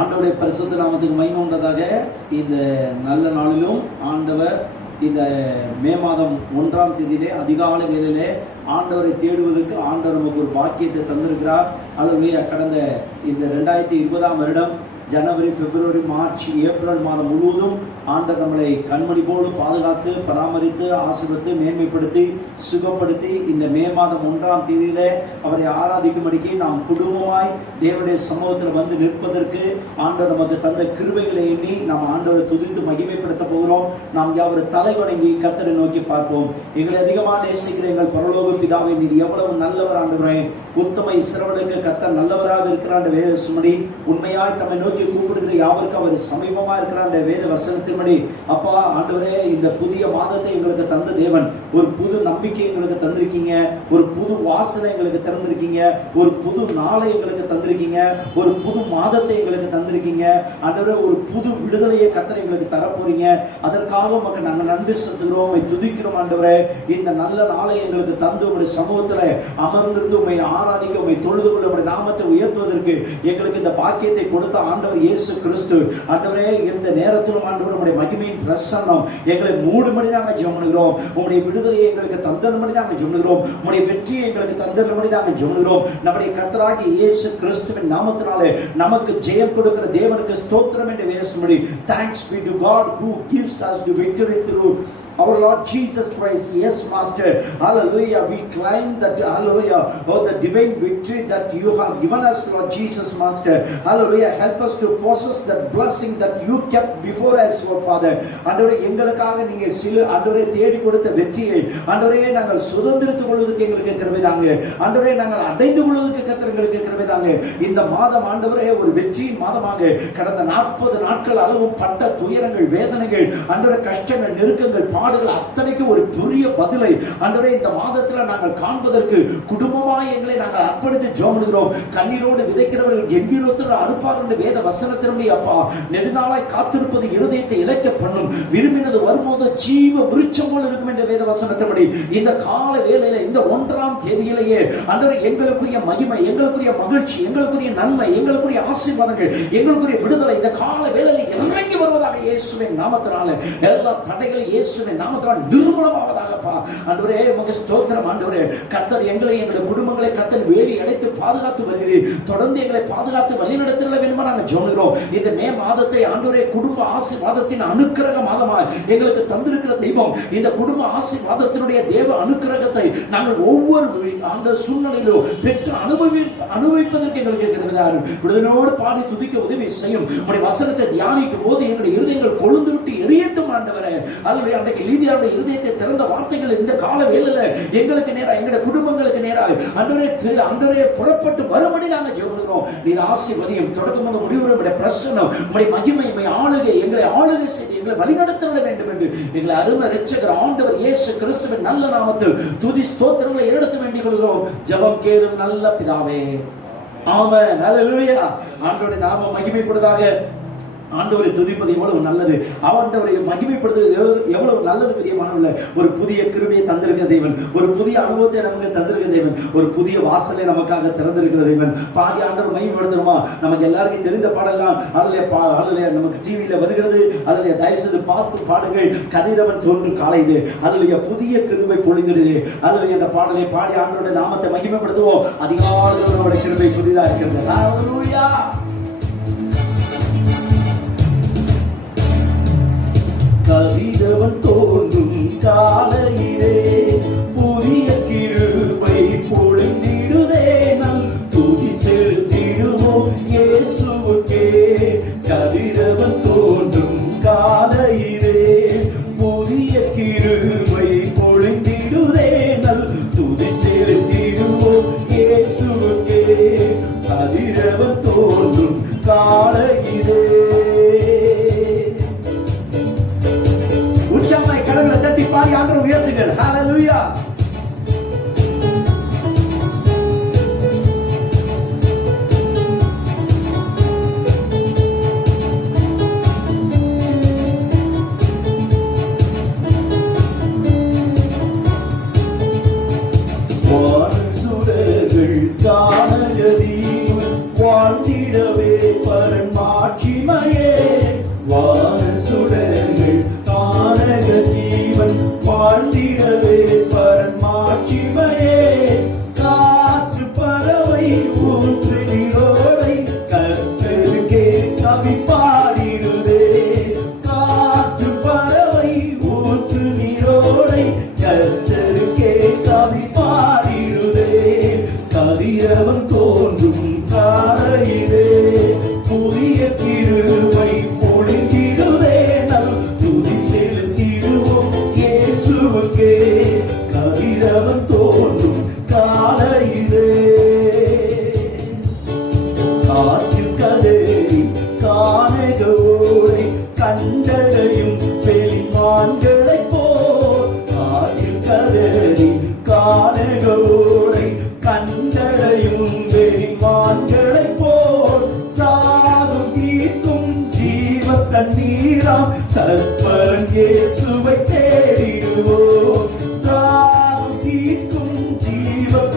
ஆண்டவருடைய பரிசுத்த நாமத்துக்கு மகிமை உண்டதாக. இந்த நல்ல நாளிலும் ஆண்டவர் இந்த மே மாதம் 1ஆம் தேதியிலே அதிகாலை வேளையிலே ஆண்டவரை தேடுவதற்கு ஆண்டவர் நமக்கு ஒரு பாக்கியத்தை தந்திருக்கிறார். அல்லது கடந்த இந்த 2020ஆம் வருடம் ஜனவரி, பிப்ரவரி, மார்ச், ஏப்ரல் மாதம் முழுவதும் ஆண்டவர் நம்மளை கண்மணி போல பாதுகாத்து பராமரித்து ஆசீர்வதித்து மேன்மைப்படுத்தி சுகப்படுத்தி இந்த மே மாதம் 1ஆம் தேதியிலே அவரை ஆராதிக்கும்படிக்கு நாம் குடும்பமாய் தேவனுடைய சமூகத்தில் வந்து நிற்பதற்கு ஆண்டவர் நமக்கு தந்த கிருபைகளை எண்ணி நாம் ஆண்டவரை துதித்து மகிமைப்படுத்த போகிறோம். நாம் யாவரை தலை வணங்கி கர்த்தரை நோக்கி பார்ப்போம். எங்களை அதிகமாக நேசிக்கிற எங்கள் பரலோக பிதாவே, நீர் எவ்வளவு நல்லவர் ஆண்டவரே. உத்தம இஸ்ரவேலுக்கு கர்த்தர் நல்லவராக இருக்கிறார் வேத சுமடி உண்மையாய் தம்மை நோக்கி கூப்பிடுகிற யாவருக்கு அவர் சமீபமா இருக்கிறார் வேத வசனத்தின்படி. அப்பா ஆண்டவரே, இந்த புதிய மாதத்தை எங்களுக்கு தந்த தேவன், ஒரு புது நம்பிக்கை எங்களுக்கு தந்திருக்கீங்க, ஒரு புது வாசனை எங்களுக்கு திறந்திருக்கீங்க, ஒரு புது நாளை எங்களுக்கு தந்திருக்கீங்க, ஒரு புது மாதத்தை எங்களுக்கு தந்திருக்கீங்க ஆண்டவரே. ஒரு புது விடுதலையை கர்த்தர் எங்களுக்கு தரப்போறீங்க. அதற்காக மக்கள் நாங்கள் நன்றி செலுத்துகிறோம், துதிக்கிறோம் ஆண்டவரே. இந்த நல்ல நாளை எங்களுக்கு தந்து உங்களுடைய சமூகத்தில் அமர்ந்திருந்து உண்மை ஆராதிக்க, உண்மை தொழுது கொள்ள, உங்களுடைய நாமத்தை உயர்த்துவதற்கு எங்களுக்கு இந்த பாக்கியத்தை கொடுத்த ஆண்டவர் இயேசு கிறிஸ்து ஆண்டவரே, இந்த நேரத்திலும் ஆண்டவர் உங்களுடைய மகிமையின் பிரசன்னம் எங்களை மூடும்படி நாங்கள் ஜெபம் பண்ணுகிறோம். உங்களுடைய விடுதலையை எங்களுக்கு தந்ததுபடி நாங்கள் ஜெபம் பண்ணுகிறோம். உங்களுடைய வெற்றியை எங்களுக்கு தந்ததுபடி நாங்கள் ஜெபம் பண்ணுகிறோம். நம்முடைய கர்த்தராகிய இயேசு கிறிஸ்துவின் நாமத்தினாலே நமக்கு ஜெயம் கொடுக்கிற தேவனுக்கு ஸ்தோத்திரம் என்று வேதம்படி. Thanks be to God who gives us the victory through our Lord Jesus Christ. Yes, Master. Hallelujah. We claim that, hallelujah, oh, the divine victory that you have given us, Lord Jesus, Master. Hallelujah. Help us to possess that blessing that you kept before us, oh Father. ஆண்டவரே, எங்களுக்காக நீங்க ஆண்டவரே தேடி கொடுத்த வெற்றியை ஆண்டவரே நாங்கள் சுதந்திரித்துக் கொள்வதற்கு எங்களுக்கு கிருபை தாங்க. ஆண்டவரே, நாங்கள் அடைந்து கொள்வதற்கு கர்த்தர் எங்களுக்கு கிருபை தாங்க. இந்த மாதம் ஆண்டவரே ஒரு வெற்றியின் மாதமாக கடந்த 40 நாட்கள் அளவும் பட்ட துயரங்கள், வேதனைகள், ஆண்டவரே கஷ்டங்கள், நெருக்கங்கள், அத்தனைக்கு ஒரு பெரிய பதிலை ஆண்டவரே இந்த மாதத்தில் நாங்கள் காண்பதற்கு குடும்பமாய் எங்களை நாங்கள் அர்ப்பணித்து ஜெபம் பண்ணுகிறோம். கண்ணீரோடு விதைக்கிறவர்கள் கம்பீரத்தோடு அறுப்பார் என்ற வேத வசனத்தின்படி அப்பா, நெடுநாளாய் காத்திருப்பது இருதயத்தை இழைக்க பண்ணும், விரும்பினது வரும்போது ஜீவ விருட்சம் போல இருக்கும் என்ற வேத வசனத்தின்படி இந்த கால வேளையில இந்த 1ஆம் தேதியிலேயே ஆண்டவரே எங்களுக்குரிய மகிமை, எங்களுக்குரிய மகிழ்ச்சி, எங்களுக்குரிய நன்மை, எங்களுக்குரிய ஆசீர்வாதங்கள், எங்களுக்குரிய விடுதலை இந்த கால வேளையில இறங்கி வருவதாக இயேசுவின் நாமத்தினால எல்லா தடைகளை இயேசுவின் நாமத்தால் நிர்மூலமாவதாகப்பா. ஆண்டவரே உமக்கு ஸ்தோத்திரம் ஆண்டவரே. கர்த்தர் எங்களை, எங்களுடைய குடும்பங்களை கர்த்தர் வேலி அடைத்து பாதுகாத்து வருகிறீர். தொடர்ந்து எங்களை பாதுகாத்து வழிநடத்திட வேண்டும் நாங்கள் ஜெபிக்கிறோம். இந்த மே மாதத்தை ஆண்டவரே குடும்ப ஆசீர்வாதத்தின் அனுக்கிரக மாதமாய் எங்களுக்கு தந்திருக்கிற தெய்வம், இந்த குடும்ப ஆசீர்வாதத்தினுடைய தேவ அனுக்கிரகத்தை நாங்கள் ஒவ்வொரு அந்த சூழ்நிலையிலும் பெற்று அனுபவிப்பதற்கு எங்களுக்கு கிருபைதாரும். விடுதலோடு பாடி துதிக்க உதவி செய்யும். உங்களுடைய வசனத்தை தியானிக்கும் போது எங்களுடைய இருதயங்கள் கொழுந்து விட்டு எரியட்டும் ஆண்டவரே. அல்லது அன்றைக்கு லீதியாவுடைய இருதயத்தை திறந்த வார்த்தைகள் இந்த கால வேளையில எங்களுக்கு நேரா, எங்களுடைய குடும்பங்களுக்கு நேராக ஆண்டவரே புறப்பட்டு வரும்படி நாங்கள் ஜெபிக்கிறோம். நீர் ஆசீர்வதியும். தொடக்கம் முதல் முடிவு உடைய பிரசன்னம், உம்முடைய மகிமை, ஆளுகை, எங்களை ஆளுகை செய்து எங்களை வழிநடத்த வேண்டும் என்று எங்களை அருமை இரட்சகர் ஆண்டவர் இயேசு கிறிஸ்துவின் நல்ல நாமத்தில் துதி ஸ்தோத்திரங்களை எடுத்து வேண்டிக் கொள்கிறோம். ஜெபம் கேளும் நல்ல பிதாவே. ஆமென். ஹல்லேலூயா. ஆண்டவருடைய நாமம் மகிமைப்படுவதாக. ஆண்டவரை துதிப்பது எவ்வளவு நல்லது, ஆண்டவரை மகிமைப்படுத்துவது எவ்வளவு நல்லது பிரியமானவர்களே. ஒரு புதிய கிருபையை தந்திருக்கிற தேவன், ஒரு புதிய அனுபவத்தை நமக்கு தந்திருக்கிற தேவன், ஒரு புதிய வாசலை நமக்காக திறந்திருக்கிற தேவன். பாதி ஆண்டவர் மகிமைப்படுத்தணுமா? நமக்கு எல்லாருக்கும் தெரிந்த பாடலாம் அதுல நமக்கு டிவியில வருகிறது. அதுல தயவு செய்து பார்த்து பாடுங்கள். கதிரவன் தோன்றும் காலையிலே அதுல புதிய கிருபை பொழிந்திடுது. அதுல என்ற பாடலை பாடி ஆண்டவருடைய நாமத்தை மகிமைப்படுத்துவோம். அதிகாரத்தோட கிருபை புதிதா இருக்கிறது. ஹல்லேலூயா. கதிரவன் தோன்றும் காலையிலே புதிய கிருபை பொழிந்திடுதே. நல் துதி செலுத்திடுவோம் இயேசுவுக்கே. கதிரவன் தோன்றும் காலையிலே புதிய கிருபை பொழிந்திடுதே. நல் துதி செலுத்திடுவோம் இயேசுவுக்கே. கதிரவன் தோன்றும் காலையிலே. கடவுளை தட்டி பாடி ஆண்டவரை உயர்த்துங்கள். ஹல்லேலூயா. வாழ்ந்திடவே பரன் மாற்ற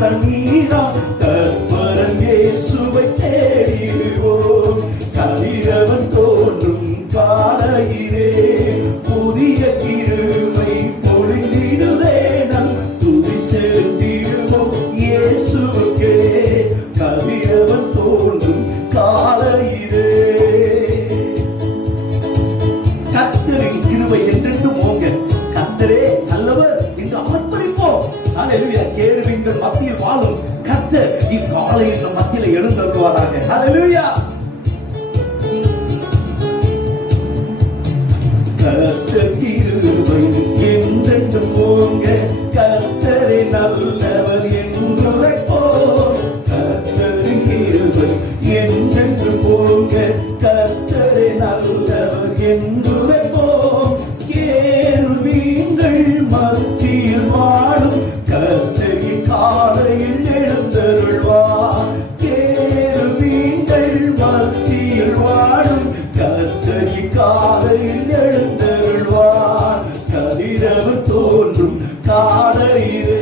சங்கீதம் கற்பரன் இயேசுவை தேடிடுவோம். கதிரவன் தோன்றும் காலையிலே புதிய கிருபை பொழிந்திடுவே நம் துதி செலுத்திடுவோம் இயேசுவுக்கே. கதிரவன் தோன்றும் காலையிலே கர்த்தரின் கிருபை என்றென்றும் ஓங்க. கர்த்தரே நல்லவர் என்று ஆர்ப்பரிப்போம். ஹல்லேலூயா. கேருபீன்கள் மத்தியில் வாழும் கர்த்தர் இக்காலையில் நம் மத்தியில் எழுந்தருள்வாராக. ஹல்லேலூயா. கர்த்தர் கிருபை என்றென்றும் ஓங்க. கர்த்தரே நல்லவர் என்றுரைப்போம். கர்த்தரின் கிருபை என்றென்றும் ஓங்க. கர்த்தரே நல்லவர் என்றுரைப்போம். கேருபீன்கள் மத்தியில் வாழும் கர்த்தரின் காலையில் எழுந்தருள்வார். கேருபீன்கள் மத்தியில் வாழும் கர்த்தரின் காலையில் எழுந்தருள்வார். கதிரவன் தோன்றும் காலையிலே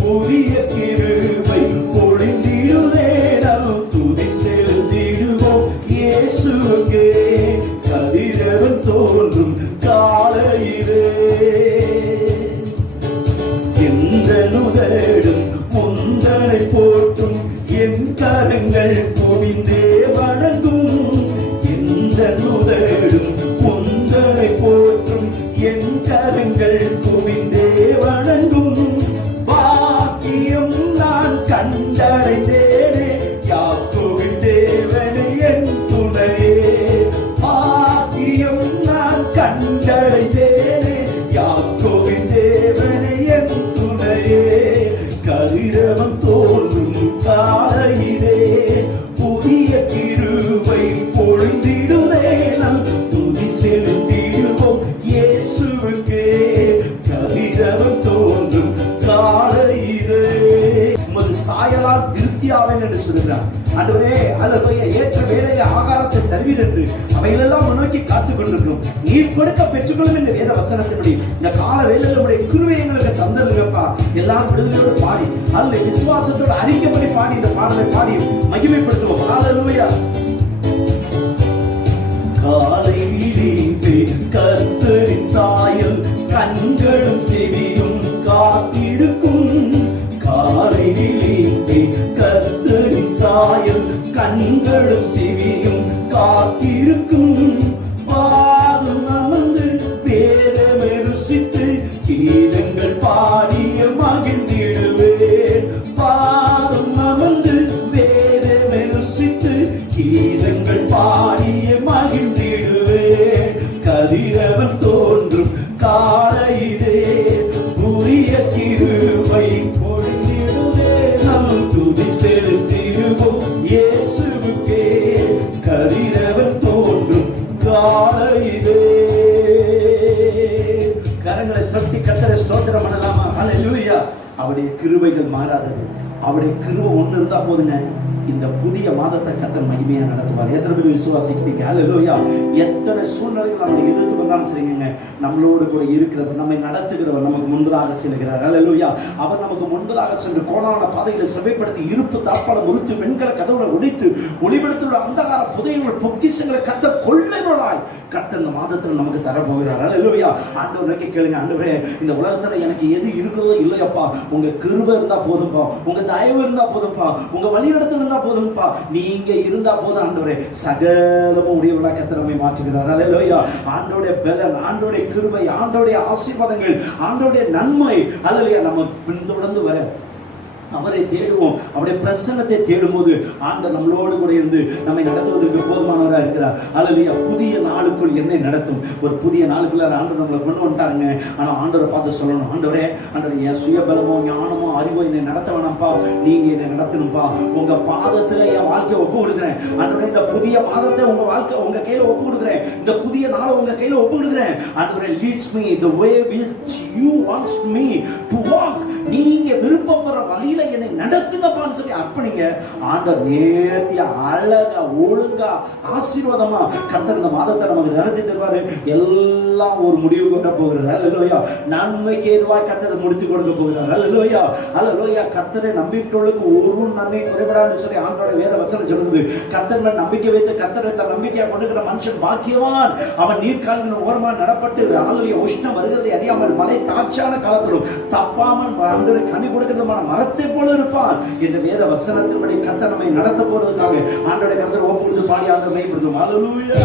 புதிய கிருபை பொழிந்திடுவே நம் துதி செலுத்திடுவோம் இயேசுவுக்கே. கதிரவன் தோன்றும் காலையிலே எந்த நுதடும் முந்தனை போற்றும் என் கரங்கள் குவிந்தே வணங்கும். எந்த நுதடும் முந்தனை போற்றும் என் கரங்கள் குவிந்தே வணங்கும். பாக்கியம் நான் கண்டடைந்தேனே யாக்கோபின் தேவனே என் துணையே. பாக்கியம் நான் கண்டடைந்தேனே யாக்கோபின் தேவனே என் துணையே. கதிரவன் தோன்றும் காலையிலே புதிய கிருபை பொழிந்திடுவே நம் துதி செலுத்திடுவோம் இயேசுவுக்கே. கதிரவன் தோன்றும் காலையிலே உமது சாயலால் திருப்தியாவேன் என்று சொல்கிறார். ஆண்டவரே அல்லேலூயா. ஏற்ற வேளையிலே ஆகாரத்தை தருவீர் என்று அவைகளெல்லாம் நோக்கி காத்துக் கொண்டிருக்கிறோம். நீர் கொடுக்க பெற்றுக்கொள்ளும் என்ற வேத வசனத்தின்படி இந்த கால வேளையில் நம்முடைய கிருபை எங்களுக்கு தந்தருங்கப்பா. எல்லாம் விடுதலையோடு பாடி அல்ல விசுவாசத்தோடு அறிக்கைப்படி பாடி இந்த பாடலை பாடி மகிமைப்படுத்துவோம். ஹல்லேலூயா. காலை விழித்து கர்த்தரின் சாயல் கண்களும் செவியும் காத்திருக்கும். காலை விழித்து கர்த்தரின் சாயல் கண்களும் செவியும் காத்திருக்கும். பாதம் அமர்ந்து வேதமை ருசித்து கீதங்கள் பாடிய மகிழ்ந்திடுவேன். பாதம் அமர்ந்து வேதமை ருசித்து கீதங்கள் பாடிய மகிழ்ந்திடுவேன். கதிரவன் தோன்றும் காலையிலே புதிய கிருபை பொழிந்திடுவே நம் துதி செலுத்திடுவோம் இயேசுவுக்கே. கதிரவன் தோன்றும் காலையிலே கரங்களை தட்டி கர்த்தரை ஸ்தோத்திரம் பண்ணலாமா? ஹல்லேலூயா. அவருடைய கிருபைகள் மாறாதது. அவருடைய கிருபை ஒண்ணு இருந்தா போதுங்க. இந்த புதிய மாதத்தை கர்த்தர் மகிமையா நடத்துவார். எத்தனை பேர் விசுவாசிக்கிறீங்க? ஹல்லேலூயா. எத்தனை சூழ்நிலைகள் நம்ம எதிர்த்து வந்தாலும் சரிங்க, நம்மளோடு கூட இருக்கிறவர், நம்மை நடத்துகிறவர் நமக்கு முன்பதாக செல்கிறார். ஹல்லேலூயா. அவர் நமக்கு முன்பதாக சென்று கோணான பாதைகளை செவைப்படுத்தி இருப்பு தாப்பாளம் உறுத்து வெண்கல கதவுகளை உடைத்து ஒளிபெடுத்துள்ள அந்தகார புதையங்கள் பொக்கிஷங்களை கர்த்தர் கொள்ளைகளாய் கர்த்தர் இந்த மாதத்தில் நமக்கு தரப்போகிறார். ஹல்லேலூயா. ஆண்டவர் நோக்கி கேளுங்க. ஆண்டவரே, இந்த உலகத்துல எனக்கு எது இருக்கிறதோ இல்லையப்பா, உங்க கிருபை இருந்தா போதும்பா, உங்க தயவு இருந்தா போதும்பா, உங்க வழிநடத்தல் இருந்தா போதும்பா, நீங்க இருந்தா போதும் ஆண்டவரே. சகலமும் உடையவராக கர்த்தர் நம்மை மாற்றுகிறார். ஹல்லேலூயா. ஆண்டவருடைய பலன், ஆண்டவருடைய கிருபை, ஆண்டவருடைய ஆசீர்வாதங்கள், ஆண்டவருடைய நன்மை ஹல்லேலூயா நம்ம பின்தொடர்ந்து வர அவரை தேடுவோம். அவருடைய பிரசன்னத்தை தேடும்போது ஆண்டவர் நம்மளோடு கூட இருந்து நம்மை நடத்துவதற்கு போதுமானவராக இருக்கிறார். ஹல்லேலூயா. புதிய நாளுக்குள் என்னை நடத்தும். ஒரு புதிய நாளுக்குள்ள ஆண்டவர் நம்மளை கொண்டு வந்துட்டாருங்க. ஆனால் ஆண்டவரை பார்த்து சொல்லணும், ஆண்டவரே, ஆண்டவர் என் சுயபலமோ ஞானமோ அறிவோ என்னை நடத்த வேணாம்ப்பா, நீங்க என்னை நடத்தணும்ப்பா. உங்க பாதத்துல என் வாழ்க்கையை ஒப்பு கொடுக்குறேன். ஆண்டவரே, இந்த புதிய மாதத்தை உங்க வாழ்க்கை உங்க கையில ஒப்பு கொடுக்குறேன். இந்த புதிய நாளை உங்க கையில ஒப்பு கொடுக்குறேன். ஆண்டவரே, leads me the way which you want me to walk. நீங்க விருப்பப்படுற வழியில என்னை நடத்துங்கப்பான்னு சொல்லி அர்ப்பணிங்க. ஆண்டவர் நேர்த்தியா அழகா ஒழுங்கா ஆசீர்வாதமா கர்த்தர் இந்த மாதத்தை நமக்கு நடத்தி தருவாரு. எல்லாம் ஒரு முடிவுக்கு வர போகிறது. அல்லேலூயா. நன்மைக்கு ஏதுவாய் கர்த்தர் முடித்து கொடுக்க போகிறார். அல்லேலூயா. அல்லேலூயா. கர்த்தரை நம்பிக்கையுள்ளவர்களுக்கு ஒரு நன்மை குறைபடாதுன்னு சொல்லி ஆண்டோட வேத வசனம் சொல்லுது. கர்த்தர் மேல் நம்பிக்கை வைத்து கர்த்தரை தன் நம்பிக்கையா கொண்டுகிற மனுஷன் பாக்கியவான். அவன் நீர்க்கால்களின் ஓரமா நடப்பட்டு அல்லேலூயா உஷ்ணம் வருகிறதை அறியாமல் மலை தாட்சான காலத்திலும் தப்பாமல் கனி கொடுக்கிறதுமான மரத்தை போல இருப்பான் என்ற வேத வசனத்தின்படி கர்த்தர் நம்மை நடத்த போறதுக்காக ஆண்டோட கர்த்தர் ஒப்பு கொடுத்து பாடி ஆண்டவரை மையப்படுத்தும். அல்லேலூயா.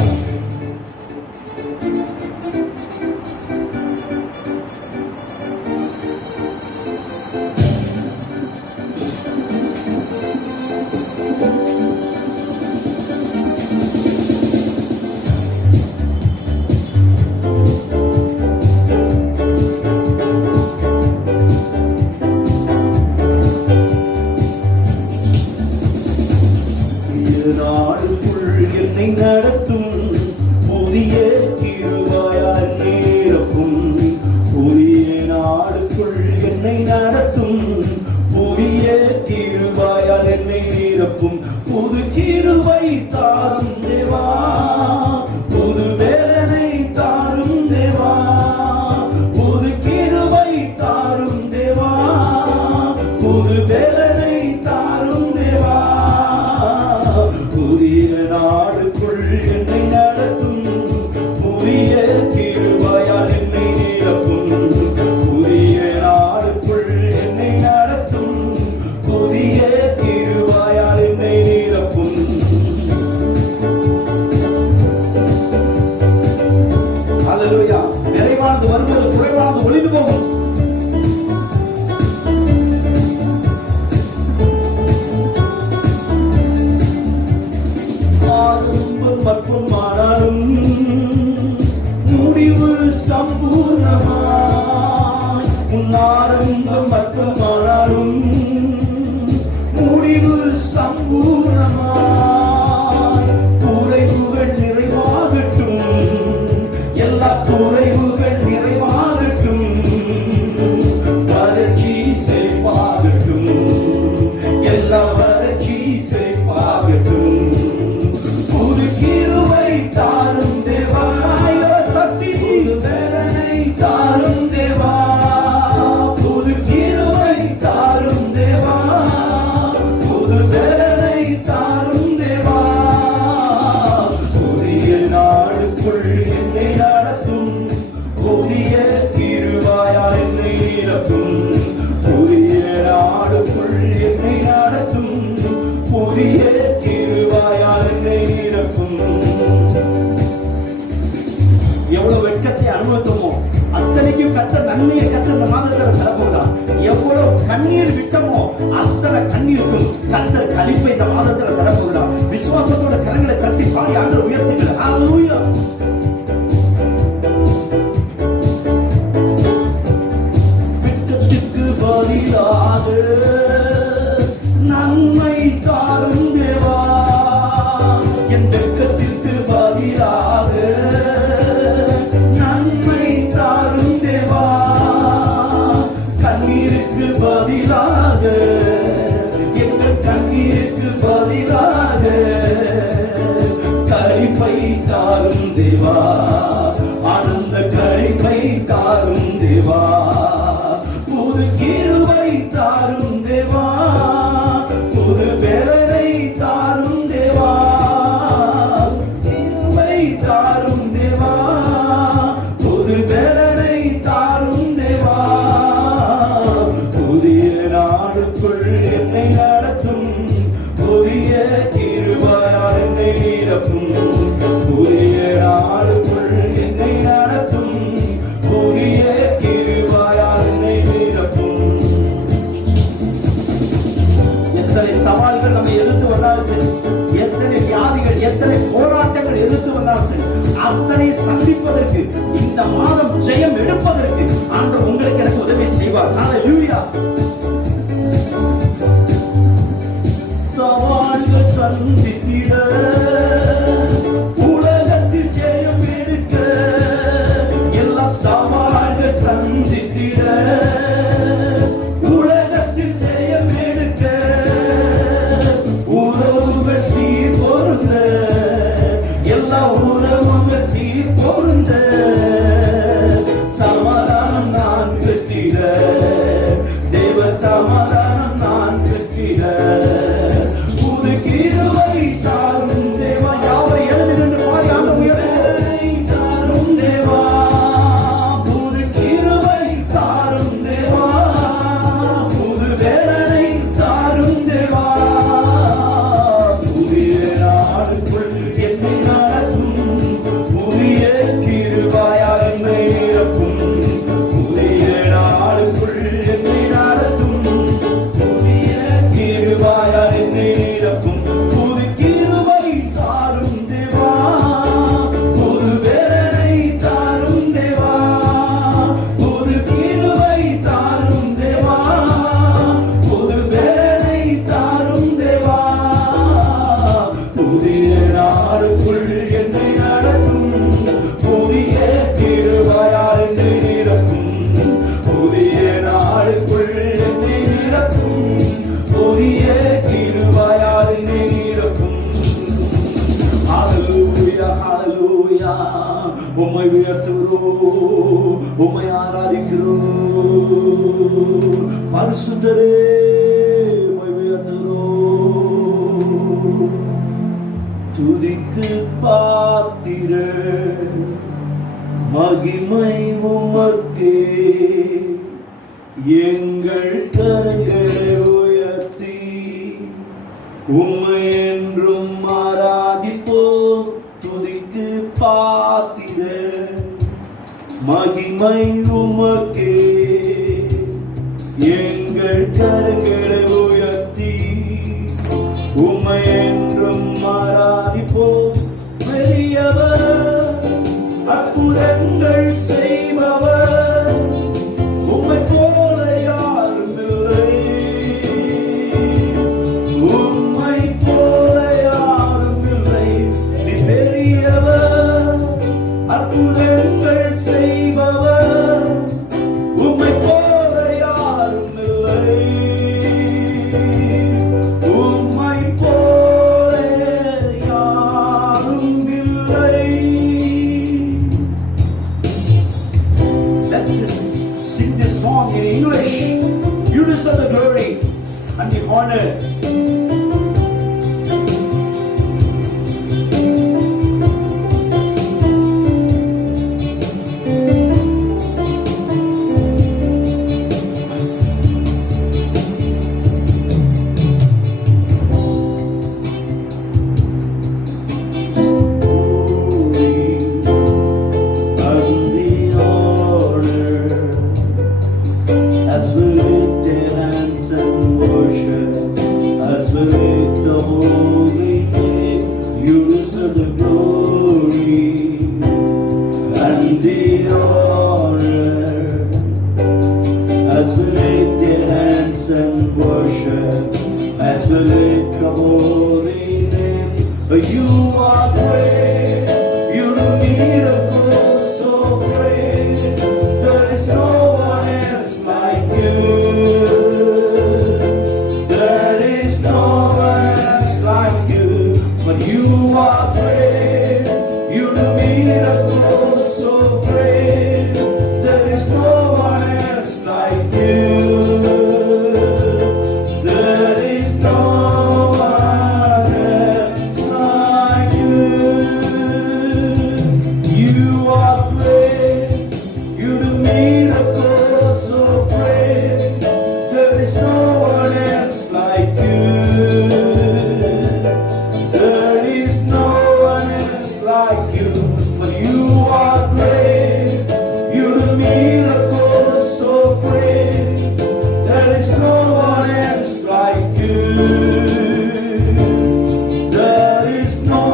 என்னை நடத்தும் புதிய கிருபையால் நிரப்பும். புதிய நாடுக்குள் என்னை நடத்தும் புதிய கிருபையால் என்னை நிரப்பும். புது கிருபை தாரும் தேவா, புது வேதனை தாரும் தேவா, புது கிருபை தாரும் தேவா, புது வேதனை தாரும் தேவா. புதிய நாடுக்குள் என்னை நடத்தும் புதிய கிருபையால் என்னை நிரப்பும். புதிய நாடுக்குள் என்னை நடத்தும் புதிய கிருபையால் என்னை நிரப்பும். அல்லேலூயா. நிறைவானது வருவது குறைவானது ஒளிந்து போகும். மற்றும் ஆனாலும் முடிவு சம்பூர்ணமாய். ஆரம்பம் மற்றும் ஆனாலும் முடிவு சம்பூர்ணமாய். குறைவுகள் நிறைவாகட்டும், எல்லா குறைவுகள் நிறைவாகட்டும். வறட்சி செழிப்பாகட்டும், எல்லா வறட்சி செழிப்பாகட்டும். தாரும் தேவா, தட்டி வேதனை தாரும் தேவா, புது கிருபை தாரும் தேவா, புது வேதனை தாரும் தேவா. புதிய நாடுக்குள் என்னை நடத்தும் புதிய கிருபையால் என்னை நிரப்பும். புதிய நாடுக்குள் என்னை நடத்தும் புதிய கிருபையால் என்னை நிரப்பும். எவ்வளவு வெட்கத்தை அனுபவித்தோமோ அத்தனைக்கும் கர்த்தர் நன்மையை கர்த்தர் இந்த மாதத்தில் தரப்போகிறார். எவ்வளவு கண்ணீர் விட்டமோ அத்தனை கண்ணீருக்கும் கர்த்தர் களிப்பை இந்த மாதத்தில் தரப்போகிறார். விசுவாசத்தோட கரங்களை தட்டி பாடி ஆண்டவர் உயர்த்துகிறார். அல்லேலூயா. வெட்கத்திற்கு பதிலாக நன்மை தாரும் தேவா, என் வெட்கத்திற்கு பதிலாக நன்மை தாரும் தேவா. கண்ணீருக்கு பதிலாக எங்கள் கண்ணீருக்கு பதிலாக களிப்பை தாரும் தேவா, ஆனந்த களிப்பை தாரும் தேவா. புது கிருபை தாரும் தேவா, புது வேதனை தாரும் தேவா, கிருபை தாரும் தேவா, புது வேதனை தாரும் தேவா. புதிய நாடுக்குள் என்னை நடத்தும் புதிய கிருபையால் என்னை நிரப்பும். புதிய நாடுக்குள் என்னை நடத்தும் புதிய கிருபையால் என்னை நிரப்பும். எத்தனை சவால்கள் நம்ம எதிர்த்து வந்தாலும் சரி, எத்தனை வியாதிகள் எத்தனை போராட்டங்கள் எதிர்த்து வந்தாலும் சரி, அத்தனை சந்திப்பதற்கு இந்த மாதம் ஜெயம் எடுப்பதற்கு ஆண்டவர் உங்களுக்கு எனக்கு உதவி செய்வார். அல்லேலூயா. சவால்கள் சந்தித்திட உலகத்தில் ஜெயம் எடுக்க, எல்லா சவால்கள் சந்தித்திட பரிசுத்தரே உயர்த்துகிறோம். துதிக்கு பாத்திர மகிமை உமக்கே, எங்கள் கரங்களை உயர்த்தி உம்மை என்றும் ஆராதிப்போம். துதிக்கு பாத்திர மகிமை உமக்கே, எங்கள் கரங்களை உயர்த்தி உம்மை என்றும் ஆராதிப்போம். பெரியவர், அற்புதங்கள் செய்பவர், உம்மை போல யாரும் இல்லை. உம்மை போல யாரும் இல்லை. நீ பெரியவர், அற்புதங்கள் செய்பவர், உம்மை போல யாரும் இல்லை. உம்மை போல யாரும் இல்லை. Let's just sing this song in English. You deserve the glory and the honor. As we lift our hands and worship, as we lift the holy name, you deserve the glory and the honor. As we lift our hands and worship, as we lift the holy name, you are great, you do miracles so great, there is no one else like you. There is no one else like you. But you are great, you do miracles so great, there is no one else like you. There is no one else like you. You are great, you do miracles so great, there is no one else like you. There is no one else like you. But you are great, you do miracles so great, there is no one else like you. There is no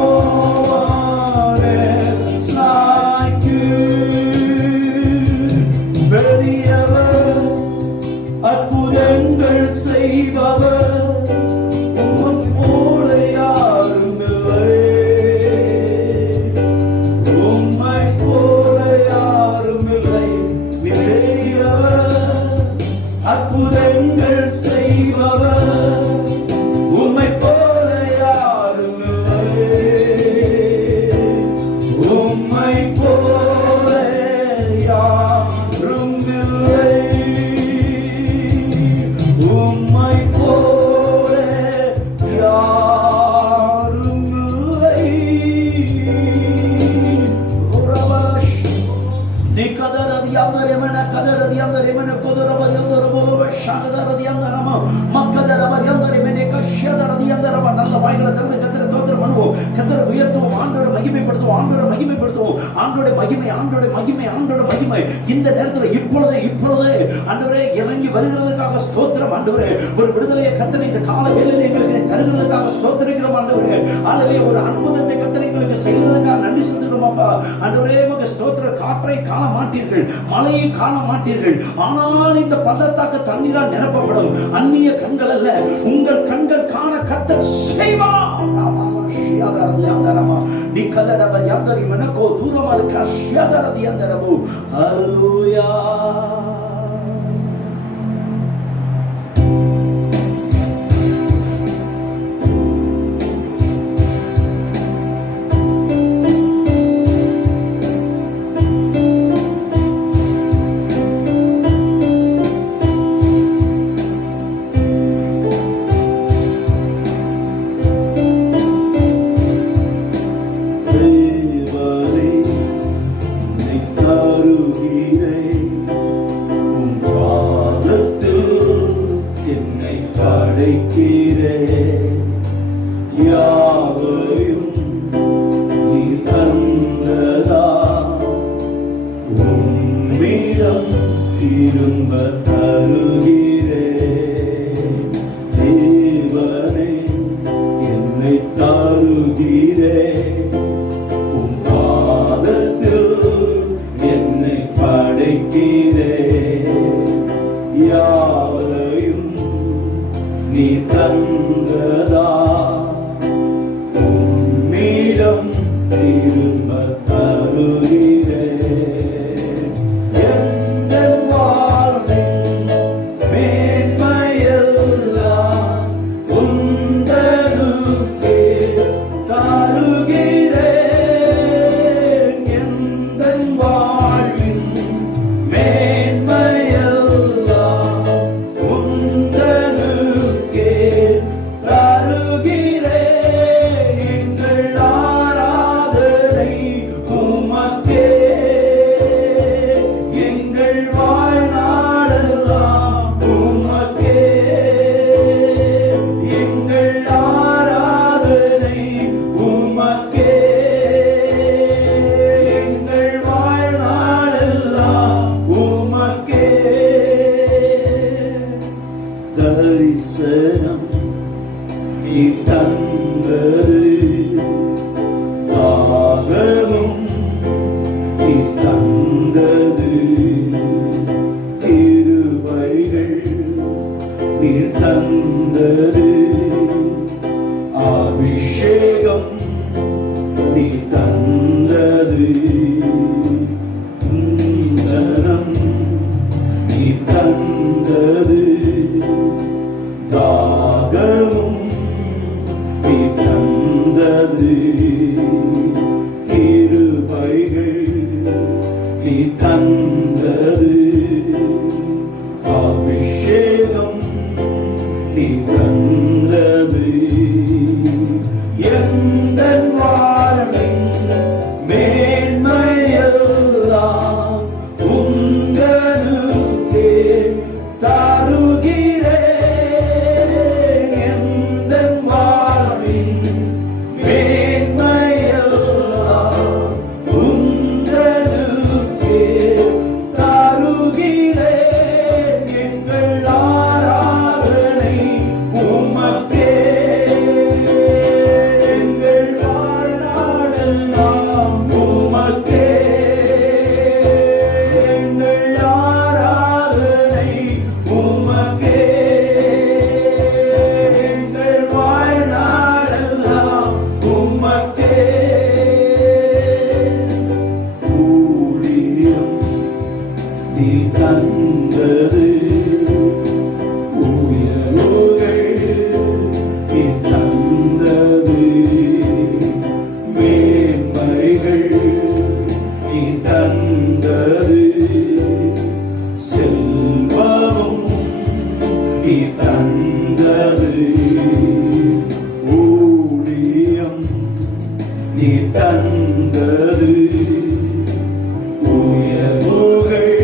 one else like you. பெரியவர், அற்புதங்கள் செய்பவர், உம்மை போல யாரும் இல்லை. உம்மை போல யாரும் இல்லை. நீ பெரியவர், அற்புதங்கள் செய்பவர், உம்மை போல யாரும் இல்லை. உம்மை போல யாரும் இல்லை. உம்மை போல யாரும் இல்லை. உரபலஷ் நீ கதரதியாந்தரமன கதரதியாந்தரமன கொதரபதியாந்தரபோலவ ஷகதரதியாந்தரம மக்கதரபதியாந்தரமன கஷ்யதரதியாந்தரம. நல்ல வாய்களை திறந்து கத்தரை தோத்திரம் பண்ணுவோம், கத்தரை உயர்த்துவோம், ஆண்டவரை மகிமைப்படுத்துவோம், ஆண்டவரை மகிமைப்படுத்துவோம். ஆண்டவருடைய மகிமை, ஆண்டவருடைய மகிமை, ஆண்டவருடைய மகிமை இந்த நேரத்தில் இப்பொழுதே ஆண்டவரே இறங்கி வருகிறதுக்காக ஸ்தோத்திரம். ஆண்டவரே ஒரு விடுதலையை கத்தரை இந்த கால வேளையிலே எங்களுக்கு தருகிறதுக்காக ஸ்தோத்திரிக்கிறோம். ஆண்டவரே ஆளவே ஒரு அற்புதத்தை கத்தரை எங்களுக்கு செய்கிறதுக்காக நன்றி செலுத்துகிறோம். அப்பா ஆண்டவரே உமக்கு ஸ்தோத்திர. காற்றை காண மாட்டீர்கள், மழையை காண மாட்டீர்கள், ஆனால் இந்த பள்ளத்தாக்கு தண்ணீரால் நிரப்பப்படும். அந்நிய கண்கள் அல்ல, உங்கள் கண்கள் காண கர்த்தர் செய்வார். நீ கதரப யாந்தரி மனக்கோ தூரமா இருக்க ஷியாதரதி யாந்தரபு. ஹல்லேலூயா. யாவையும் நீ தந்ததா உம்மிடம் திரும்ப தருகிறே தேவனே என்னை தருகிறே உம் பாதத்தில் என்னை படைக்கிறே யாவையும் நீ தந்ததா உம்மிடம் திரும்ப தருகிறே எந்தன் வாழ்வின் மேன்மையெல்லாம் உந்தனுக்கே தருகிறேன் எந்தன் வாழ்வின் மேன்மையெல்லாம் உந்தனுக்கே தருகிறேன் எங்கள் ஆராதனை உமக்கே எங்கள் வாழ்நாளெல்லாம் உமக்கே எங்கள் ஆராதனை உமக்கே எங்கள் வாழ்நாளெல்லாம் உமக்கே தரிசனம் நீ தந்தது தாகமும் நீ தந்தது திருவழிகள் நீ தந்தது அபிஷேகம் நீ தந்தது ஞானம் நீ தந்தது தாகமும் நீ தந்தது கிருபைகள் நீ தந்தது அபிஷேகம் நீ தந்தது எந்தன் வாழ்வின் மேன்மையெல்லாம் உந்தனுக்கே தருகிறேன் எந்தன் வாழ்வின் மேன்மையெல்லாம் உந்தனுக்கே தருகிறேன் எங்கள் ஆராதனை உமக்கே எங்கள் வாழ்நாளெல்லாம் உமக்கே எங்கள் ஆராதனை உமக்கே எங்கள் வாழ்நாளெல்லாம் உமக்கே ஊழியம் நீ தந்தது உயர்வுகள் நீ தந்தது மேன்மைகள் நீ தந்தது செல்வமும் நீ தந்தது ஊழியம் நீ தந்தது உயர்வுகள்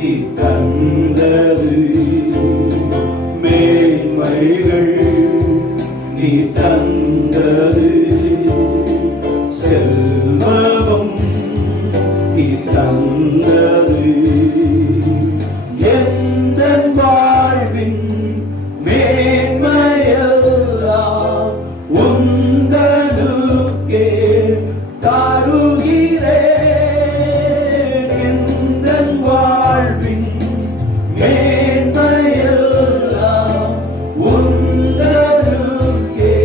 நீ தந்தது மேன்மைகள் நீ தந்தது செல்வம் நீ தந்தது எந்தன் வாழ்வின் மேன்மையெல்லாம் உந்தனுக்கே தருகிறேன் எந்தன் வாழ்வின் மேன்மையெல்லாம் உந்தனுக்கே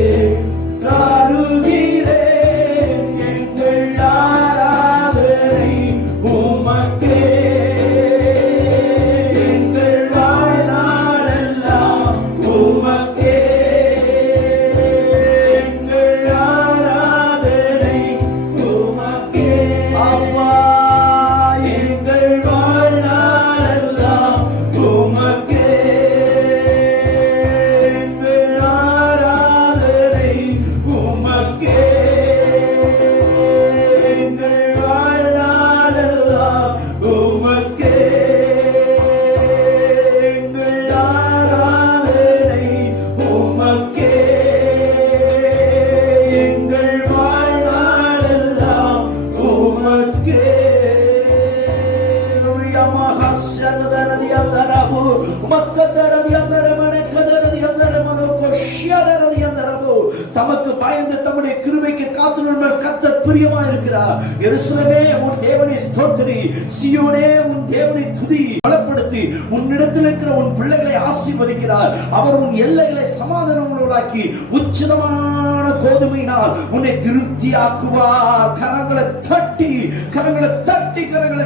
பயந்து தம்முடைய கிருபைக்கு காத்துள்ள கர்த்தர் பிரியமா இருக்கிறார். எருசலேமே உன் தேவனை ஸ்தோத்திரி, சீயோனே உன் தேவனை துதி, பலப்படுத்தி உன்னிடத்தில் இருக்கிற உன் பிள்ளைகளை ஆசீர்வதிக்கிறார். அவர் உன் எல்லைகளை சமாதானமுள்ளவர்களாக்கி உச்சிதமான கோதுமையினால் உன்னை திருப்தியாக்குவார். கரங்களை தட்டி கரங்களை தட்டி கரங்களை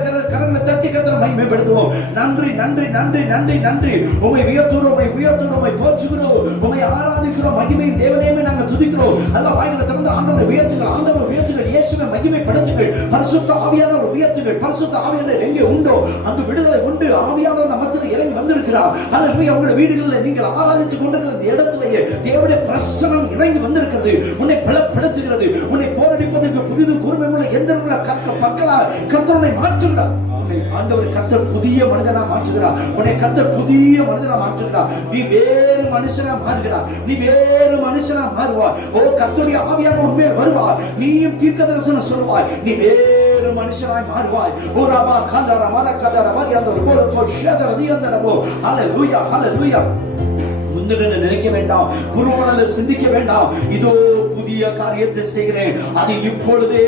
தட்டி கர்த்தரை மகிமைப்படுத்துவோம். நன்றி நன்றி நன்றி நன்றி நன்றி. உம்மை உயர்த்துகிறோம், உம்மை உயர்த்துகிறோம், உம்மை போற்றுகிறோம், உம்மை ஆராதிக்கிறோம். மகிமையின் தேவனையுமே நாங்கள் துதிக்கிறோம். எல்லா வாய்களை திறந்து ஆண்டவரை உயர்த்துங்கள், ஆண்டவரை உயர்த்துங்கள், இயேசுவை மகிமைப்படுத்துங்கள். பரிசுத்த ஆவியானவர் உயர்த்துங்கள். பரிசுத்த ஆவியானவர் எங்கே உண்டோ அங்கு விடுதலை உண்டு. ஆவியானவர் நம்மத்தில் இறங்கி வந்திருக்கிறார். அல்லேலூயா. உங்களுடைய வீடுகளில் நீங்கள் ஆராதித்துக் கொண்டிருக்கிற இடத்திலேயே தேவனுடைய பிரசன்னம் இறங்கி வந்திருக்கிறது. உன்னை பலப்படுத்துகிறது. உன்னை போரடிப்பதற்கு புதிது கூர்மையுள்ள எந்திரங்களை கர்த்தரை மாற்றுகிறார். ஆண்டவர் கர்த்தர் புதிய மனிதனா மாற்றுகிறார். உன்னை கர்த்தர் புதிய மனிதனா மாற்றுகிறார். நீ வேறு மனுஷனா மாறுகிறார். நீ வேறு மனுஷனா மாறுவார். ஓ, கர்த்தருடைய ஆவியானவர் உண்மையில் வருவார். நீயும் தீர்க்க தரிசனம் சொல்வாய். நீ வேறு மனுஷனாய் மாறுவாய். ஓ ராமா காந்தார மத காந்தார மதியாந்தர் போல கோஷேதர தியந்தரமோ. ஹல்லேலூயா ஹல்லேலூயா. முந்தின நினைக்க வேண்டாம், புறமனல சிந்திக்க வேண்டாம். இதோ புதிய காரியத்தை செய்கிறேன், அது இப்பொழுதே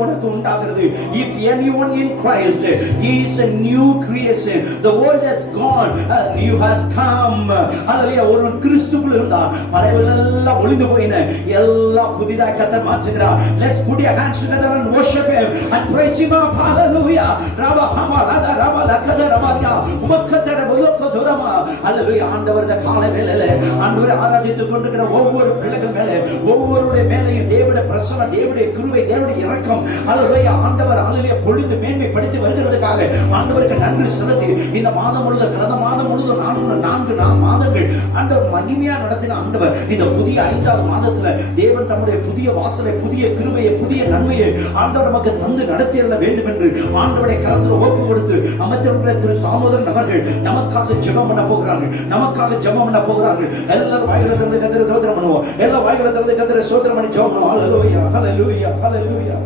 உனக்கு உண்டாகிறது. If anyone in Christ, he is a new creation. The world has gone, new has come. Hallelujah. ஒருவன் கிறிஸ்துவுக்குள் இருந்தா பழையவெல்லாம் ஒளிந்து போயின, எல்லாம் புதிதாக கர்த்தர் மாற்றுகிறார். Let's put your hands together and worship him and praise him up. Hallelujah. Rafah ஹமா Latha Rafah லகத ரபாயா உமக்கதர பலோக்கதரமா. Hallelujah. ஆண்டவர் இந்த காலை வேளையிலே ஆண்டவரை ஆராதித்துக் கொண்டிருக்கிற ஒவ்வொரு பிள்ளைகள் மேலே, ஒவ்வொருடைய மேலேயும் தேவனுடைய பிரசன்னம், தேவனுடைய கிருபை, தேவனுடைய இரக்கம் அல்லேலூயா ஆண்டவர் அல்லேலூயா பொழிந்து மேன்மைப்படுத்தி வருகிறதுக்காக ஆண்டவருக்கு நன்றி செலுத்தி இந்த மாதம் முழுவதும், கடந்த மாதம் முழுவதும் 4 மாதங்கள் ஆண்டவர் மகிமையா நடத்தின ஆண்டவர் இந்த புதிய 5வது மாதத்துல தேவன் தம்முடைய புதிய வாசலை, புதிய கிருபையை, புதிய நன்மையை ஆண்டவர் நமக்கு தந்து நடத்திட வேண்டும் என்று ஆண்டவரை கரத்துல ஒப்பு கொடுத்து அமைச்சருடைய திரு தாமோதரன் அவர்கள் நமக்காக ஜெபம் பண்ண போகிறார்கள். நமக்காக ஜெபம் பண்ண போகிறார்கள். எல்லாரும் வாய்களை திறந்து கர்த்தரை ஸ்தோத்திரம் பண்ணுவோம். எல்லா வாய்களை திறந்து கர்த்தரை ஸ்தோத்திரம் பண்ணி ஜெபம் பண்ணுவோம். ஹல்லேலூயா ஹல்லேலூயா ஹல்லேலூயா.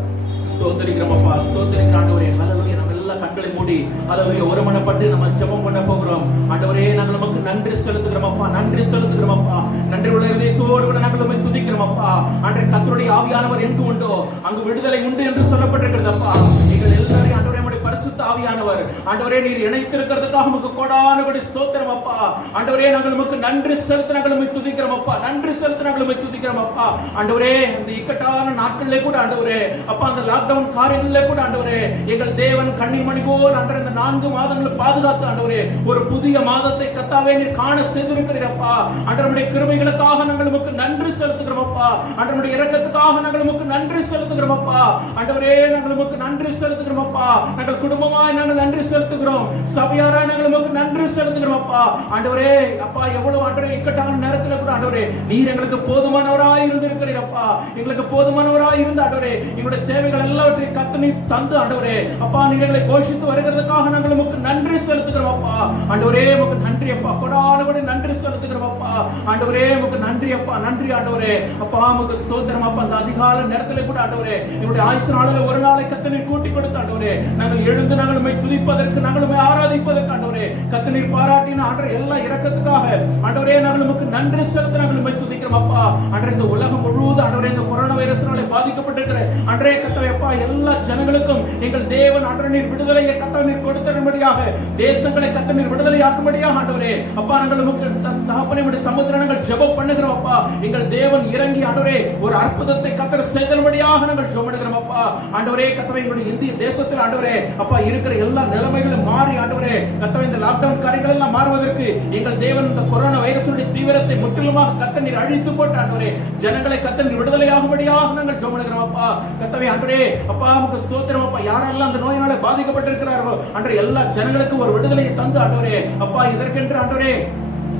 ஸ்தோத்திரிக்கிறோமப்பா, ஸ்தோத்திரிக்கிற ஆண்டவரே. ஹல்லேலூயா. நம்ம எல்லாம் கண்களை மூடி ஹல்லேலூயா ஒருமனப்பட்டு நம்ம ஜெபம் பண்ண போகிறோம். ஆண்டவரே, நாங்கள் நமக்கு நன்றி செலுத்துகிறோமப்பா, நன்றி செலுத்துகிறோமப்பா. நன்றி உள்ள இதயத்தோடு கூட நாங்கள் உம்மை துதிக்கிறோமப்பா. ஆண்டவரே, கர்த்தருடைய ஆவியானவர் எங்கு உண்டோ அங்கு விடுதலை உண்டு என்று சொல்லப்பட்டிருக்கிறதப்பா. நீங்கள் எல்லாரும் ஆண்டவரே பரிசுத்த ஆவியானவர் ஆண்டவரே நீர் இணைத்திருக்கிறதுக்காக உமக்கு கோடான கோடி ஸ்தோத்திரம் அப்பா. ஆண்டவரே, நாங்கள் உமக்கு நன்றி செலுத்த நாங்கள் உம்மை துதிக்கிறோம் அப்பா, நன்றி செலுத்த நாங்கள் உம்மை துதிக்கிறோம் அப்பா. ஆண்டவரே, இந்த இக்கட்டான நாட்களிலே கூட ஆண்டவரே அப்பா, அந்த லாக்டவுன் காரியங்களிலே கூட ஆண்டவரே எங்கள் தேவன் கண்ணீர் மணி போல் ஆண்டவரே இந்த 4 மாதங்கள் பாதுகாத்து ஆண்டவரே ஒரு புதிய மாதத்தை கர்த்தாவே நீர் காண செய்திருக்கிறீரப்பா. ஆண்டவருடைய கிருபைகளுக்காக நாங்கள் உமக்கு நன்றி செலுத்துகிறோம் அப்பா. ஆண்டவருடைய இரக்கத்துக்காக நாங்கள் உமக்கு நன்றி செலுத்துகிறோம் அப்பா. ஆண்டவரே, நாங்கள் உமக்கு நன்றி செலுத்துகிறோம் அப்பா. நாங்கள் குடும்பமாய் நாங்கள் நன்றி செலுத்துகிறோம். சபையாராய் நாங்கள் உமக்கு நன்றி செலுத்துகிறோம் அப்பா. ஆண்டவரே அப்பா, எவ்வளவு ஆண்டவரே இக்கட்டான நேரத்தில் கூட ஆண்டவரே நீர் எங்களுக்கு போதுமானவராய் இருந்திருக்கிறீர் அப்பா. எங்களுக்கு போதுமானவராய் இருந்த ஆண்டவரே எங்களுடைய தேவைகள் எல்லாவற்றையும் கர்த்தர் நீர் தந்து ஆண்டவரே அப்பா நீர் எங்களை போஷித்து வருகிறதுக்காக நாங்கள் உமக்கு நன்றி செலுத்துகிறோம் அப்பா. ஆண்டவரே, உமக்கு நன்றி அப்பா, கொடான கொடி நன்றி செலுத்துகிறோம் அப்பா. ஆண்டவரே, உமக்கு நன்றி அப்பா, நன்றி ஆண்டவரே அப்பா, உமக்கு ஸ்தோத்திரம் அப்பா. அந்த அதிகாலை நேரத்தில் கூட ஆண்டவரே எங்களுடைய ஆயுசு நாளில் ஒரு நாளை கர்த்தர் நீர் கூட்டி கொடுத்து ஆண்டவரே நாங்கள் எழுந்து நாங்கள் உம்மை துதிப்பதற்கு, நாங்கள் உம்மை ஆராதிப்பதற்கு ஆண்டவரே கர்த்தர் நீர் பாராட்டின ஆண்டவரே எல்லா இரக்கத்துக்காக ஆண்டவரே நாங்கள் உமக்கு நன்றி செலுத்த நாங்கள் உம்மை துதிக்கிறோம் அப்பா. ஆண்டவரே, இந்த உலகம் முழுவதும் ஆண்டவரே இந்த கொரோனா வைரஸ்னாலே பாதிக்கப்பட்டிருக்கிற ஆண்டவரே கர்த்தாவே அப்பா எல்லா ஜனங்களுக்கும் எங்கள் தேவன் ஆண்டவரே நீர் விடுதலையை கர்த்தர் நீர் கொடுத்தரும்படியாக, தேசங்களை கர்த்தர் நீர் விடுதலையாக்கும்படியாக ஆண்டவரே அப்பா நாங்கள் உமக்கு தகப்பனே உம்முடைய சமுத்திரம் நாங்கள் ஜெபம் பண்ணுகிறோம் அப்பா. எங்கள் தேவன் இறங்கி ஆண்டவரே ஒரு அற்புதத்தை கர்த்தர் செய்தரும்படியாக நாங்கள் ஜெபம் பண்ணுகிறோம் அப்பா. ஆண்டவரே கர்த்தாவே எங்களுடைய இந்திய தேசத்தில் ஆண்டவரே அப்பா இருக்கிற எல்லா நிலைமைகளும் மாறி ஆண்டவரே கர்த்தாவே இந்த லாக்டவுன் காரியங்கள் எல்லாம் மாறுவதற்கு எங்கள் தேவன் இந்த கொரோனா வைரஸுடைய தீவிரத்தை முற்றிலுமாக கர்த்தர் நீர் அழித்து போட்டு ஆண்டவரே ஜனங்களை கர்த்தர் நீர் விடுதலையாகும்படியாக நாங்கள் ஜெபம் பண்ணுகிறோம் அப்பா. கர்த்தாவே ஆண்டவரே அப்பா உமக்கு ஸ்தோத்திரம் அப்பா. யாரெல்லாம் அந்த நோயினால பாதிக்கப்பட்டிருக்கிறார்களோ ஆண்டவரே எல்லா ஜனங்களுக்கும் ஒரு விடுதலையை தந்து ஆண்டவரே அப்பா இதற்கென்று ஆண்டவரே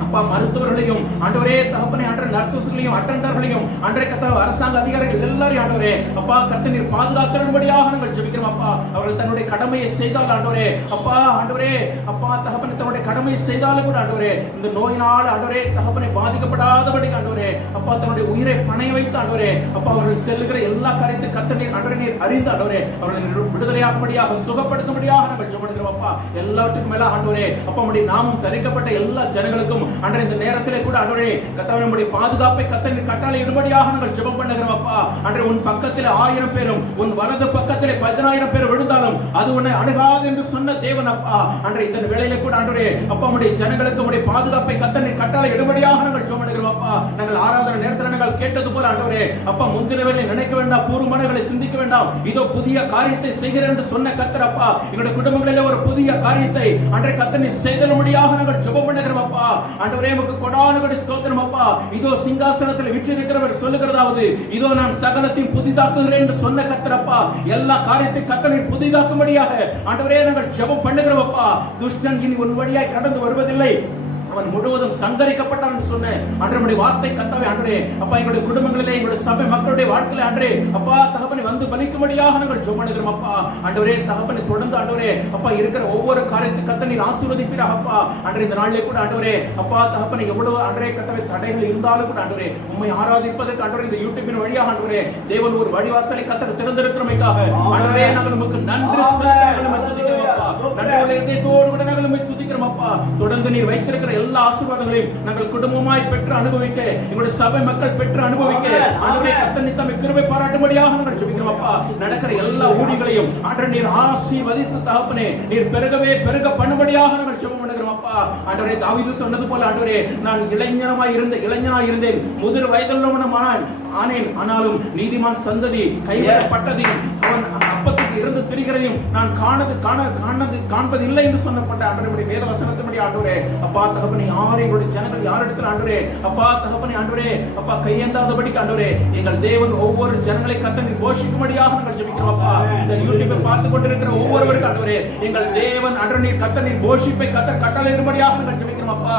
அப்பா மருத்துவர்களையும் ஆண்டவரே தகப்பனே ஆண்டவரே நர்சஸ்களையும் அட்டெண்டர்களையும் ஆண்டவரே கர்த்தாவே அரசாங்க அதிகாரிகள் எல்லாரையும் ஆண்டவரே அப்பா கர்த்தர் நீர் பாதுகாத்தரும்படியாக நாங்கள் ஜெபிக்கிறோம் அப்பா. அவர்கள் தன்னுடைய கடமையை செய்தால் ஆண்டவரே அப்பா ஆண்டவரே அப்பா தகப்பனே தன்னுடைய கடமையை செய்தாலும் கூட ஆண்டவரே இந்த நோயினால் ஆண்டவரே தகப்பனை பாதிக்கப்படாதபடி ஆண்டவரே அப்பா தன்னுடைய உயிரை பணைய வைத்து ஆண்டவரே அப்பா அவர்கள் செல்லுகிற எல்லா காரியத்தை கர்த்தர் நீர் ஆண்டவரே நீர் அறிந்து ஆண்டவரே அவர்களை விடுதலையாகும்படியாக சுகப்படுத்தும்படியாக நாங்கள் ஜெபிக்கிறோம் அப்பா. எல்லாவற்றுக்கும் மேல ஆண்டவரே அப்பா உம்முடைய நாமம் தரிக்கப்பட்ட எல்லா ஜனங்களுக்கும் அன்றைய இந்த நேரத்திலே கூட ஆண்டவரே கர்த்தாவே நம்முடைய பாதுகாப்பை கர்த்தர் கட்டளையிடும்படியாக நாங்கள் ஜெபம் பண்ணுகிறோம் அப்பா. அன்றைய உன் பக்கத்திலே 1000 பேரும் உன் வலது பக்கத்திலே 10000 பேர் விழுந்தாலும் அது உன்னை அணுகாது என்று சொன்ன தேவன் அப்பா. அன்றைய இந்த வேளையிலே கூட ஆண்டவரே அப்பா நம்முடைய ஜனங்களுக்கு நம்முடைய பாதுகாப்பை கர்த்தர் கட்டளையிடும்படியாக நாங்கள் ஜெபம் பண்ணுகிறோம் அப்பா. நாங்கள் ஆராதனை நேரத்தில் நாங்கள் கேட்டது போல ஆண்டவரே அப்பா முந்தின வேளையை நினைக்க வேண்டாம், பூர்வமானங்களை சிந்திக்க வேண்டாம், இதோ புதிய காரியத்தை செய்கிறேன் என்று சொன்ன கர்த்தர் அப்பா எங்களுடைய குடும்பங்களிலே ஒரு புதிய காரியத்தை அன்றைய கர்த்தர் நீ செய்தலும்படியாக நாங்கள் ஜெபம் பண்ணுகிறோம் அப்பா. ஆண்டவரே உமக்கு கொடான கொடி ஸ்தோத்திரம் அப்பா. இதோ சிங்காசனத்தில் வீற்றிருக்கிறவர் சொல்லுகிறதாவது இதோ நான் சகலத்தையும் புதிதாக்குகிறேன் என்று சொன்ன கர்த்தர் அப்பா எல்லா காரியத்தையும் கர்த்தர் புதிதாக்கும்படியாக ஆண்டவரே நாங்கள் ஜெபம் பண்ணுகிறோம் அப்பா. துஷ்டன் இனி உன் வழியாய் கடந்து வருவதில்லை, அவன் முழுவதும் சங்கரிக்கப்பட்டான் என்று சொன்ன அன்றைய வார்த்தை கர்த்தாவே ஆண்டவரே அப்பா எங்களுடைய குடும்பங்களிலே எங்களுடைய சபை மக்களுடைய வாழ்க்கையிலே ஆண்டவரே அப்பா தகப்பனை வந்து பலிக்கும்படியாக நாங்கள் ஜெபம் பண்ணுகிறோம் அப்பா. ஆண்டவரே தகப்பனை தொடர்ந்து ஆண்டவரே அப்பா இருக்கிற ஒவ்வொரு காரியத்தையும் கர்த்தர் நீர் ஆசீர்வதிப்பீராக அப்பா. அன்றைய இந்த நாளிலே கூட ஆண்டவரே அப்பா தகப்பனை எவ்வளவு அன்றைய கர்த்தாவே தடைகள் இருந்தாலும் கூட ஆண்டவரே உம்மை ஆராதிப்பதற்கு ஆண்டவரே இந்த யூடியூபின் வழியாக ஆண்டவரே தேவன் ஒரு வழிவாசலை கர்த்தர் திறந்திருக்கிறமைக்காக ஆண்டவரே நாங்கள் உமக்கு நன்றி சொல்லுகிறோம் அப்பா. நன்றி இதயத்தோடு கூட நாங்கள் உம்மை துதிக்கிறோம் அப்பா. தொடர்ந்து நீர் வைத்திருக்கிற எல்லா ஆசீர்வாதங்களையும் நாங்கள் குடும்பமாய் பெற்று அனுபவிக்க எங்களுடைய சபை மக்கள் பெற்று அனுபவிக்க ஆண்டவரே கர்த்தர் நித்தம் கிருபை பாராட்டும்படியாக நாங்கள் ஜெபிக்கிறோம் அப்பா. நடக்கிற எல்லா ஊழியங்களையும் ஆண்டவரே நீர் ஆசீர்வதித்து தகப்பனே நீர் பெருகவே பெருக பண்ணும்படியாக நாங்கள் ஜெபம் பண்ணுகிறோம் அப்பா. ஆண்டவரே தாவீது சொன்னது போல ஆண்டவரே நான் இளைஞனாய் இருந்தேன், முதிர் வயதுள்ளவனாய் ஆனேன், ஆனாலும் நீதிமான் சந்ததி கைவிடப்பட்டதையும் அவன் அப்பத்துக்கு இருந்து திரிகிறதையும் நான் காண்பது இல்லை என்று சொன்னப்பட்ட ஆண்டவருடைய வேத வசனத்தின்படி ஆண்டவரே அப்பா தகப்பனே யார் எங்களுடைய ஜனங்கள் யார் இடத்துல ஆண்டவரே அப்பா தகப்பனே ஆண்டவரே அப்பா கையேந்தாதபடிக்கு ஆண்டவரே எங்கள் தேவன் ஒவ்வொரு ஜனங்களை கர்த்தர் போஷிக்கும்படியாக நாங்கள் ஜெபிக்கிறோம் அப்பா. இந்த யூடியூபை பார்த்து கொண்டிருக்கிற ஒவ்வொருவருக்கும் ஆண்டவரே எங்கள் தேவன் ஆண்டவரே கர்த்தர் போஷிப்பை கர்த்தர் கட்டளையிடும்படியாக நாங்கள் ஜெபிக்கிறோம் அப்பா.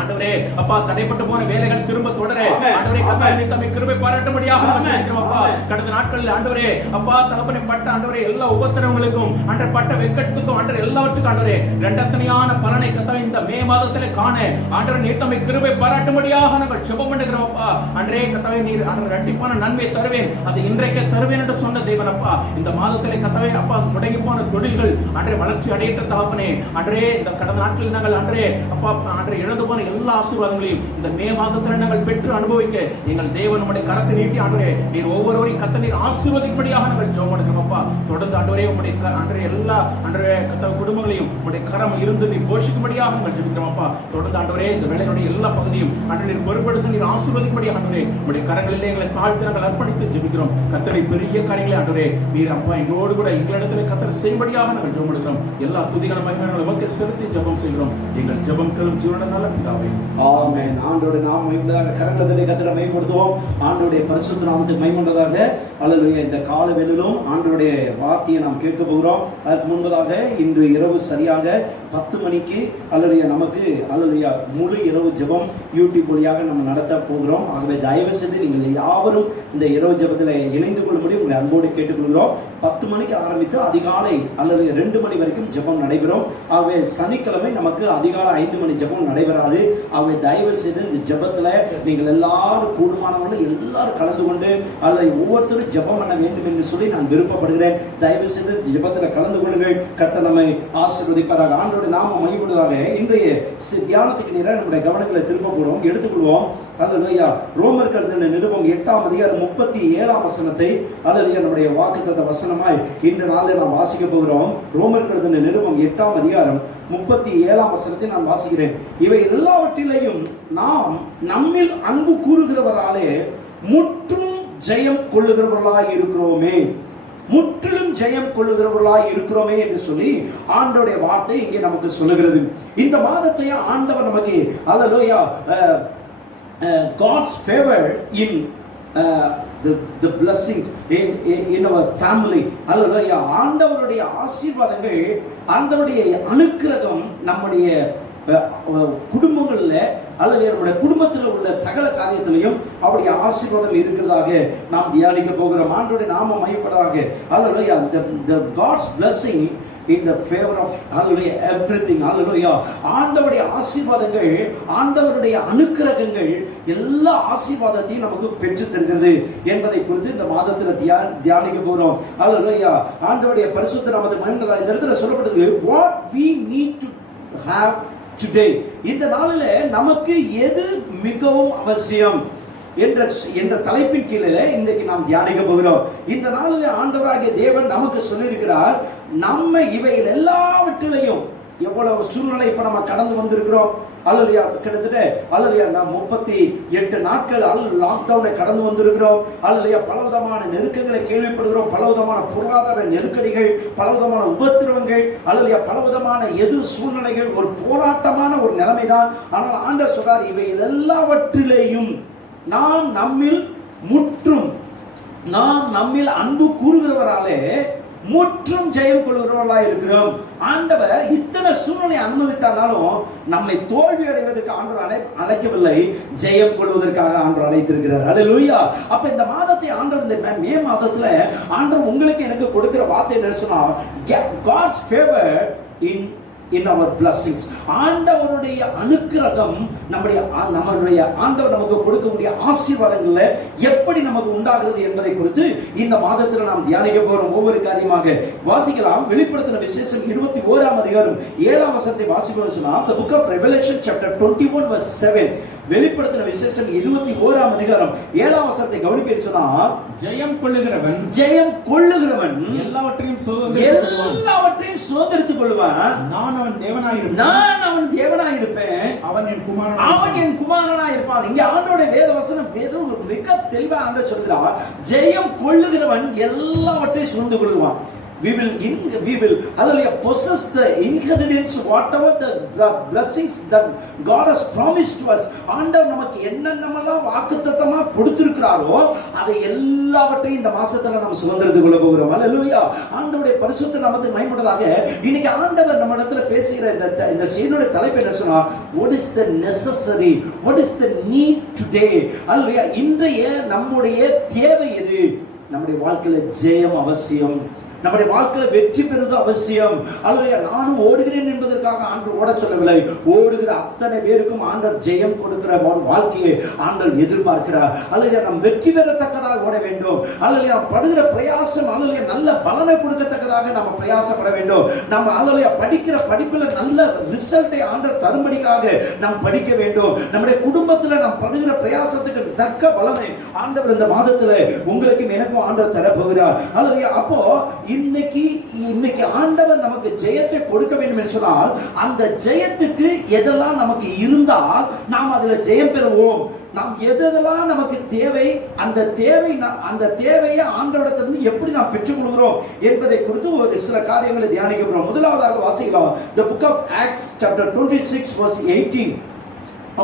ஆண்டவரே அப்பா தடைப்பட்டு போன வேலைகள் திரும்ப தொடர ஆண்டவரே கர்த்தர் தம்மை கிருபை பாராட்டும்படியாக நாங்கள் ஜெபிக்கிறோம் அப்பா. கடந்த நாட்களில் ஆண்டவரே அப்பா தகப்பனே பட்ட ஆண்டவரே எல்லா உபத்திரவங்களுக்கும் ஆண்டவரே பட்ட வெட்கத்துக்கும் ஆண்டவரே எல்லாவற்றுக்கும் ஆண்டவரே இரண்டத்தனையான பலனை கர்த்தர் இந்த மே மாதத்திலே காண ஆண்டவரே நீர் தம்மை கிருபை பாராட்டும்படியாக நாங்கள் ஜெபம் பண்ணுகிறோம் அப்பா. ஆண்டவரே கர்த்தர் நீர் ஆண்டவரே இரட்டிப்பான நன்மை தருவேன், அது இன்றைக்கே தருவேன் என்று சொன்ன தேவன் அப்பா. இந்த மாதத்திலே கர்த்தர் அப்பா முடங்கி போன தொழில்கள் ஆண்டவரே வளர்ச்சி அடையட்ட தகப்பனே ஆண்டவரே இந்த கடந்த நாட்களில் நாங்கள் ஆண்டவரே அப்பா ஆண்டவரே இழந்து போன எல்லா ஆசீர்வாதங்களையும் இந்த மே மாதத்தில் நாங்கள் பெற்று அனுபவிக்க எங்கள் தேவன் நம்முடைய கரத்தை நீட்டி ஆண்டவரே நீர் ஒவ்வொருவரையும் கர்த்தர் நீர் ஆசீர்வதிக்கும்படியாக நாங்கள் ஜெபம் பண்ணுகிறோம் அப்பா. தொடர்ந்து ஆண்டவரே உம்முடைய ஆண்டவரே எல்லா ஆண்டவரே கர்த்தர் குடும்பங்களையும் உம்முடைய கரம் இருந்து நீர் போஷிக்கும்படியாக நாங்கள் ஜெபிக்கிறோம் அப்பா. தொடர்ந்து ஆண்டவரே இந்த வேளையினுடைய எல்லா பகுதியும் ஆண்டவரே நீர் பொறுப்படுத்தி நீர் ஆசீர்வதிக்கும்படியாக ஆண்டவரே உம்முடைய கரங்களிலே எங்களை தாழ்த்தி நாங்கள் அர்ப்பணித்து ஜெபிக்கிறோம். கர்த்தரை பெரிய காரியங்களை ஆண்டவரே நீர் அப்பா எங்களோடு கூட எங்களிடத்தில் கர்த்தர் செய்யும்படியாக நாங்கள் ஜெபம் பண்ணுகிறோம். எல்லா துதிகளும் மகிமைகளும் உமக்கு செலுத்தி ஜெபம் செய்கிறோம். எங்கள் ஜெபம் கேளும் ஜீவனுள்ள நல்ல பிதாவே. ஆமென். ஆண்டவருடைய நாமம் மகிமையுண்டதாக. கரங்களை கர்த்தரை மகிமைப்படுத்துவோம். ஆண்டவருடைய பரிசுத்த நாமத்துக்கு மகிமையுண்டதாக. அல்லேலூயா. இந்த கால வேளையிலும் ஆண்டவருடைய வார்த்தையை நாம் கேட்க போகிறோம். அதற்கு முன்பதாக இன்று இரவு சரியாக 10 மணிக்கு அல்லேலூயா நமக்கு அல்லேலூயா முழு இரவு ஜெபம் யூடியூப் வழியாக நம்ம நடத்த போகிறோம். ஆகவே தயவு செய்து நீங்கள் யாவரும் இந்த இரவு ஜெபத்தில் இணைந்து கொள்ளும்படி உங்களை அன்போடு கேட்டுக்கொள்கிறோம். 10 மணிக்கு ஆரம்பித்து அதிகாலை அல்லது 2 மணி வரைக்கும் ஜெபம் நடைபெறும். ஆகவே சனிக்கிழமை நமக்கு அதிகாலை 5 மணி ஜெபம் நடைபெறாது. ஆகவே தயவு செய்து இந்த ஜெபத்தில் நீங்கள் எல்லாரும் கூடுமானவர்களும் எல்லாரும் கலந்து கொண்டு அல்லது ஒவ்வொருத்தரும் ஜெபம் பண்ண வேண்டும் என்று சொல்லி நான் விருப்பப்படுகிறேன். தயவு செய்து ஜெபத்தில் கலந்து கொள்ளுங்கள். கர்த்தர் நம்மை ஆசீர்வதிப்பாராக. ஆண்டவருடைய நாமம் மகிமைப்படுவதாக. இன்றைய தியானத்துக்கு நேராக நம்முடைய கவனங்களை திருப்ப போடுவோம், எடுத்துக்கொள்வோம். அல்லேலூயா. ரோமருக்கு எழுதின நிருபம் 8ஆம் அதிகாரம் 37ஆம் வசனத்தை அல்லேலூயா நம்முடைய வாக்குத்தத்த வசனமாய் இன்று நாளில் நாம் வாசிக்க போகிறோம். ரோமருக்கு எழுதின நிருபம் 8ஆம் அதிகாரம் 37ஆம் வசனத்தை நான் வாசிக்கிறேன். இவை எல்லாவற்றிலையும் நாம் நம்மில் அன்பு கூறுகிறவராலே முற்றும் ஜெயம் கொள்ளுகிறவர்களாய் இருக்கிறோமே, முற்றிலும் ஜெயம் கொள்ளுகிறவர்களாய் இருக்கிறோமே என்று சொல்லி ஆண்டவருடைய வார்த்தை இங்கே நமக்கு சொல்லுகிறது. இந்த மாதத்தை ஆண்டவர் நமக்கு அல்லேலூயா God's favor in the blessings in our family. அல்லேலூயா. ஆண்டவருடைய ஆசீர்வாதங்கள், ஆண்டவருடைய அனுக்கிரகம் நம்முடைய குடும்பங்களில் அல்லது நம்முடைய குடும்பத்தில் உள்ள சகல காரியத்திலையும் அவருடைய ஆசீர்வாதம் இருக்கிறதாக நாம் தியானிக்க போகிறோம். ஆண்டவருடைய நாமம் மகிமைப்படுவதாக. அல்லேலூயா. The God's blessing in the favor of hallelujah everything. hallelujah. ஆண்டவருடைய ஆசீர்வாதங்கள், ஆண்டவருடைய அனுக்கிரகங்கள் எல்லா ஆசீர்வாதத்தையும் நமக்கு பெற்று தருகிறது என்பதை குறித்து இந்த மாதத்தில் தியானிக்க போகிறோம். hallelujah. ஆண்டவருடைய பரிசுத்த நாமத்துக்கு மகிமையாக இந்த இடத்துல சொல்லப்படுது what we need to have today. இந்த நாளில நமக்கு எது மிகவும் அவசியம் என்ற தலைப்பின் கீழே இன்றைக்கு நாம் தியானிக்க போகிறோம். இந்த நாளில் ஆண்டவராகிய தேவன் நமக்கு சொல்லியிருக்கிறார், நம்ம இவைகள் எல்லாவற்றிலையும் எவ்வளவு சூழ்நிலை இப்ப நம்ம கடந்து வந்திருக்கிறோம். அல்லேலூயா. கிட்டத்தட்ட அல்லேலூயா நாம் 38 நாட்கள் லாக்டவுனை கடந்து வந்திருக்கிறோம். அல்லேலூயா. பலவிதமான நெருக்கங்களை கேள்விப்படுகிறோம், பலவிதமான பொருளாதார நெருக்கடிகள், பலவிதமான உபத்திரவங்கள், அல்லேலூயா, பலவிதமான எதிர் சூழ்நிலைகள், ஒரு போராட்டமான ஒரு நிலைமைதான். ஆனால் ஆண்டவர் சொல்றார், இவை எல்லாவற்றிலேயும் நாம் நம்மில் அன்பு கூறுகிறவராலே முற்றும் ஜெயம் கொள்கிறவர்களாக இருக்கிறோம். ஆண்டவர் இத்தனை சூழ்நிலை அனுமதித்தாலும் நம்மை தோல்வி அடைவதற்கு ஆண்டவர் அழைக்கவில்லை, ஜெயம் கொள்வதற்காக ஆண்டவர் அழைத்திருக்கிறார். அல்லேலூயா. அப்ப இந்த மாதத்தை ஆண்டவர், இந்த மே மாதத்துல ஆண்டவர் உங்களுக்கு எனக்கு கொடுக்கிற வார்த்தை என்ன சொன்னா, God's favor in our blessings. ஆண்டவருடைய அனுக்கிரகம் நம்முடைய ஆண்டவர் நமக்கு கொடுக்கக்கூடிய ஆசீர்வாதங்கள்ல எப்படி நமக்கு உண்டாகிறது என்பதை குறித்து இந்த மாதத்தில் நாம் தியானிக்க போறோம். ஒவ்வொரு காரியமாக வாசிக்கலாம். வெளிப்படுத்தின விசேஷம் 21ஆம் அதிகாரம் 7ஆம் வசனத்தை வாசிக்கணும்னு சொன்னா, the book of Revelation chapter 21 verse 7. வெளிப்படுத்தின விசேஷம் 21ஆம் அதிகாரம் 7ஆம் வசனத்தை கவனிப்பீர்கள் சொன்னா, ஜெயம் கொள்ளுகிறவன் எல்லாவற்றையும் சுதந்தரித்துக் கொள்வான். நான் அவன் தேவனாயிருப்பேன், அவன் என் குமாரனாயிருப்பான். இங்க ஆண்டவருடைய வேத வசனம் மிக தெளிவா ஆண்டவர் சொல்கிறார், ஜெயம் கொள்ளுகிறவன் எல்லாவற்றையும் சுமந்து கொள்வான். We will hallelujah possess the inheritance, whatever the blessings that God has promised to us. ஆண்டவர் நமக்கு என்னென்னலாம் வாக்குத்தத்தமா கொடுத்திருக்கிறாரோ அதை எல்லாவற்றையும் இந்த மாசத்துல நம்ம சுதந்திரத்துக் கொள்ள போகிறோம். ஹalleluya. ஆண்டவருடைய பரிசுத்த நாமத்துக்கு மகிமையுண்டாக. இன்னைக்கு ஆண்டவர் நம்ம இடத்துல பேசுகிற இந்த செய்தியோட தலைப்பு என்ன சொன்னா, what is the necessary, what is the need today. ஹalleluya. இன்றைய நம்முடைய தேவை எது? நம்முடைய வாழ்க்கையில ஜெயம் அவசியம், நம்முடைய வாழ்க்கையில வெற்றி பெறுவது அவசியம். அல்லேலூயா. நானும் ஓடுகிறேன் என்பதற்காக ஆண்டவர் ஓட சொல்லவில்லை. ஓடுகிற அத்தனை பேருக்கும் ஆண்டவர் ஜெயம் கொடுக்கிற வாழ்க்கையை ஆண்டவர் எதிர்பார்க்கிறார். அல்லேலூயா. நாம் வெற்றி பெறத்தக்கதாக ஓட வேண்டும். அல்லேலூயா. படுகிற பிரயாசம் அல்லேலூயா நல்ல பலனை கொடுக்கத்தக்கதாக நாம் பிரயாசப்பட வேண்டும். நம்ம அல்லேலூயா படிக்கிற படிப்புல நல்ல ரிசல்ட்டை ஆண்டவர் தரும்படிக்காக நாம் படிக்க வேண்டும். நம்முடைய குடும்பத்துல நாம் படுகிற பிரயாசத்துக்கு தக்க பலனை ஆண்டவர் இந்த மாதத்துல உங்களுக்கும் எனக்கும் ஆண்டவர் தரப்போகிறார். அல்லேலூயா. அப்போ இன்னைக்கு ஆண்டவர் நமக்கு ஜெயத்தை கொடுக்க வேண்டும் என்று சொன்னால், அந்த ஜெயத்துக்கு எதெல்லாம் நமக்கு இருந்தால் நாம் அதுல ஜெயம் பெறுவோம். நாம் எதெல்லாம் நமக்கு தேவை, அந்த தேவையை ஆண்டவரிடத்திலிருந்து எப்படி நாம் பெற்றுக்கொள்கிறோம் என்பதை குறித்து ஒரு சில காரியங்களை தியானிக்க போறோம். முதலாவதாக வாசிக்கலாம். The book of Acts chapter 26 verse 18.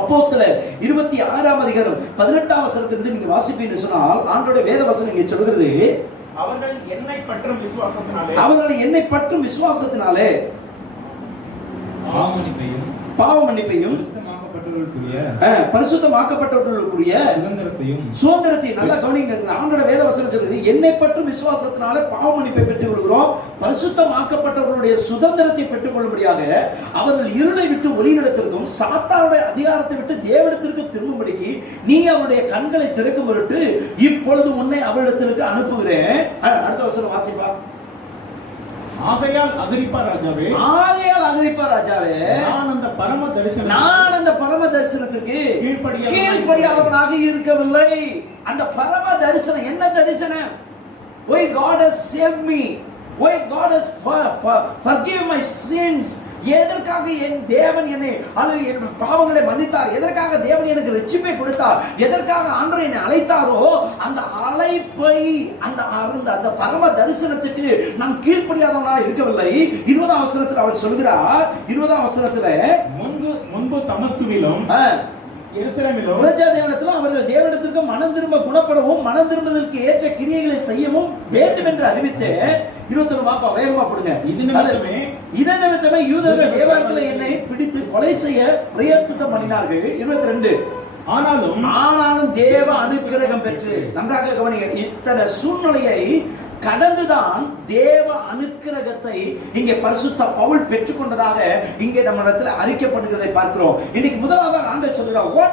அப்போஸ்தலர் 26ஆம் அதிகாரம் 18ஆம் வசனத்திலிருந்து நீங்க வாசிப்பீங்கன்னு சொன்னால், ஆண்டவருடைய வேத வசனம் இங்கே சொல்கிறது, அவர்கள் என்னை பற்றும் விசுவாசத்தினாலே பாவ மன்னிப்பையும் பரிசுத்தமாக்கப்பட்டவர்களுக்குரிய சுதந்திரத்தையும் நல்லா கவனிங்க. ஆண்டவருடைய வேத வசனம் சொல்றது, என்னை பற்றும் விசுவாசத்தினாலே பாவ மன்னிப்பை பெற்றுக் கொள்கிறோம், பரிசுத்தமாக்கப்பட்டவர்களுடைய சுதந்திரத்தை பெற்றுக் கொள்ளும்படியாக அவர்கள் இருளை விட்டு ஒளியிடத்திற்கும் சாத்தானுடைய அதிகாரத்தை விட்டு தேவனிடத்திற்கு திரும்பும்படிக்கு நீ அவருடைய கண்களை திறக்கும் பொருட்டு இப்பொழுது உன்னை அவரிடத்திற்கு அனுப்புகிறேன். அடுத்த வசனம் வாசிப்பா. ஆகையால் அகிரிப்பா ராஜாவே, நான் அந்த பரம தரிசனத்திற்கு கீழ்ப்படியாதவனாக இருக்கவில்லை. அந்த பரம தரிசனம் என்ன தரிசனம்? Why God has saved me, why God has forgiven my sins. எதற்காக என் தேவன் என்னை என் பாவங்களை மன்னித்தார், எதற்காக தேவன் எனக்கு ரட்சிப்பை கொடுத்தார், எதற்காக ஆண்டவர் என்னை அழைத்தாரோ அந்த அழைப்பை அந்த பரம தரிசனத்துக்கு நான் கீழ்ப்படியாதவனாக இருக்கவில்லை. 20ஆம் வசனத்தில் அவர் சொல்கிறார், 20ஆம் வசனத்துல, முன்பு தமஸ்குவிலும் எருசலேமிலும் அவர்கள் தேவனிடத்திற்கு மனம் திரும்ப குணப்படவும் மனம் திரும்புவதற்கு ஏற்ற கிரியைகளை செய்யவும் வேண்டும் என்று அறிவித்து 21 வாப்பா வேகமா போடுங்க. இது நிமித்தமே யூதர்கள் தேவாலயத்தில் என்னை பிடித்து கொலை செய்ய பிரயத்தனம் பண்ணினார்கள். 22 ஆனாலும் தேவ அனுக்கிரகம் பெற்று, நன்றாக கவனிங்க, இத்தனை சூழ்நிலையை கடந்துதான் தேவ அனுக்கிரகத்தை இங்கே பரிசுத்த பவுல் பெற்றுக்கொண்டதாக இங்கே நம்ம இடத்துல அறிக்கைப்படுகிறதை பார்க்கிறோம். இன்னைக்கு முதலாவது ஆண்டவர் சொல்கிறார், what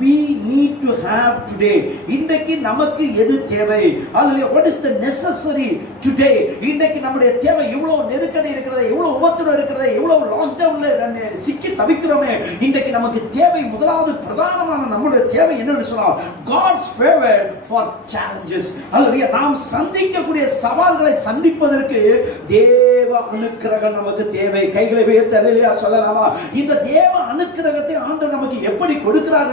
we need to have today. இன்றைக்கு நமக்கு எது தேவை? Hallelujah. What is the necessary today? இன்றைக்கு நம்முடைய தேவை எவ்வளவு நெருக்கடி இருக்கிறது, எவ்வளவு உபத்திரம் இருக்கிறது, எவ்வளவு லாக்டவுன்ல சிக்கி தவிக்கிறோமே. இன்றைக்கு நமக்கு தேவை, முதலாவது பிரதானமான நம்முடைய தேவை என்னன்னு சொன்னா, God's favor for challenges. Hallelujah. நாம் சந்திக்கக்கூடிய சவால்களை சந்திப்பதற்கு தேவ அனுக்கிரகம் நமக்கு தேவை. கைகளை உயர்த்தி அல்லேலூயா சொல்லலாமா? இந்த தேவ அனுக்கிரகத்தை ஆண்டவர் நமக்கு எப்படி கொடுக்கிறார்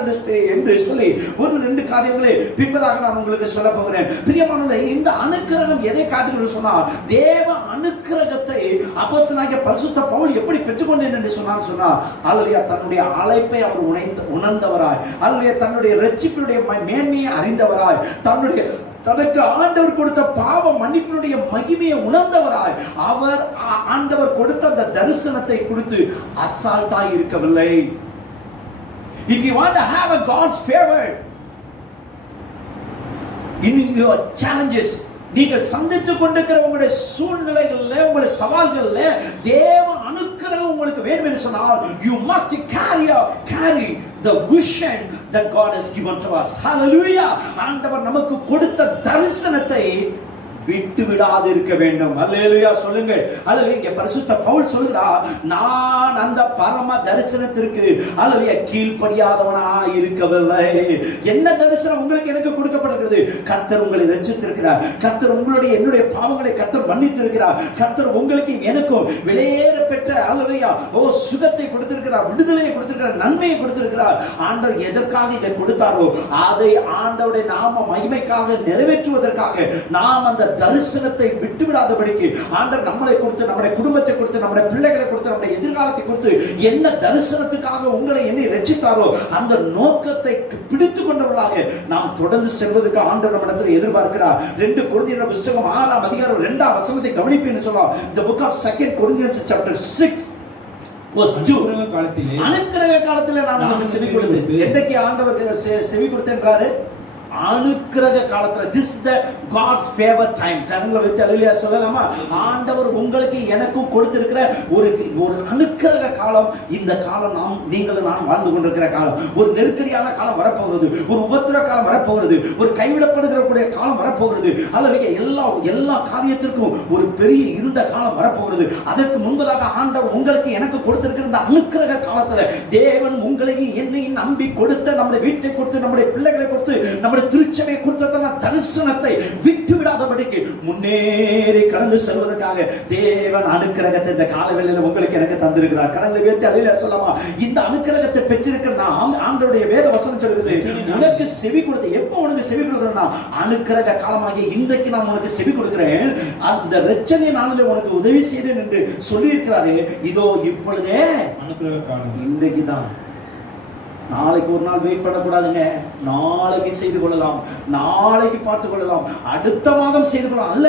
என்று சொல்லி ஒரு 2 காரியங்களை பின்பதாக நான் உங்களுக்கு சொல்ல போகிறேன். பிரியமானவர்களே, இந்த அனுக்கிரகம் எதை காட்டுகிறது சொன்னா, தேவ அனுக்கிரகத்தை அப்போஸ்தலனாகிய பரிசுத்த பவுல் எப்படி பெற்றுக்கொண்டேன் என்று சொன்னா, அல்லேலூயா, தன்னுடைய அழைப்பை அவர் உணர்ந்தவராய், அல்லேலூயா, தன்னுடைய இரட்சிப்பினுடைய மேன்மையை அறிந்தவராய், தனக்கு ஆண்டவர் கொடுத்த பாவ மன்னிப்பினுடைய மகிமையை உணர்ந்தவராய், அவர் ஆண்டவர் கொடுத்த அந்த தரிசனத்தை கொடுத்து அசால்ட்டாய் இருக்கவில்லை. If you want to have a God's favor in your challenges, நீங்கள் சந்தித்துக் கொண்டிருக்கிற உங்களுடைய சூழ்நிலைகள்ல, உங்களுடைய சவால்கள்ல தேவ அனுக்கிரகம் உங்களுக்கு வேண்டும் என்று சொன்னால், you must carry the vision that God has given to us. Hallelujah. ஆண்டவர் நமக்கு கொடுத்த தரிசனத்தை விட்டு விடாது இருக்க வேண்டும். அல்லேலூயா சொல்லுங்க. அல்லேலூயா. இங்கே பரிசுத்த பவுல் சொல்கிறார், நான் அந்த பரம தரிசனத்திற்கு அல்லேலூயா கீழ்ப்படியாதவனா இருக்கவில்லை. என்ன தரிசனம் உங்களுக்கு எனக்கு கொடுக்கப்படுகிறது? கர்த்தர் உங்களை ரட்சித்திருக்கிறார். கர்த்தர் உங்களுடைய என்னுடைய பாவங்களை கர்த்தர் மன்னித்திருக்கிறார். கர்த்தர் உங்களுக்கு எனக்கும் விலையேற பெற்ற அல்லேலூயா சுகத்தை கொடுத்திருக்கிறார், விடுதலையை கொடுத்திருக்கிறார், நன்மையை கொடுத்திருக்கிறார். ஆண்டவர் எதற்காக இதை கொடுத்தாரோ அதை ஆண்டவருடைய நாம மகிமைக்காக நிறைவேற்றுவதற்காக நாம் அந்த தரிசனத்தை விட்டுவிடாதபடிக்கு ஆண்டவர் நம்மளை கொடுத்து, நம்முடைய குடும்பத்தை கொடுத்து, நம்முடைய பிள்ளைகளை கொடுத்து, நம்முடைய எதிர்காலத்தை கொடுத்து என்ன தரிசனத்துக்காக உங்களை என்னை ரட்சித்தாரோ அந்த நோக்கத்தை பிடித்துக் கொண்டவர்களாக நாம் தொடர்ந்து செல்வதற்கு ஆண்டவர் நம்மிடத்தில் எதிர்பார்க்கிறார். 2 கொரிந்தியர் புத்தகம் 6ஆம் அதிகாரம் 2ஆம் வசனத்தை கவனிப்பீன்னு சொல்லலாம். The book of 2 Corinthians chapter 6 verse 2. அனுக்கிரக காலத்திலே நான் உங்களுக்கு செவி கொடுத்தேன். என்னைக்கு ஆண்டவர் செவி கொடுத்தேன்றாரு? அனுக்கிரக காலத்துல. This is the God's favor time. கரங்களை வைத்து அல்லேலூயா சொல்லலாமா? ஆண்டவர் உங்களுக்கு எனக்கும் கொடுத்திருக்கிற ஒரு அனுக்கிரக காலம். இந்த காலம் நீங்களும் நான் வாழ்ந்து கொண்டிருக்கிற காலம். ஒரு நெருக்கடியான காலம் வரப்போகிறது, ஒரு உபத்திர காலம் வரப்போகிறது, ஒரு கைவிடப்படுகிற காலம் வரப்போகிறது. அல்லேலூயா. எல்லா காரியத்திற்கும் ஒரு பெரிய இருண்ட காலம் வரப்போகிறது. அதற்கு முன்பதாக ஆண்டவர் உங்களுக்கு எனக்கு கொடுத்திருக்கிற இந்த அனுக்கிரக காலத்துல தேவன் உங்களையும் என்னையும் நம்பி கொடுத்த, நம்முடைய வீட்டை கொடுத்து, நம்முடைய பிள்ளைகளை கொடுத்து, நம்முடைய திருச்சபை கொடுத்த தரிசனத்தை விட்டு விடாதபடிக்கு முன்னேறி கடந்து செல்வதற்காக தேவன் அனுக்கிரகத்தை இந்த காலவேளையில உங்களுக்கு எனக்கு தந்திருக்கிறார். கரங்களை உயர்த்தி அல்லேலூயா சொல்லலாமா? இந்த அனுக்கிரகத்தை பெற்றிருக்கிற நாம் ஆண்டவருடைய வேத வசனம் சொல்கிறது, உனக்கு செவி கொடுத்த. எப்போ உனக்கு செவி கொடுக்கிறேன்னா, அனுக்கிரக காலமாகிய இன்றைக்கு நான் உனக்கு செவி கொடுக்கிறேன், அந்த இரட்சணிய நாளிலே உனக்கு உதவி செய்கிறேன் என்று சொல்லி இருக்கிறாரு. இதோ இப்பொழுதே அனுக்கிரக காலம், இன்றைக்கு தான். நாளைக்கு ஒரு நாள் வெயிட் பண்ணக்கூடாதுங்க. நாளைக்கு செய்து கொள்ளலாம், நாளைக்கு பார்த்துக் கொள்ளலாம், அடுத்த மாதம் செய்து கொள்ளலாம். அல்ல,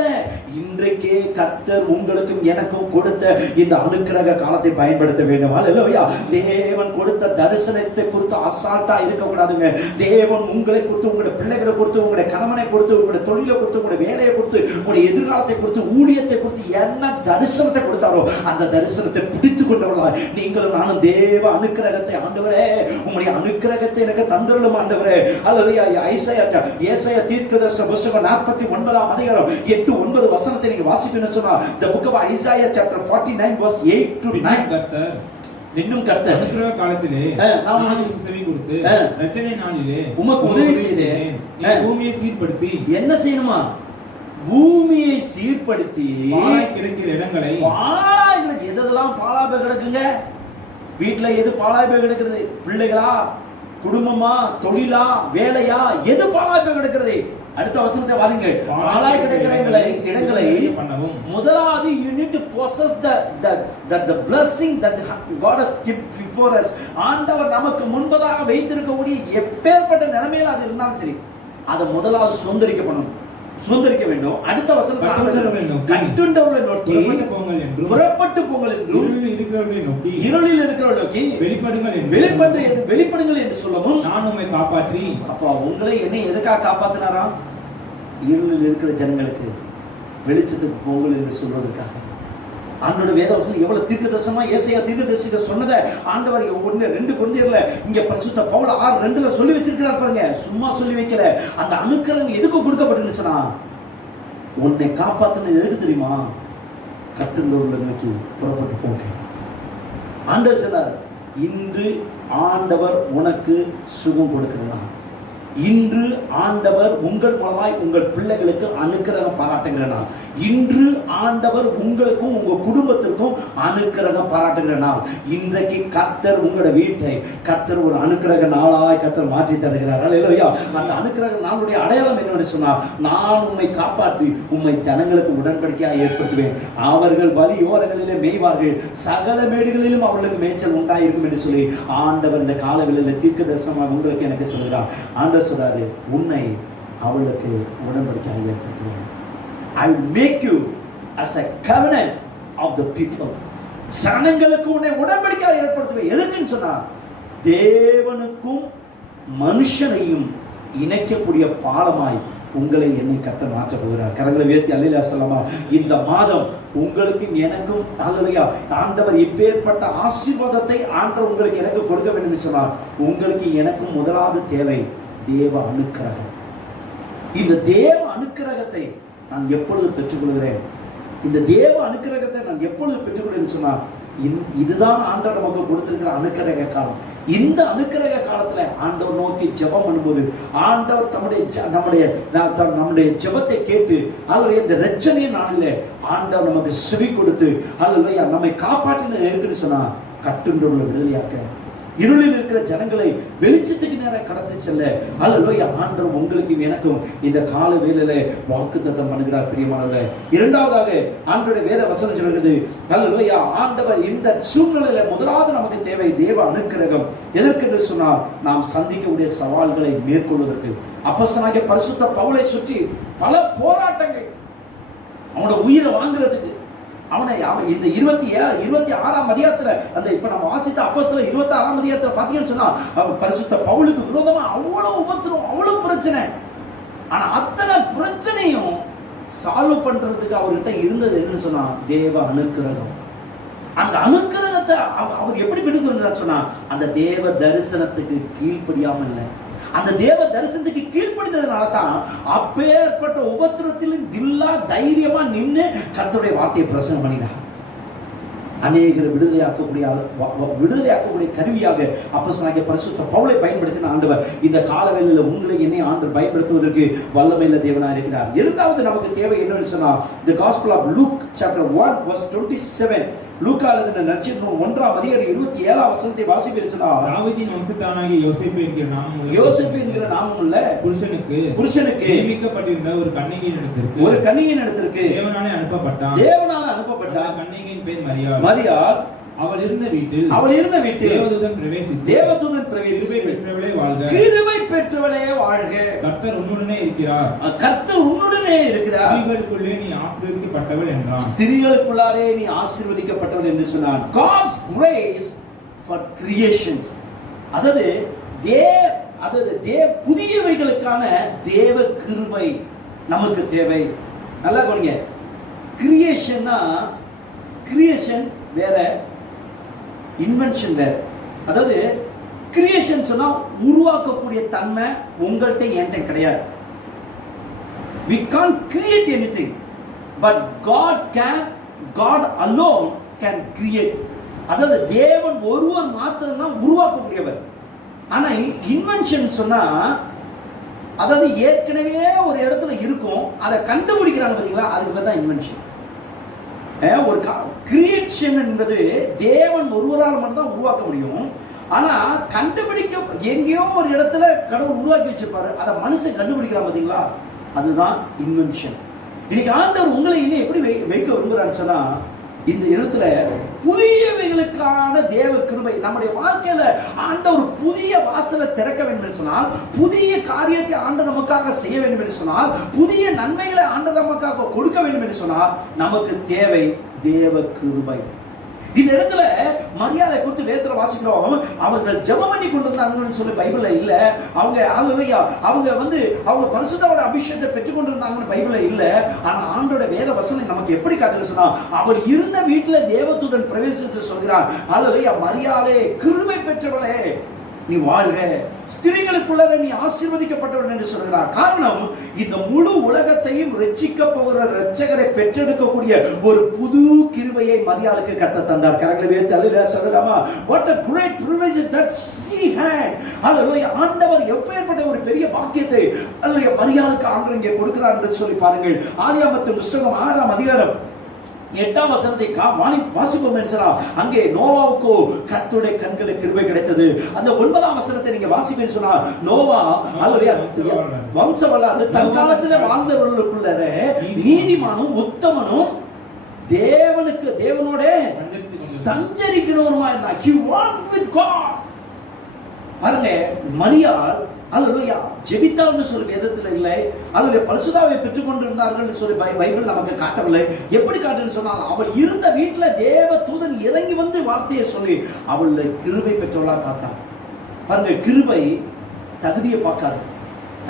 இன்றைக்கே கர்த்தர் உங்களுக்கும் எனக்கும் கொடுத்த இந்த அனுக்கிரக காலத்தை பயன்படுத்த வேண்டும். அல்லேலூயா. தேவன் கொடுத்த தரிசனத்தை குறித்து அசால்ட்டா இருக்கக்கூடாதுங்க. தேவன் உங்களை கொடுத்து, உங்களுடைய பிள்ளைகளை கொடுத்து, உங்களுடைய கணவனை கொடுத்து, உங்களுடைய தொழிலை கொடுத்து, உங்களுடைய வேலையை கொடுத்து, உங்களுடைய எதிர்காலத்தை கொடுத்து, ஊழியத்தை கொடுத்து, என்ன தரிசனத்தை கொடுத்தாரோ அந்த தரிசனத்தை பிடித்துக் கொண்டவர்களா நீங்களும் நானும் தேவ அனுக்கிரகத்தை, ஆண்டவரே உங்களுடைய அனுக்கிரகத்தை எனக்கு தந்தருளும் ஆண்டவரே. அல்லேலூயா. ஏசாயா தீர்க்கதரிசன புத்தகம் 49ஆம் அதிகாரம் 8-9 வசனத்தை நீங்க வாசிப்பீங்கன்னு சொன்னா, the book of Isaiah chapter 49 verse 8-9. கர்த்தர் இன்னும் கர்த்தர் அனுக்கிரக காலத்திலே நான் உனக்கு செவி கொடுத்து இரட்சணை நாளிலே உமக்கு உதவி செய்தேன். நீ பூமியை சீர்படுத்தி என்ன செய்யணுமா? பூமியை சீர்படுத்தி பாழாய் கிடக்கிற இடங்களை, பாழாய் எதெல்லாம் பாழாய் போய் கிடக்குங்க? வீட்டுல எது பாழாய் போய் கிடக்கிறது? பிள்ளைகளா, குடும்பமா, தொழிலா, வேலையா, எது பாழாய் போய் கிடக்கிறது? அடுத்த வசனத்தை வாருங்க. பாழாய் கிடக்கிற இடங்களை முதலாவது you need to possess the blessing that God has kept before us. ஆண்டவர் நமக்கு முன்பதாக வைத்திருக்கக்கூடிய எப்பேற்பட்ட நிலைமையில அது இருந்தாலும் சரி, அதை முதலாவது சுதந்திரிக்க வேண்டும். அடுத்த வசனத்தை கட்டுண்டவர்களை நோக்கி புறப்பட்டு போங்கள் என்றும், இருளில் இருக்கிறவர்களை நோக்கி வெளிப்படுங்கள் என்று சொல்லவும், நான் உம்மை காப்பாற்றி. அப்ப உங்களை என்ன எதுக்காக காப்பாத்தினாராம்? இருளில் இருக்கிற ஜனங்களுக்கு வெளிச்சத்துக்கு போங்கள் என்று சொல்வதற்காக. ஆண்டோட வேதவசனம் எவ்வளவு தீர்க்கதரிசனமா ஏசாயா தீர்க்கதரிசிட்ட சொன்னதை ஆண்டவர் 1-2 கொரிந்தியர்ல இங்க பரிசுத்த பவுல் 6:2ல சொல்லி வச்சிருக்கிறார் பாருங்க. சும்மா சொல்லி வைக்கல. அந்த அனுக்கிரகம் எதுக்கு கொடுக்கப்பட்டுச்சுன்னா, உன்னை காப்பாத்துனது எதுக்கு தெரியுமா? கட்டுண்டவர்களை நோக்கி புறப்பட்டு போங்க. ஆண்டவர் சொன்னார், இன்று ஆண்டவர் உனக்கு சுகம் கொடுக்கிறார். இன்று ஆண்டவர் உங்கள் மூலமாய் உங்கள் பிள்ளைகளுக்கு அனுக்கிரகம் பாராட்டுகிறனார். இன்று ஆண்டவர் உங்களுக்கும் உங்க குடும்பத்திற்கும் அனுக்கிரகம் பாராட்டுகிறனார். இன்றைக்கு கர்த்தர் உங்களோட வீட்டை கர்த்தர் ஒரு அனுக்கிரக நாளாய் கர்த்தர் மாற்றி தருகிறார். அல்லேலூயா. அந்த அனுக்கிரக நாளுடைய அடையாளம் என்னன்னு சொன்னால், நான் உம்மை காப்பாற்றி உம்மை ஜனங்களுக்கு உடன்படிக்கையாக ஏற்படுத்துவேன். அவர்கள் வழியோரங்களிலே மேய்வார்கள், சகல மேடுகளிலும் அவர்களுக்கு மேய்ச்சல் உண்டாயிருக்கும் என்று சொல்லி ஆண்டவர் இந்த காலவெளியில் தீர்க்கதரிசனமாக உங்களுக்கு எனக்கு சொல்கிறார். ஆண்டவர் சொல்றாரு, உன்னை அவளுக்கு உடன்படிக்கையாக ஏற்படுத்துவேன். I will make you as a covenant of the people. ஜனங்களுக்கு உன்னை உடன்படிக்கையாக ஏற்படுத்துவேன். எதுக்குன்னு சொன்னா, தேவனுக்கும் மனுஷனையும் இணைக்கக்கூடிய பாலமாய் உங்களை என்னை கர்த்தர் மாற்ற போகிறார். கரங்களை உயர்த்தி அல்லேலூயா சொல்லலாமா? இந்த மாதம் உங்களுக்கும் எனக்கும் அல்லேலூயா ஆண்டவர் இப்பேற்பட்ட ஆசீர்வாதத்தை ஆண்டவர் உங்களுக்கு எனக்கு கொடுக்க வேண்டும் என்று சொன்னார். உங்களுக்கு எனக்கும் முதலாவது தேவை தேவ அனுக்கிரகம். இந்த தேவ அனுக்கிரகத்தை நான் எப்பொழுது பெற்றுக்கொள்கிறேன்? இந்த தேவ அனுக்கிரகத்தை நான் எப்பொழுது பெற்றுக்கொள்கிறேன்னு சொன்னா, இதுதான் ஆண்டவர் நமக்கு கொடுத்திருக்கிற அனுக்கிரக காலம். இந்த அனுக்கிரக காலத்துல ஆண்டவர் நோக்கி ஜெபம் பண்ணும்போது ஆண்டவர் நம்முடைய ஜெபத்தை கேட்டு அல்லது இந்த இரட்சணிய நாளிலே ஆண்டவர் நமக்கு செவி கொடுத்து அல்லது நம்மை காப்பாற்றின இருக்குன்னு சொன்னா, கட்டுண்டவர்களை விடுதலையாக்க, இருளில் இருக்கிற ஜனங்களை வெளிச்சத்துக்கு நேரம் கடத்தி செல்ல அல்லேலூயா ஆண்டவர் உங்களுக்கும் எனக்கும் இந்த கால வேளையில வாக்குத்தத்தம் பண்ணுகிறார். பிரியமானவர்களே, இரண்டாவதாக ஆண்டவருடைய வேத வசனம் சொல்கிறது, அல்லேலூயா ஆண்டவர் இந்த சூழ்நிலையில முதலாவது நமக்கு தேவை தேவ அனுக்கிரகம். எதற்கு சொன்னால், நாம் சந்திக்கக்கூடிய சவால்களை மேற்கொள்வதற்கு. அப்போஸ்தலனாகிய பரிசுத்த பவுலை சுற்றி பல போராட்டங்கள், அவனோட உயிரை வாங்குறதுக்கு. அவன் இந்த 26ஆம் அதிகாரத்துல அந்த இப்ப நம்ம வாசித்த அப்போஸ்தலர் 26ஆம் அதிகாரத்துல பாத்தீங்கன்னு சொன்னா, பரிசுத்த பவுலுக்கு விரோதமா அவ்வளவு உபத்திரம், அவ்வளவு பிரச்சனை. ஆனா அத்தனை பிரச்சனையும் சால்வ் பண்றதுக்கு அவர்கிட்ட இருந்தது என்னன்னு சொன்னா, தேவ அனுக்கிரகம். அந்த அனுக்கிரகத்தை அவர் எப்படி பிடிக்கிறார் சொன்னா, அந்த தேவ தரிசனத்துக்கு கீழ்ப்படியாம இல்லை, அந்த தேவ தரிசனத்துக்கு கீழ்ப்படிந்ததுனால தான் அப்பேற்பட்ட உபத்திரத்திலும் தில்லா தைரியமா நின்று கர்த்தருடைய வார்த்தையை பிரசங்கம் பண்ணினார். அநேகரை விடுதலையாக்கக்கூடிய கருவியாக அப்போஸ்தலனாகிய பரிசுத்த பவுலை பயன்படுத்தின ஆண்டவர் இந்த காலவேளையில உங்களை என்னை ஆண்டவர் பயன்படுத்துவதற்கு வல்லமையுள்ள தேவனா இருக்கிறார். இரண்டாவது நமக்கு தேவை என்னன்னு சொன்னா, the gospel of Luke chapter 1 verse 27. லூக்கா எழுதின நற்செய்தி 1ஆம் அதிகாரம் 27ஆம் வசனத்தை வாசிப்பீர்களா? தாவீதின் வம்சத்தானாகிய யோசேப்பு என்கிற நாமமுள்ள புருஷனுக்கு நியமிக்கப்பட்டிருந்த ஒரு கன்னிகையின் இடத்திற்கு தேவனாலே அனுப்பப்பட்டான். கன்னிகையின் பேர் மரியாள். அவள் இருந்த வீட்டில் தேவதூதன் பிரவேசித்து கிருபை பெற்றவளே வாழ்க, கர்த்தர் உன்னுடனே இருக்கிறார், ஸ்திரீகளுக்குள்ளே நீ ஆசீர்வதிக்கப்பட்டவள் என்றான். ஸ்திரீகளுக்குள்ளாரே நீ ஆசீர்வதிக்கப்பட்டவள் என்று சொன்னான். God's grace for creations. அதாவது புதியவைகளுக்கான தேவ கிருபை நமக்கு தேவை. நல்லா கவனிங்க. கிரியேஷன்னா, கிரியேஷன் வேற, இன்வென்ஷன் வேற. அதாவது கிரியேஷன் சொன்னா உருவாக்கக்கூடிய தன்மை உங்கள்கிட்ட என்கிட்ட கிடையாது. We can't create anything, but God alone can create. அதாவது தேவன் ஒருவர் மாத்திரம் தான் உருவாக்கக்கூடியவர். ஆனா இன்வென்ஷன் சொன்னா, அதாவது ஏற்கனவே ஒரு இடத்துல இருக்கும், அதை கண்டுபிடிக்கிறாங்க பாத்தீங்களா, அதுக்கு பேர் தான் இன்வென்ஷன். ஒரு கிரியேஷன் என்பது தேவன் ஒருவரால் மட்டும்தான் உருவாக்க முடியும். ஆனா கண்டுபிடிக்க எங்கேயோ ஒரு இடத்துல கடவுள் உருவாக்கி வச்சிருப்பாரு, அதை மனுஷன் கண்டுபிடிக்கிறான் பாத்தீங்களா, அதுதான் இன்வென்ஷன். இன்னைக்கு ஆண்டவர் உங்களை இன்னும் எப்படி வைக்க விரும்புறான்னு சொன்னா, இந்த இடத்துல புதியவைகளுக்கான தேவ கிருபை நம்முடைய வாழ்க்கையில ஆண்டவர் புதிய வாசலை திறக்க வேண்டும் என்று சொன்னால், புதிய காரியத்தை ஆண்டவர் நமக்காக செய்ய வேண்டும் என்று சொன்னால், புதிய நன்மைகளை ஆண்டவர் நமக்காக கொடுக்க வேண்டும் என்று சொன்னால், நமக்கு தேவை தேவ கிருபை. இந்த இடத்துல மரியாதை குறித்து வேதத்துல வாசிக்கிறோம். அவர்கள் ஜெபம் பண்ணி கொண்டிருந்தாங்கன்னு சொல்லி பைபிள்ல இல்ல. அவங்க அல்லேலூயா அவங்க பரிசுத்தவோட அபிஷேகத்தை பெற்றுக் கொண்டிருந்தாங்கன்னு பைபிள்ல இல்ல. ஆனா ஆண்டோட வேத வசனம் நமக்கு எப்படி காட்டுது சொன்னா, அவள் இருந்த வீட்டுல தேவதூதன் பிரவேசித்து சொல்கிறார், அல்லேலூயா, மரியாதை கிருபை பெற்றவளே நீ வாழ்க, ஸ்திரீகளுக்குள்ள நீ ஆசீர்வதிக்கப்பட்டவன் என்று சொல்கிறார். காரணம், இந்த முழு உலகத்தையும் ரட்சிக்க போகிற இரட்சகரை பெற்றெடுக்கக்கூடிய ஒரு புது கிருபையை மரியாளுக்கு கட்ட தந்தார். கரங்களை வைத்து அல்லேலூயா சொல்லலாமா? What a great privilege that she had. அல்லேலூயா, ஆண்டவர் எப்பேற்பட்ட ஒரு பெரிய பாக்கியத்தை அல்லேலூயா மரியாளுக்கு ஆண்டவர் இங்கே கொடுக்கிறார் என்று சொல்லி பாருங்கள். ஆதியாகமத்தின் புத்தகம் 6ஆம் அதிகாரம் 8ஆம் வசனத்தை வாசிப்போம் என்று சொன்னா, அங்கே நோவாவுக்கு கர்த்தருடைய கண்களுக்கு கிருபை கிடைத்தது. அந்த 9ஆம் வசனத்தை நீங்க வாசிப்பீங்க சொன்னா, நோவா அல்லேலூயா வம்சவல்ல தன் காலத்துல வாழ்ந்தவர்களுக்குள்ள நீதிமானும் உத்தமனும் தேவனோட சஞ்சரிக்கணுமா இருந்தா. He walked with God. பாருங்க, மரியாள் அல்லேலூயா ஜெபித்தாள்னு சொல்லி வேதத்துல இல்லை. அல்லேலூயா பரிசுத்தாவை பெற்றுக் கொண்டிருந்தார்கள் சொல்லி பைபிள் நமக்கு காட்டவில்லை. எப்படி காட்டுன்னு சொன்னால், அவள் இருந்த வீட்டுல தேவ தூதன் இறங்கி வந்து வார்த்தையை சொல்லி அவளை கிருபை பெற்றவளா பார்த்தா. பாருங்க, கிருபை தகுதியை பார்க்காது,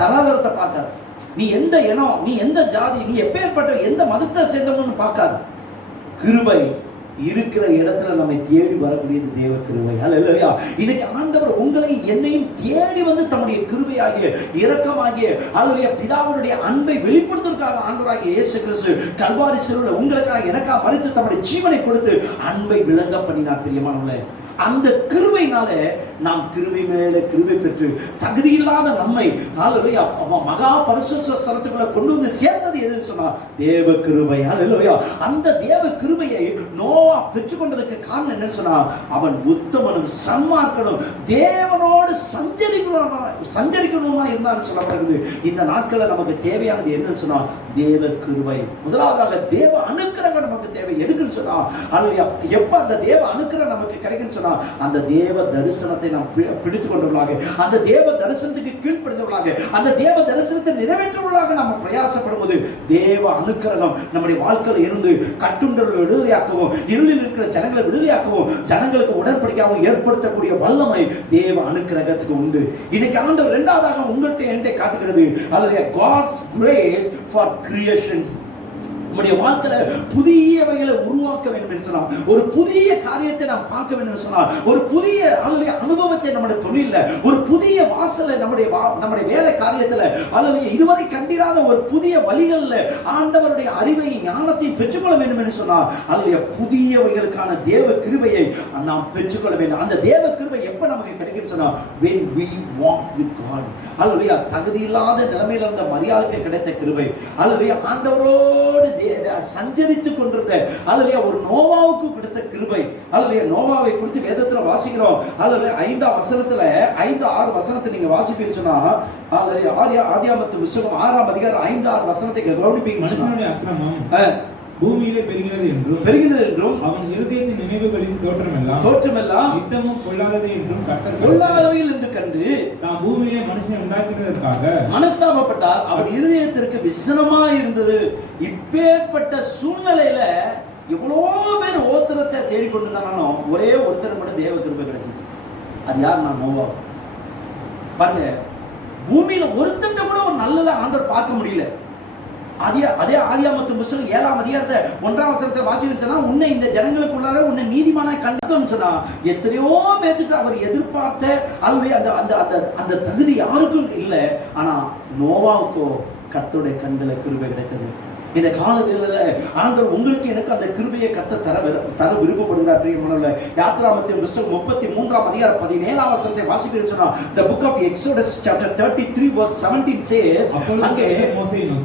தராதரத்தை பார்க்காது. நீ எந்த இனம், நீ எந்த ஜாதி, நீ எப்பேற்பட்ட எந்த மதத்தை சேர்ந்தவன்னு பார்க்காது. கிருபை இருக்கிற இடத்துல நம்மை தேடி வரக்கூடியது தேவ கிருபை. அல்லேலூயா. இன்னைக்கு ஆண்டவர் உங்களை என்னையும் தேடி வந்து தம்முடைய கிருபையாகிய இரக்கமாகிய அல்லேலூயா பிதாவினுடைய அன்பை வெளிப்படுத்துவதற்காக ஆண்டவராகிய இயேசு கிறிஸ்து கல்வாரி சிலுவையில் உங்களுக்காக எனக்காக மரித்து தம்முடைய ஜீவனை கொடுத்து அன்பை விளங்க பண்ணினார். பிரியமானவர்களே, அந்த கிருபையினால நாம் கிருபை மேல கிருபை பெற்று தகுதி இல்லாத நம்மை அல்லேலூயா மகா பரிசுத்த ஸ்தலத்துக்குள்ள கொண்டு வந்து சேர்த்தது எதுன்னு சொன்னா தேவ கிருபை. அல்லேலூயா. அந்த தேவ கிருபையை நோவா பெற்றுக்கொண்டதுக்கு காரணம் என்னன்னு சொன்னா, அவன் உத்தமனும் சன்மார்க்கனும் தேவனோடு சஞ்சரிக்கணுமா இருந்தான்னு சொல்லப்படுகிறது. இந்த நாட்களில் நமக்கு தேவையானது என்னன்னு சொன்னா தேவ கிருபை. முதலாவதாக தேவ அனுக்கிரகம் நமக்கு தேவை. எதுக்குன்னு சொன்னா, அல்லேலூயா, எப்ப அந்த தேவ அனுக்கிரகம் நமக்கு கிடைக்குன்னு சொன்னா, அந்த தேவ தரிசனத்தை நாம் பிடித்துக் கொண்டவர்களாக, அந்த தேவ தரிசனத்துக்கு கீழ்ப்படுத்தவர்களாக, அந்த தேவ தரிசனத்தை நிறைவேற்றுவர்களாக நாம் பிரயாசப்படும் போது தேவ அனுக்கிரகம் நம்முடைய வாழ்க்கையில் இருந்து கட்டுண்டவர்களை விடுதலையாக்கவும், இருளில் இருக்கிற ஜனங்களை விடுதலையாக்கவும், ஜனங்களுக்கு உடன்படிக்கையாகவும் ஏற்படுத்தக்கூடிய வல்லமை தேவ அனுக்கிரகத்துக்கு உண்டு. இன்னைக்கு ஆண்டவர் இரண்டாவதாக உங்கள்கிட்ட என்கிட்ட காட்டுகிறது, அல்லது God's grace for creation. நம்முடைய வாழ்க்கையில புதியவைகளை உருவாக்க வேண்டும் என்று சொன்னால், ஒரு புதிய காரியத்தை நாம் பார்க்க வேண்டும் என்று சொன்னால், ஒரு புதிய அனுபவத்தை நம்முடைய தொழில, ஒரு புதிய வாசலை நம்முடைய வேலை காரியத்துல அல்லது இதுவரை கண்டிராத ஒரு புதிய வழிகளில் ஆண்டவருடைய அறிவை ஞானத்தையும் பெற்றுக்கொள்ள வேண்டும் என்று சொன்னால், அல்லது புதியவைகளுக்கான தேவ கிருபையை நாம் பெற்றுக்கொள்ள வேண்டும். அந்த தேவ கிருபை எப்ப நமக்கு கிடைக்குன்னு சொன்னா, when we walk with God. அல்லது தகுதி இல்லாத நிலைமையில இருந்த மரியாளுக்கு கிடைத்த கிருபை, அல்லது ஆண்டவரோடு சஞ்சரித்துக் கொண்டிருந்த அல்லேலூயா ஒரு நோவாவுக்கு கிடைத்த கிருபை. அல்லேலூயா, நோவாவை குறித்து வேதத்துல வாசிக்கிறோம். அல்லேலூயா 5ஆம் வசனத்துல 5-6 வசனத்தை நீங்க வாசிப்பீங்க சொன்னா, அல்லேலூயா ஆதியாகமத்தின் புத்தகம் 6ஆம் அதிகாரம் 5-6 வசனத்தை கவனிப்பீங்க. மனுஷனுடைய அக்கிரமம் பூமியிலே பெருகிறது என்றும் அவன் இருதயத்தின் நினைவுகளின் தோற்றமெல்லாம் நித்தமும் பொல்லாதவை என்றும் கர்த்தர் பொல்லாதவைகள் என்று கண்டு தாம் பூமியிலே மனுஷனை உண்டாக்கினதற்காக மனஸ்தாபப்பட்டார். அவன் இருதயத்திற்கு விசனமா இருந்தது. இப்பேற்பட்ட சூழ்நிலையில எவ்வளோ பேர் ஓத்திரத்தை தேடிக்கொண்டிருந்தாலும் ஒரே ஒருத்தர் மட்டும் தேவ கிருபை கிடைச்சது. அது யார்? நான் நோவா. பாருங்க, பூமியில ஒருத்தண்ட கூட ஒரு நல்லதை ஆண்டவர் பார்க்க முடியல. அதே ஆதியாகமத்தின் புத்தகம் 7ஆம் அதிகாரத்தை 1ஆம் வசனத்தை வாசிச்சா, உன்னை இந்த ஜனங்களுக்குள்ளார உன்னை நீதிமானாய் கண்டோம்னு சொன்னா, எத்தனையோ பேர்த்துட்டு அவர் எதிர்பார்த்த அந்த தகுதி யாருக்கும் இல்லை. ஆனா நோவாவுக்கோ கர்த்தருடைய கண்களை கிருபை கிடைத்தது. இந்த காலங்களில் ஆண்டவர் உங்களுக்கு எனக்கு அந்த கிருபையை தர விருப்பப்படுகிறார். பிரியமானவர்களே, யாத்ராகமத்தின் புத்தகம் 33ஆம் அதிகாரம் 17ஆம் வசனத்தை வாசிப்பீங்க சொன்னா, the book of Exodus chapter 33 verse 17 says,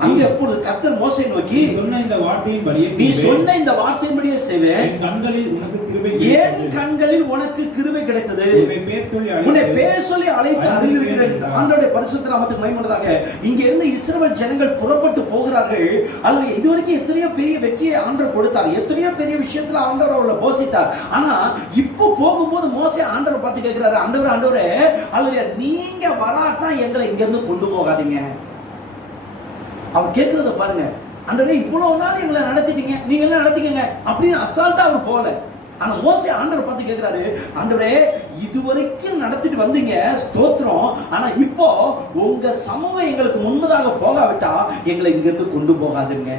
அங்கே எப்பொழுது கர்த்தர் மோசேயை நோக்கி, நீ சொன்ன இந்த வார்த்தையின்படியே செய்வேன், என் கண்களில் உனக்கு கிருபை கிடைத்தது, உன்னை பேர் சொல்லி அழைத்து அறிந்திருக்கிறேன். ஆண்டவருடைய பரிசுத்த நாமத்துக்கு மகிமை உண்டாவதாக. இங்கே இருந்து இஸ்ரவேல் ஜனங்கள் புறப்பட்டு போகிறார்கள். இதுவரைக்கும் எத்தனையோ பெரிய வெற்றியை ஆண்டவர் கொடுத்தார், எத்தனையோ பெரிய விஷயத்துல ஆண்டவர் அவளை போஷித்தார். ஆனா இப்போ போகும்போது மோசே ஆண்டவர் பார்த்து கேட்கிறாரு, ஆண்டவரே அல்லது நீங்க வராட்டா எங்களை இங்க இருந்து கொண்டு போகாதீங்க. அவர் கேட்கறத பாருங்க, ஆண்டவரே இவ்வளவு நாள் எங்களை நடத்திட்டீங்க, நீங்க எல்லாம் நடத்திக்கங்க அப்படின்னு அசால்ட்டா அவர் போல. ஆனா மோசே ஆண்டவரை பார்த்து கேட்கிறாரு, ஆண்டவரே இதுவரைக்கும் நடத்திட்டு வந்தீங்க, ஸ்தோத்திரம். ஆனா இப்போ உங்க சமூகம் எங்களுக்கு முன்பதாக போகாவிட்டா எங்களை இங்கிருந்து கொண்டு போகாதுங்க.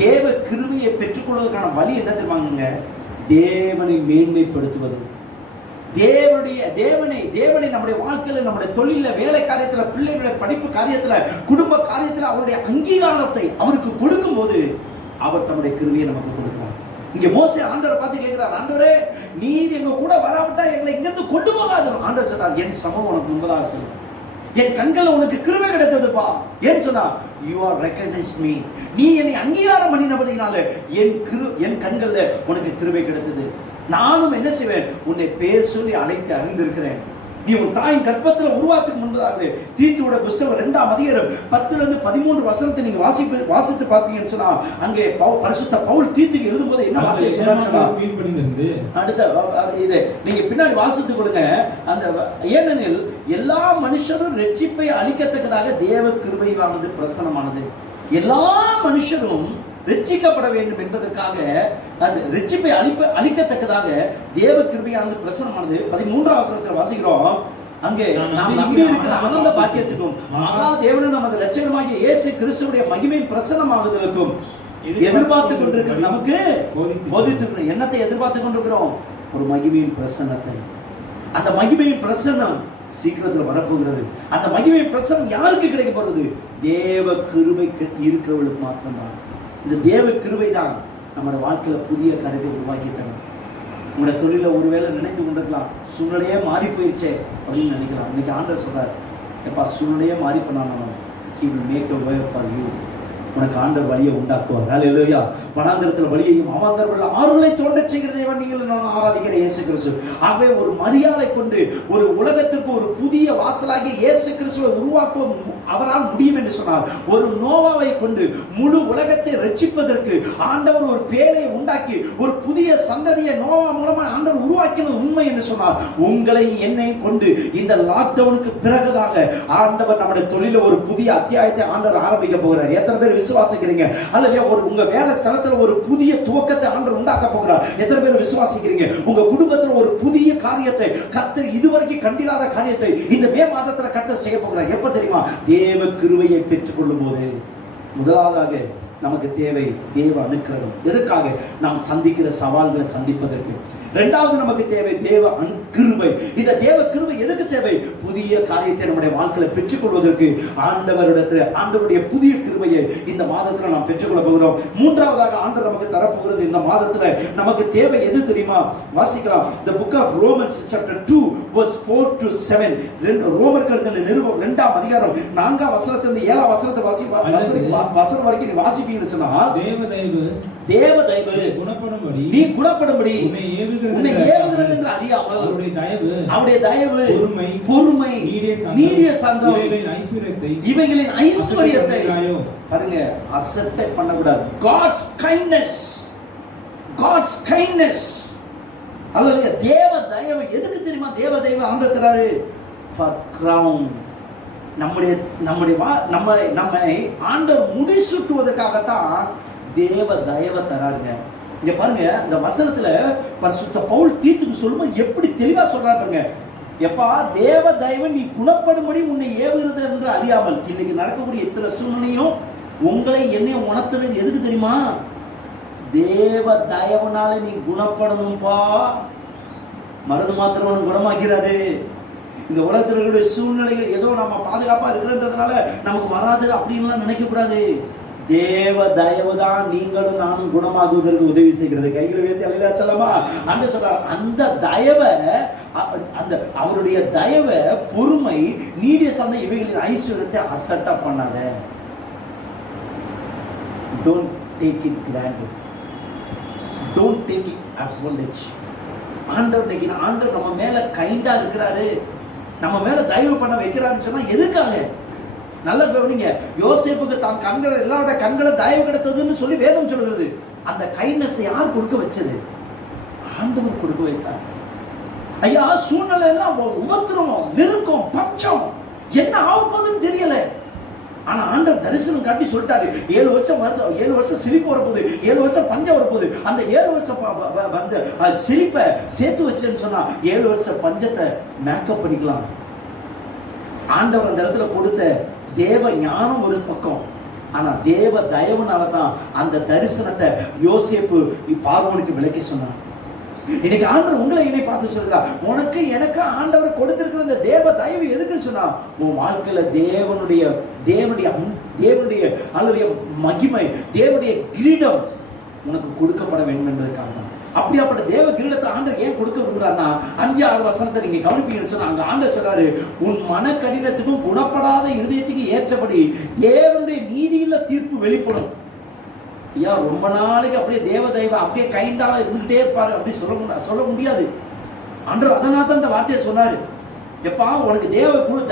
தேவ கிருபையை பெற்றுக்கொள்வதற்கான வழி என்ன தெரியுமாங்க? தேவனை மேன்மைப்படுத்துவது. தேவனை நம்முடைய வாழ்க்கையில, நம்முடைய தொழில, வேலை காரியத்துல, பிள்ளைகளுடைய படிப்பு காரியத்துல, குடும்ப காரியத்துல அவருடைய அங்கீகாரத்தை அவருக்கு கொடுக்கும் போது அவர் தம்முடைய கிருபையை நமக்கு கொடுக்கிறார். இங்க மோசே ஆண்டவரை பார்த்து கேட்கிறார், ஆண்டவரே நீர் எங்க கூட வராவிட்டா எங்களை இங்கிருந்து கொண்டு போகாது. ஆண்டவர் சொன்னார், என் சமூகம் உனக்கு முன்பதாக செல்லும், என் கண்கள் உனக்கு கிருபை கிடைத்ததுப்பா. ஏன் சொன்னா, you are recognized me, நீ என்னை அங்கீகாரம் பண்ணினபடினால என் கண்கள்ல உனக்கு கிருபை கிடைத்தது. நானும் என்ன செய்வேன், உன்னை பேர் சொல்லி அழைத்து அறிந்திருக்கிறேன். நீ உன் தாயின் கற்பத்தில் உருவாத்துக்கு முன்பதாகவே. தீத்துவோட புஸ்தகம் 2ஆம் அதிகாரம் 10-13 வசனத்தை நீங்க வாசித்து பார்த்தீங்கன்னு சொன்னா, அங்கே பரிசுத்த பவுல் தீத்துக்கு எழுதும்போது என்ன வார்த்தை சொன்னார்? அடுத்த இதை நீங்க பின்னாடி வாசித்துக் கொடுங்க. அந்த ஏனெனில் எல்லா மனுஷரும் ரட்சிப்பை அளிக்கத்தக்கதாக தேவ கிருபையானது பிரசனமானது. எல்லா மனுஷரும் ரட்சிக்கப்பட வேண்டும் என்பதற்காக, அந்த ரட்சிப்பை அளிக்கத்தக்கதாக தேவ கிருபையானது பிரசனமானது. 13ஆம் வசனத்தில் வாசிக்கிறோம், அங்கே நாம் நம்பி இருக்கிற அனந்த பாக்கியத்துக்கும் மகா தேவனும் நமது இரட்சகருமாகிய இயேசு கிறிஸ்துவுடைய மகிமையின் பிரசனமாகுதலுக்கும் எதிர்பார்த்து கொண்டிருக்கிற நமக்கு போதித்திருக்கிறோம். என்னத்தை எதிர்பார்த்து கொண்டிருக்கிறோம்? ஒரு மகிமையின் பிரசன்னத்தை. அந்த மகிமையின் பிரசன்னம் சீக்கிரத்தில் வரப்போகிறது. அந்த மகிமையின் பிரசன்னம் யாருக்கு கிடைக்க போறது? தேவ கிருபை இருக்கிறவர்களுக்கு மாத்திரம்தான். இந்த தேவ கிருபை தான் நம்மளோட வாழ்க்கையில புதிய காரியத்தை உருவாக்கி தரும். உங்களோட தொழில ஒருவேளை நினைத்து கொண்டிருக்கலாம், சூழ்நிலையே மாறி போயிருச்சே அப்படின்னு நினைக்கலாம். இன்னைக்கு ஆண்டவர் சொல்றார், எப்பா சூழ்நிலையே மாறி பண்ணாலும் he will make a way for you. உனக்கு ஆண்டவர் வழியை உண்டாக்குவார். ஹல்லேலூயா. வனாந்தரத்தில் வழியையும் அவாந்தரத்தில் ஆறுகளை தோண்ட செய்கிற தேவன் நீங்கள் நான் ஆராதிக்கிற இயேசு கிறிஸ்து. ஆகவே ஒரு மரியாதை கொண்டு ஒரு உலகத்திற்கு ஒரு புதிய வாசலாகிய இயேசு கிறிஸ்துவை உருவாக்க அவரால் முடியும் என்று சொன்னார். ஒரு நோவாவை கொண்டு முழு உலகத்தை ரட்சிப்பதற்கு ஆண்டவர் ஒரு பேழையை உண்டாக்கி ஒரு புதிய சந்ததியை நோவா மூலமாக ஆண்டவர் உருவாக்கினது உண்மை என்று சொன்னார். உங்களை என்னை கொண்டு இந்த லாக்டவுனுக்கு பிறகுதாக ஆண்டவர் நம்முடைய தொழில ஒரு புதிய அத்தியாயத்தை ஆண்டவர் ஆரம்பிக்க போகிறார். எத்தனை பேர் விசுவாசிக்கிறீங்க? அல்லது உங்க வேலை ஸ்தலத்துல ஒரு புதிய துவக்கத்தை ஆண்டவர் உண்டாக்க போகிறார். எத்தனை பேர் விசுவாசிக்கிறீங்க? உங்க குடும்பத்துல ஒரு புதிய காரியத்தை கர்த்தர் இதுவரைக்கும் கண்டிராத காரியத்தை இந்த மே மாதத்துல கர்த்தர் செய்ய போகிறார். எப்ப தெரியுமா? தேவ கிருபையை பெற்றுக் கொள்ளும் போது. முதலாவதாக நமக்கு தேவை தேவ அனுக்கிரகம். எதற்காக? நாம் சந்திக்கிற சவால்களை சந்திப்பதற்கு. இரண்டாவது நமக்கு தேவை தேவ கிருபை. இந்த தேவ கிருபை எதுக்கு தேவை? புதிய காரியத்தை நம்முடைய வாழ்க்கையில பெற்றுக்கொள்வதற்கு. ஆண்டவருடைய புதிய கிருபையை இந்த மாதத்துல நாம் பெற்றுக்கொள்ள போகிறோம். மூன்றாவதாக ஆண்டவர் நமக்கு தரப்போகிறது இந்த மாதத்துல நமக்கு தேவை எது தெரியுமா? வாசிக்கலாம். The book of Romans chapter 2 verse 4-7. ரோமர்கள் நிருபம் 2ஆம் அதிகாரம் 4ஆம் வசனத்திலிருந்து 7ஆம் வசனத்தை வசனம் வரைக்கும் நீ வாசிப்பீங்கன்னு சொன்னா, தேவ தயவு குணப்படும்படி நீ குணப்படும்படி உன்னை ஏவுகிறது என்று அறியாமல் அவருடைய தயவு பொறுமை நீடிய சாந்தம் இவைகளின் ஐஸ்வரியத்தை பாருங்க, அசட்டை பண்ணக்கூடாது. God's kindness அல்லது தேவ தயவு எதுக்கு தெரியுமா? தேவ தயவு ஆண்டவர் தராரு for crown. நம்மை ஆண்டவர் முடிசூட்டுவதற்காகத்தான் தேவ தயவை தராருங்க. இங்க பாருங்க, இந்த வசனத்துல பரிசுத்த பவுல் தீத்துக்கு சொல்லும்போது எப்படி தெளிவா சொல்றாரு பாருங்க. எப்பா தேவ தயவு நீ குணப்படும்படி உன்னை ஏவுகிறது என்று அறியாமல். இன்னைக்கு நடக்கக்கூடிய இத்தனை சூழ்நிலையும் உங்களை என்னையும் உணர்த்துறது எதுக்கு தெரியுமா? தேவ தயவுனால நீ குணப்படணும்பா. மருந்து மாத்திரம் குணமாக்கிறாரு. இந்த உலகத்தினுடைய சூழ்நிலைகள் ஏதோ நம்ம பாதுகாப்பா இருக்கிறன்றதுனால நமக்கு வராது அப்படின்லாம் நினைக்க கூடாது. தேவ தயவு தான் நீங்களும் நானும் குணமாகுவதற்கு உதவி செய்கிறது. கைகளை உயர்த்தி அல்லேலூயா சொல்லலாமா? அந்த சொல்றார், அந்த தயவை, அந்த அவருடைய தயவை, பொறுமை, நீடிய சாந்தம் இவைகளின் ஐஸ்வர்யத்தை அசட்டா பண்ணாத. Don't take it granted. Don't take it advantage. ஆண்டவர் நம்ம மேல கைண்டா இருக்கிறாரு, நம்ம மேல தயவு பண்ண வைக்கிறாருன்னு சொன்னா எதுக்காக? நல்ல கவனிங்க. யோசேப்புக்கு தான் கண்கள் எல்லாரோட கண்களை தயவு கிடைத்ததுன்னு சொல்லி வேதம் சொல்கிறது. அந்த கைண்ட்னஸ் யார் கொடுக்க வச்சது? ஆண்டவர் கொடுக்க வைத்தார். ஐயா, சூழ்நிலை எல்லாம் உபத்திரவம், நெருக்கம், பஞ்சம், என்ன ஆக போகுதுன்னு தெரியல. ஆனா ஆண்டவர் தரிசனம் காட்டி சொல்லிட்டாரு, 7 வருஷம் வருது, 7 வருஷம் சிரிப்பு வரப்போகுது, 7 வருஷம் பஞ்சம் வரப்போகுது. அந்த 7 வருஷம் வந்து சிரிப்பை சேர்த்து வச்சேன்னு சொன்னா 7 வருஷம் பஞ்சத்தை மேக்கப் பண்ணிக்கலாம். ஆண்டவர் அந்த இடத்துல கொடுத்த தேவ ஞானம் ஒரு பக்கம், ஆனா தேவ தயவுனாலதான் அந்த தரிசனத்தை யோசேப்பு பார்வோனுக்கு விளக்கி சொன்னான். இன்னைக்கு ஆண்டவர் உங்களை என்னை பார்த்து சொல்றார், உனக்கு எனக்கு ஆண்டவர் கொடுத்திருக்கிற இந்த தேவ தயவு எதுக்குன்னு சொன்னா, உன் வாழ்க்கையில தேவனுடைய அல்லது மகிமை, தேவனுடைய கிரீடம் உனக்கு கொடுக்கப்பட வேண்டும் என்பதற்காக. அப்படியாப்பட்ட தேவ கிரீடத்தை ஆண்டவர் ஏன் கொடுக்க விரும்புறாருன்னா, 5-6 வசனத்தை நீங்க கவனிப்பீங்கன்னு சொன்னா, அங்க ஆண்டவர் சொல்றாரு, உன் மன கடினத்துக்கும் குணப்படாத இருதயத்துக்கு ஏற்றபடி தேவனுடைய நீதியுள்ள தீர்ப்பு வெளிப்படும். ஐயா, ரொம்ப நாளைக்கு அப்படியே தேவ தெய்வ அப்படியே கைண்டா இருந்துகிட்டே இருப்பாரு அப்படி சொல்ல முடியாது. அன்று அதனால தான் இந்த வார்த்தையை சொன்னாரு, எப்பா உனக்கு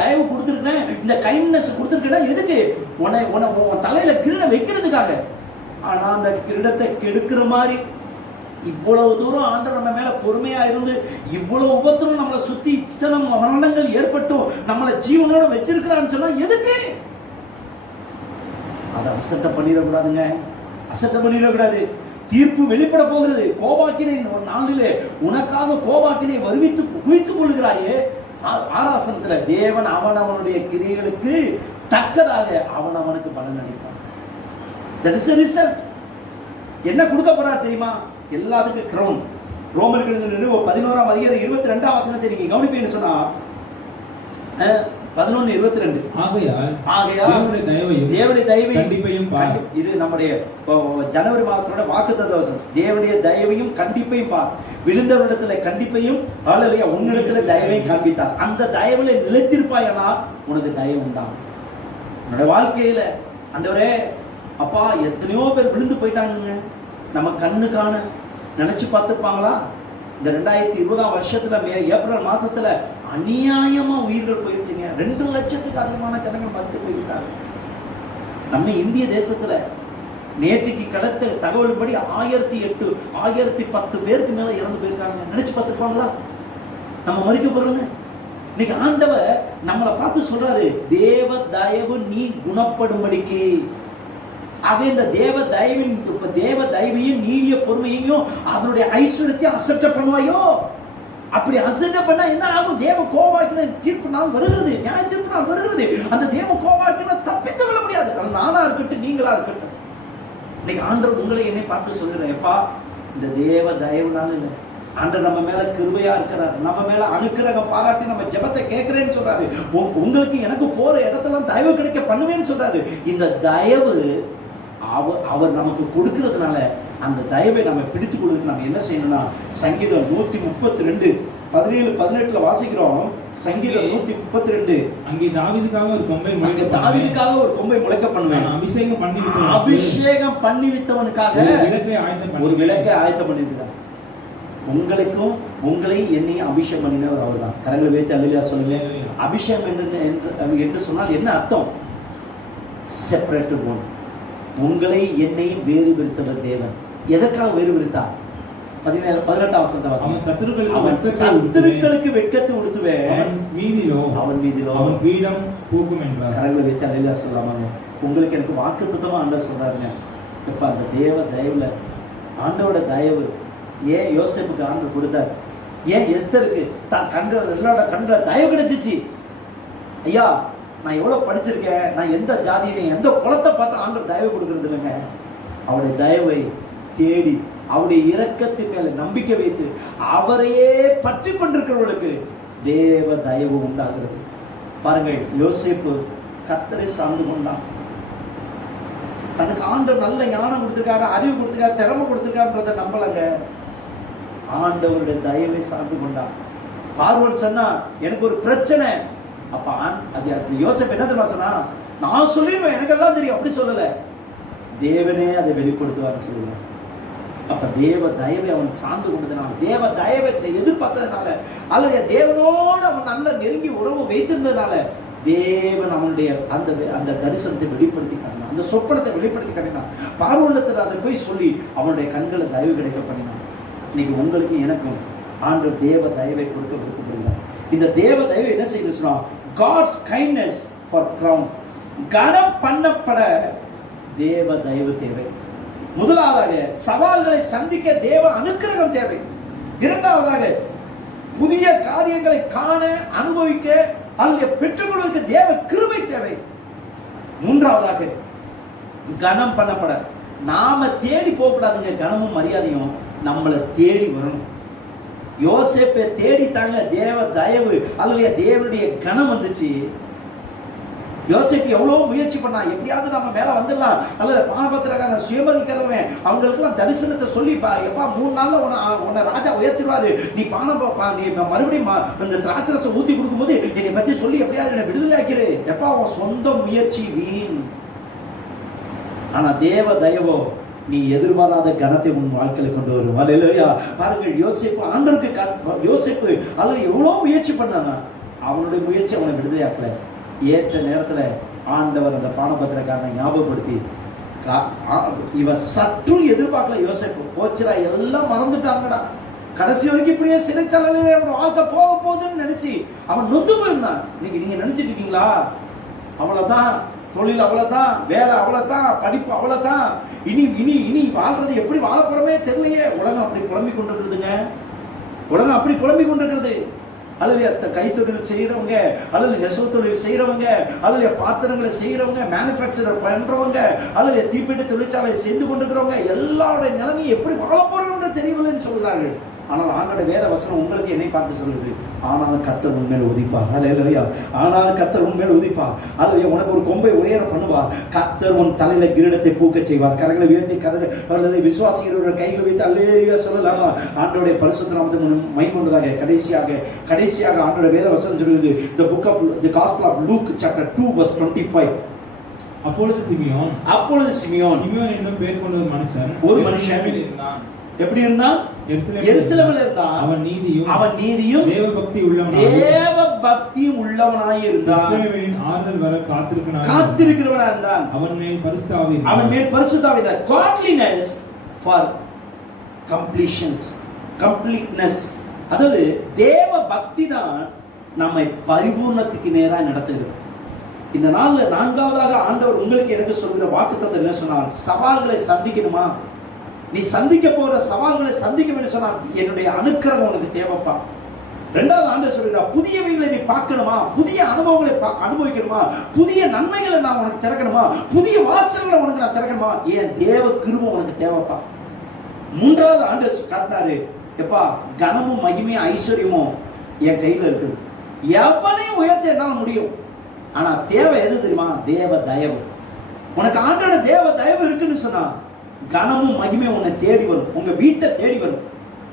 தயவு கொடுத்துருக்கேன், இந்த கைண்ட்னஸ் கொடுத்துருக்கேன், எதுக்கு உன தலையில கிரீடம் வைக்கிறதுக்காக. ஆனா அந்த கிரீடத்தை கெடுக்கிற மாதிரி இவ்வளவு தூரம் ஆண்டவர் நம்ம மேல பொறுமையா இருந்து இவ்வளவு உபத்திரம் நம்மளை சுத்தி இத்தனை மரணங்கள் ஏற்பட்டும் நம்மளை ஜீவனோட வச்சிருக்கிறான்னு சொன்னா எதுக்கு? அதை அசட்டை பண்ணிடக்கூடாதுங்க, அசட்டை பண்ணிடக்கூடாது. தீர்ப்பு வெளிப்பட போகிறது. கோபாக்கினை நாளிலே உனக்காக கோபாக்கினை வருவித்து குவித்துக் கொள்கிறாயே. 6 வசனத்துல தேவன் அவனுடைய கிரியைகளுக்கு தக்கதாக அவனுக்கு பலன் அளிப்பான். That is a result. என்ன கொடுக்க போறார் தெரியுமா? எல்லாத்துக்கும் கிரவுன். ரோமருக்கு எழுதின நிருபம் 11ஆம் அதிகாரம் 22ஆம் வசனத்தை நீங்க கவனிப்பீங்கன்னு சொன்னா 11:22. ஆகையால் தேவனுடைய தயவையும் கண்டிப்பையும் பார். இது நம்முடைய ஜனவரி மாதத்தோட வாக்குத்தத்த வசனம். தேவனுடைய தயவையும் கண்டிப்பையும் பார். விழுந்தவரிடத்துல கண்டிப்பையும் ஹல்லேலூயா உன்னிடத்துல தயவையும் காண்பித்தார். அந்த தயவுல நிலைத்திருப்பாயனா உனக்கு தயவு உண்டாகும். உன்னோட வாழ்க்கையில ஆண்டவரே அப்பா எத்தனையோ பேர் விழுந்து போயிட்டாங்க, நம்ம கண்ணு காண நினைச்சு பார்த்துருப்பாங்களா? இந்த 2020ஆம் வருஷத்துல ஏப்ரல் மாதத்துல அநியாயமா உயிர்கள் போயிடுச்சுங்க. 2 லட்சத்துக்கு அதிகமான ஜனங்கள் மறுத்து போய்விட்டாங்க. நம்ம இந்திய தேசத்துல நேற்றுக்கு கிடைத்த தகவல் படி 1008 1010 பேருக்கு மேல இறந்து போயிருக்காங்க. நினைச்சு பார்த்துருப்பாங்களா நம்ம மறிக்க போறோம்னு? இன்னைக்கு ஆண்டவர் நம்மளை பார்த்து சொல்றாரு, தேவ தயவு நீ குணப்படும்படிக்கு. அவன் இந்த தேவ தயவையும் நீடிய பொறுமையையும் அதனுடைய ஐஸ்வர்யத்தையும் அசட்டை பண்ணுவாயோ? அப்படி அசட்டை பண்ணா என்ன ஆகும்? தேவ கோபாக்கின தீர்ப்பு நாள் வருகிறது, நியாய தீர்ப்பு நாள் வருகிறது. அந்த தேவ கோபாக்கின தப்பித்து கொள்ள முடியாது. அது நானா இருக்கட்டும், நீங்களா இருக்கட்டும். இன்னைக்கு ஆண்டவர் உங்களை என்னை பார்த்து சொல்கிறேன், எப்பா இந்த தேவ தயவுனால இல்லை, ஆண்டவர் நம்ம மேல கிருபையா இருக்கிறார், நம்ம மேல அனுக்கிரகம் பாராட்டி நம்ம ஜெபத்தை கேட்கிறேன்னு சொல்றாரு. உங்களுக்கு எனக்கு போற இடத்தெல்லாம் தயவு கிடைக்க பண்ணுவேன்னு சொல்றாரு. இந்த தயவு அவர் நமக்கு கொடுக்கிறதுனால அந்த தயவை நம்ம பிடித்துக் கொடுக்க நம்ம என்ன செய்யணும்னா, சங்கீதம் 132 17-18 வாசிக்கிறோம். சங்கீதம் 132. அங்கே தாவீதுக்காக ஒரு கொம்பை முளைக்க பண்ணுவேன். அபிஷேகம் பண்ணிவித்தவனுக்காக ஒரு விளக்கை ஆயத்தம் பண்ணிவிட்டார். உங்களையும் என்னையும் அபிஷேகம் பண்ணினவர் அவர் தான். கரங்களை வைத்து அல்லேலூயா சொல்லுங்க. அபிஷேகம் என்று சொன்னால் என்ன அர்த்தம்? Separated one. உங்களை என்னையும் வேறு பிரித்தவர் தேவன். எதற்காக வேறு பிரித்தார்? 18ஆம் வசனத்தை அவன் சத்துருக்களுக்கு வெட்கத்தை உடுத்துவேன், அவன் மீதிலோ அவன் பீடம் பூக்கும் என்றார். கரங்களை வைத்து அல்லேலூயா சொல்லாமாங்க. உங்களுக்கு எனக்கு வாக்குத்தத்தமா ஆண்டவர் சொல்றாருங்க. இப்ப அந்த தேவ தயவுல ஆண்டவோட தயவு ஏன் யோசேப்புக்கு ஆண்டவர் கொடுத்தார்? ஏன் எஸ்தருக்கு தான் எல்லாரோட கண்கள தயவு கிடைச்சிச்சு? ஐயா நான் எவ்வளவு படிச்சிருக்கேன், நான் எந்த ஜாதியிலையும் எந்த குலத்தை பார்த்து ஆண்டவர் தயவு கொடுக்கறது இல்லைங்க. அவருடைய தயவை தேடி அவருடைய இரக்கத்தின் மேல நம்பிக்கை வைத்து அவரையே பற்றி கொண்டிருக்கிறவர்களுக்கு தேவ தயவு உண்டாகிறது. பாருங்கள், யோசேப்பு கர்த்தரை சார்ந்து கொண்டான். தனக்கு ஆண்டவர் நல்ல ஞானம் கொடுத்திருக்காரு, அறிவு கொடுத்திருக்காரு, திறமை கொடுத்திருக்காருன்றத நம்பலங்க. ஆண்டவருடைய தயவை சார்ந்து கொண்டான். பார்வோன் சொன்னா எனக்கு ஒரு பிரச்சனை. அப்ப அது யோசேப்பு என்ன தெரியுமா சொன்னா, நான் சொல்லிடுவேன், எனக்கு எல்லாம் தெரியும். அப்படி சொல்லல, தேவனே அதை வெளிப்படுத்துவார்னு சொல்லுவேன். அப்ப தேவ தயவை அவன் சார்ந்து கொண்டதுனால, தேவ தயவை எதிர்பார்த்ததுனால, அல்லது தேவனோடு அவன் நல்ல நெருங்கி உறவு வைத்திருந்ததுனால தேவன் அவனுடைய அந்த தரிசனத்தை வெளிப்படுத்தி காட்டினான், அந்த சொப்பனத்தை வெளிப்படுத்தி காட்டினான். பார்வோனிடத்தில் அதை போய் சொல்லி அவனுடைய கண்களை தயவு கிடைக்க பண்ணினான். இன்னைக்கு உங்களுக்கு எனக்கும் ஆண்டவர் தேவ தயவை கொடுக்க விருப்பப்படுகிறார். இந்த தேவ தயவு என்ன செய்யுது சொன்னா, God's kindness for crowns. கனம் பண்ணப்பட தேவ தயவு தேவை. முதலாவதாக சவால்களை சந்திக்க தேவ அனுக்கிரகம் தேவை. இரண்டாவதாக புதிய காரியங்களை காண, அனுபவிக்க அல்லது பெற்றுக்கொள்வதற்கு தேவ கிருபை தேவை. மூன்றாவதாக கனம் பண்ணப்பட நாம தேடி போகக்கூடாதுங்க. கனமும் மரியாதையும் நம்மளை தேடி வரணும். யோசேப்பை தேடித்தாங்க தேவ தயவு அல்லது தேவனுடைய கனம் வந்துச்சு. யோசேப்பு எவ்வளவு முயற்சி பண்ணா, எப்படியாவது நம்ம மேல வந்துடலாம், அல்லது பானபத்திரக்காரன் சுயமதிக்கிறவன் அவங்களுக்கெல்லாம் தரிசனத்தை சொல்லி, எப்பா 3 நாள்ல உன்னை ராஜா உயர்த்திடுவாரு, நீ நீ மறுபடியும் இந்த திராட்சரசம் ஊத்தி கொடுக்கும்போது என்னை பத்தி சொல்லி எப்படியாவது என்னை விடுதலை ஆக்கிரு. எப்பா உன் சொந்த முயற்சி வீண். ஆனா தேவ தயவோ நீ எதிர்பாராத கணத்தை உன் வாழ்க்கையில கொண்டு வரும். அல்லேலூயா. பாருங்கள், யோசேப்பு ஆண்டவருக்கு யோசேப்பு அல்லது எவ்வளவு முயற்சி பண்ணானா, அவனுடைய முயற்சி அவனை விடுதலை ஆக்கல. ஏற்ற நேரத்துல ஆண்டவர் அந்த பானபத்திரக்காரனை ஞாபகப்படுத்தி, இவன் சற்றும் எதிர்பார்க்கல. யோசேப்பு போச்சுடா, எல்லாம் மறந்துட்டாங்கடா, கடைசி வரைக்கும் இப்படியே சிறைச்சாலையில வாழ்க்கை போக போகுதுன்னு நினைச்சு அவன் நொந்து போயிருந்தான். நீங்க நினைச்சிட்டு இருக்கீங்களா, அவ்வளவுதான் தொழில், அவ்வளவுதான் வேலை, அவ்வளவுதான் படிப்பு, அவ்வளவுதான், இனி வாழ்றது எப்படி வாழ போறமே தெரியலையே. உலகம் அப்படி புலம்பிக் கொண்டிருக்குதுங்க. உலகம் அப்படி புலம்பிக் கொண்டிருக்கிறது. அல்லது கைத்தொழில் செய்யறவங்க, அல்லது நெசவு தொழில் செய்யறவங்க, அல்லது பாத்திரங்களை செய்யறவங்க, மேனுபேக்சர் பண்றவங்க, அல்லது தீப்பெட்டி தொழிற்சாலையை செய்து கொண்டிருக்கிறவங்க, எல்லாருடைய நிலைமையை எப்படி வாழ போறோம்னு தெரியவில்லைன்னு சொல்கிறார்கள். ஆனால் ஆண்டோட வேத வசனம் உங்களுக்கு என்னை பார்த்து சொல்லுது, ஆனாலும் கர்த்தர் உண்மையில உதிப்பார். அல்லேலூயா. ஆனாலும் கர்த்தர் உண்மையில உதிப்பார். அல்லேலூயா. உனக்கு ஒரு கொம்பை உயர பண்ணுவார். கர்த்தர் உன் தலையில கிரீடத்தை பூக்க செய்வார். கரங்களை உயர்த்தி கரங்களை விசுவாசிக்கிறவர்கள் கைகளை வைத்து அல்லேலூயா சொல்லலாமா? ஆண்டோடைய பரிசுத்த நாமத்தை மைக்கொண்டதாக கடைசியாக ஆண்டோட வேத வசனம் சொல்லுது, the book of the gospel of Luke chapter 2 verse 25. அப்பொழுது சிமியோன் என்னும் பெயர் கொண்ட ஒரு மனுஷன் இருந்தான். எப்படி இருந்தான்? எருசலேமில் இருந்தான். அவன் நீதியும் தேவ பக்தி உள்ளவனாய் இருந்தான். இஸ்ரவேலின் ஆறுதல் வர காத்திருக்கிறவனாய் இருந்தான். அவன் மேல் பரிசுத்த ஆவி இருந்தார். godliness for completeness. அதாவது தேவ பக்தி தான் நம்மை பரிபூர்ணத்துக்கு நேராக நடத்துகிறது. இந்த நாள்ல நான்காவதாக ஆண்டவர் உங்களுக்கு எனக்கு சொல்கிற வாக்குத்தத்தம் என்ன சொன்னால், சவால்களை சந்திக்கணுமா, நீ சந்திக்க போற சவால்களை சந்திக்க வேண்டும் சொன்னால் என்னுடைய அனுக்கிரகம் உனக்கு தேவைப்பா. இரண்டாவது ஆண்டவர் சொல்கிறார், புதியவைகளை நீ பார்க்கணுமா, புதிய அனுபவங்களை அனுபவிக்கணுமா, புதிய நன்மைகளை நான் உனக்கு திறக்கணுமா, புதிய வாசல்களை உனக்கு நான் திறக்கணுமா, என் தேவ கிருபை உனக்கு தேவைப்பா. மூன்றாவது ஆண்டவர் காட்டினாரு, எப்பா கனமும் மகிமையும் ஐஸ்வர்யமும் என் கையில இருக்குது, எவனையும் உயர்த்த என்னால் முடியும். ஆனா தேவை எது தெரியுமா? தேவ தயவு. உனக்கு ஆண்டோட தேவ தயவு இருக்குன்னு சொன்னா கனமும் மகிமையும் உன்னை தேடி வரும், உங்க வீட்டை தேடி வரும்,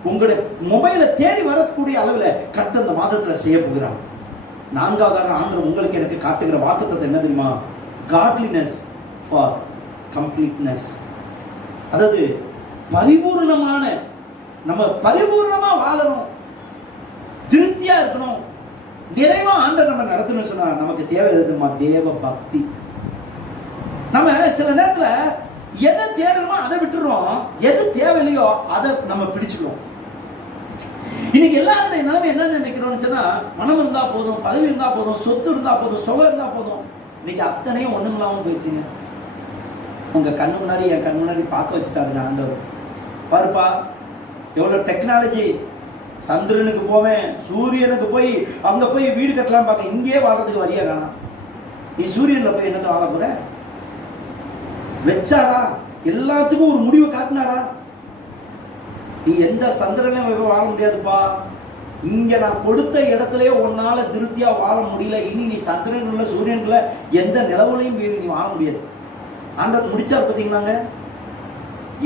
உங்களுடைய மொபைலை தேடி வரக்கூடிய அளவில் கர்த்தர் இந்த மாதத்துல செய்ய போகிறார். நான்காவதாக ஆண்டவர் உங்களுக்கு எனக்கு காட்டுகிற வாக்குத்தத்தம் என்ன தெரியுமா? godliness for completeness. அதாவது பரிபூர்ணமான, நம்ம பரிபூர்ணமா வாழணும், திருப்தியா இருக்கணும், நிறைவா ஆண்டவர் நம்ம நடத்தணும்னு சொன்னா நமக்கு தேவை எதுமா? தேவ பக்தி. நம்ம சில நேரத்துல எதை தேடுறோமோ அதை விட்டுறோம், எது தேவையில்லையோ அதை நம்ம பிடிச்சுக்கிறோம். இன்னைக்கு எல்லாருடைய நிலைமை என்ன நினைக்கிறோம்னு சொன்னா, பணம் இருந்தா போதும், பதவி இருந்தா போதும், சொத்து இருந்தா போதும், சுகம் இருந்தா போதும். இன்னைக்கு அத்தனையும் ஒண்ணும் இல்லாம போயிடுச்சுங்க. உங்க கண்ணு முன்னாடி என் கண்ணு முன்னாடி பார்க்க வச்சுட்டாருங்க ஆண்டவர். பாருப்பா எவ்வளவு டெக்னாலஜி. சந்திரனுக்கு போவேன், சூரியனுக்கு போய் அங்க போய் வீடு கட்டலாம் பார்க்க, இங்கே வாழ்றதுக்கு வழியா காணாம். நீ சூரியன்ல போய் என்னத்தை வாழ போற? வச்சாரா? எல்லாத்துக்கும் ஒரு முடிவை காட்டினாரா? நீ எந்த சந்திரனையும் வாழ முடியாதுப்பா. இங்க நான் கொடுத்த இடத்துலயே உன்னால திருப்தியா வாழ முடியல. இனி நீ சந்திரன்ல சூரியன்ல எந்த நிலவுலையும் நீ வாழ முடியாது. ஆண்டவர் முடிச்சார் பார்த்தீங்கன்னாங்க.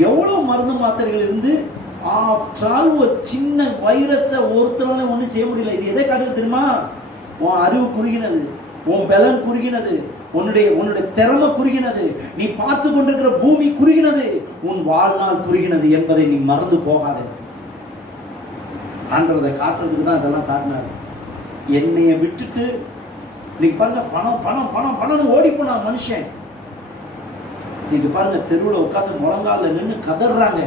எவ்வளவு மருந்து மாத்திரைகள் இருந்து ஒரு சின்ன வைரஸை ஒருத்தனால ஒன்றும் செய்ய முடியல. இது எதை காட்டுறது தெரியுமா? உன் அறிவு குறுகினது, உன் பலன் குறுகினது, உன்னுடைய திறமை குறுகினது, நீ பார்த்து கொண்டிருக்கிற பூமி குறுகினது, உன் வாழ்நாள் குறுகினது என்பதை நீ மறந்து போகாத. ஆண்டவரை காட்டுறதுக்கு தான் இதெல்லாம் காட்டினார். என்னைய விட்டுட்டு நீங்க பாருங்க, பணம் பணம் பணம் பணம்னு ஓடி போனா மனுஷன். நீங்க பாருங்க, தெருவில் உட்காந்து முழங்கால நின்று கதறாங்க.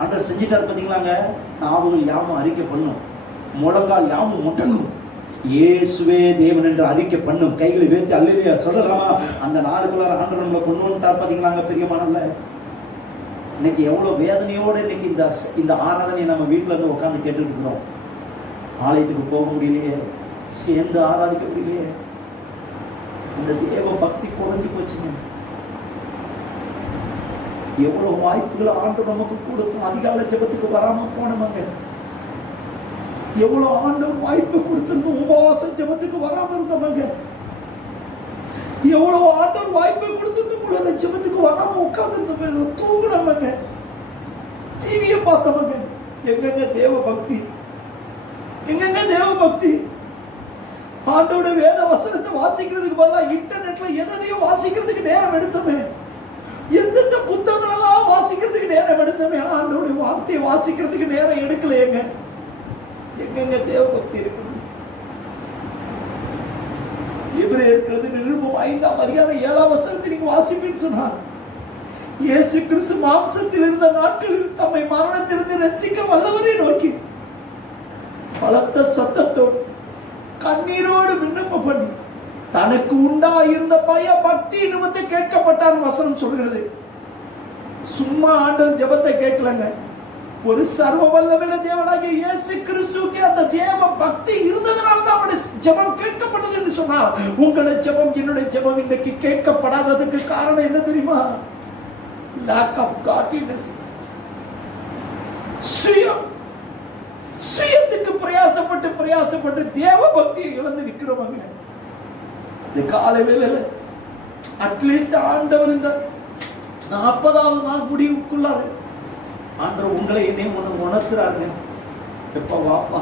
ஆண்டவர் செஞ்சிட்டார் பார்த்தீங்களாங்க. நாவுகள் யாவும் அறிக்கை பண்ணும், முழங்கால் யாவும் முட்டங்கும், இயேசுவே தேவன் என்று அறிக்கை பண்ணும். கைகளை வைத்து அல்லேலூயா சொல்லலாமா? அந்த நாளுக்குள்ள ஆண்டவர் நம்மளை கொண்டு வந்துட்டார். பாத்தீங்களாங்க பிரியமானவர்களே, இன்னைக்கு எவ்வளவு வேதனையோடு இன்னைக்கு இந்த ஆராதனையை நம்ம வீட்டுல இருந்து உட்கார்ந்து கேட்டுட்டு இருக்கிறோம். ஆலயத்துக்கு போக முடியலையே, சேர்ந்து ஆராதிக்க முடியலையே, இந்த தேவ பக்தி குறைஞ்சு போச்சுங்க. எவ்வளவு வாய்ப்புகள் ஆண்டவர் நமக்கு கொடுத்தோம். அதிகாலை ஜெபத்துக்கு வராம போனவங்க, எவ்வளவு ஆண்டவர் வாய்ப்பு கொடுத்திருந்தோம். உபவாச ஜெபத்துக்கு வராம இருந்தவங்க, எவ்வளவு ஆண்டவர் வாய்ப்பை கொடுத்திருந்தோம். உலக ஜெபத்துக்கு வராம உட்கார்ந்து இருந்தவங்க, தூங்குனவங்க, டிவியை பார்த்தவங்க. எங்கெங்க தேவ பக்தி? எங்கெங்க தேவ பக்தி? ஆண்டோட வேத வசனத்தை வாசிக்கிறதுக்கு பதிலாக இன்டர்நெட்ல எதையும் வாசிக்கிறதுக்கு நேரம் எடுத்தோமே, எந்தெந்த புத்தகங்கள் எல்லாம் வாசிக்கிறதுக்கு நேரம் எடுத்தோமே, ஆண்டோட வார்த்தையை வாசிக்கிறதுக்கு நேரம் எடுக்கலையேங்க. எங்கெங்க தேவ பக்தி இருக்கு? எபிரேயர் நிருபம் 5ஆம் அதிகாரம் 7ஆம் வசனத்தை நீங்க வாசிப்பீன்னு சொன்னார். இயேசு கிறிஸ்து மாம்சத்தில் இருந்த நாட்களில் தம்மை மரணத்திலிருந்து ரட்சிக்க வல்லவரை நோக்கி பலத்த சத்தத்தோடு கண்ணீரோடு விண்ணப்பம் பண்ணி தனக்கு உண்டாயிருந்த பய பக்தி நிமித்த கேட்கப்பட்டார் வசனம் சொல்கிறது. சும்மா ஆண்டவர் ஜெபத்தை கேட்கலங்க. ஒரு சர்வ வல்லமையுள்ள தேவனாகிய இயேசு கிறிஸ்துவுக்கு அந்த தேவ பக்தி இருந்ததனால தான் அவருடைய ஜெபம் கேட்கப்பட்டது என்று சொன்னார். உங்களுடைய ஜெபம் என்னுடைய ஜெபம் இன்றைக்கு கேட்கப்படாததுக்கு காரணம் என்ன தெரியுமா? lack of godliness. சுயத்துக்கு பிரயாசப்பட்டு தேவ பக்தியை இழந்து நிற்கிறவங்க. இந்த காலை வேளையில அட்லீஸ்ட் ஆண்டவர் இந்த 40வது நாள் முடிவுக்குள்ளாரு ஆண்டவர் உங்களை என்னையும் உணர்த்துறாருங்க. எப்ப வாப்பா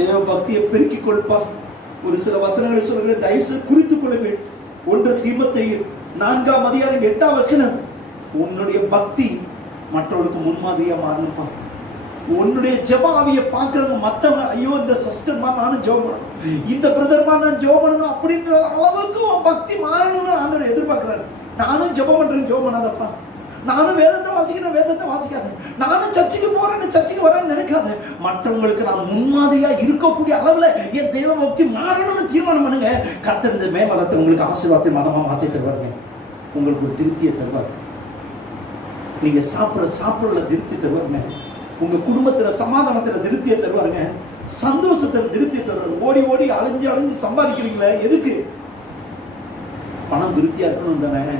தேவ பக்தியை பெருக்கிக் கொடுப்பா. ஒரு சில வசனங்களை சொல்கிற தயவு குறித்துக் கொள்ளுங்கள். 1 தீமோத்தேயு 4ஆம் அதிகாரம் 8ஆம் வசனம். உன்னுடைய பக்தி மற்றவர்களுக்கு முன்மாதிரியா மாறணும்ப்பா. உன்னுடைய ஜெப ஆவியை பார்க்கறவங்க மத்தவங்க, ஐயோ இந்த சிஸ்டர்மா நானும் ஜெபம் பண்ணணும், இந்த பிரதர்மா நான் ஜெபம் பண்ணணும் அப்படின்ற அளவுக்கு உன் பக்தி மாறணும்னு ஆண்டவர் எதிர்பார்க்கிறாரு. நானும் ஜெபம் பண்றேன், ஜெபம் பண்ணாதப்பா. நானும் வேதத்தை வாசிக்கிறேன், வேதத்தை வாசிக்காத. நானும் சர்ச்சுக்கு போறேன்னு சர்ச்சுக்கு வரேன்னு நினைக்காத. மற்றவங்களுக்கு நான் முன்மாதிரியா இருக்கக்கூடிய அளவுல என் தெய்வ பக்தி மாறணும்னு தீர்மானம் பண்ணுங்க. கர்த்தர் இந்த மே மதத்தை உங்களுக்கு ஆசீர்வாதத்தை மதமா மாற்றி தருவாருங்க. உங்களுக்கு ஒரு திருப்தியை தருவார். நீங்க சாப்பிடல திருப்தி தருவாருங்க. உங்க குடும்பத்துல சமாதானத்துல திருப்தியை தருவாருங்க. சந்தோஷத்துல திருப்தியை தருவாரு. ஓடி அலைஞ்சு சம்பாதிக்கிறீங்களே, எதுக்கு? பணம் திருப்தியா இருக்கணும் தானே.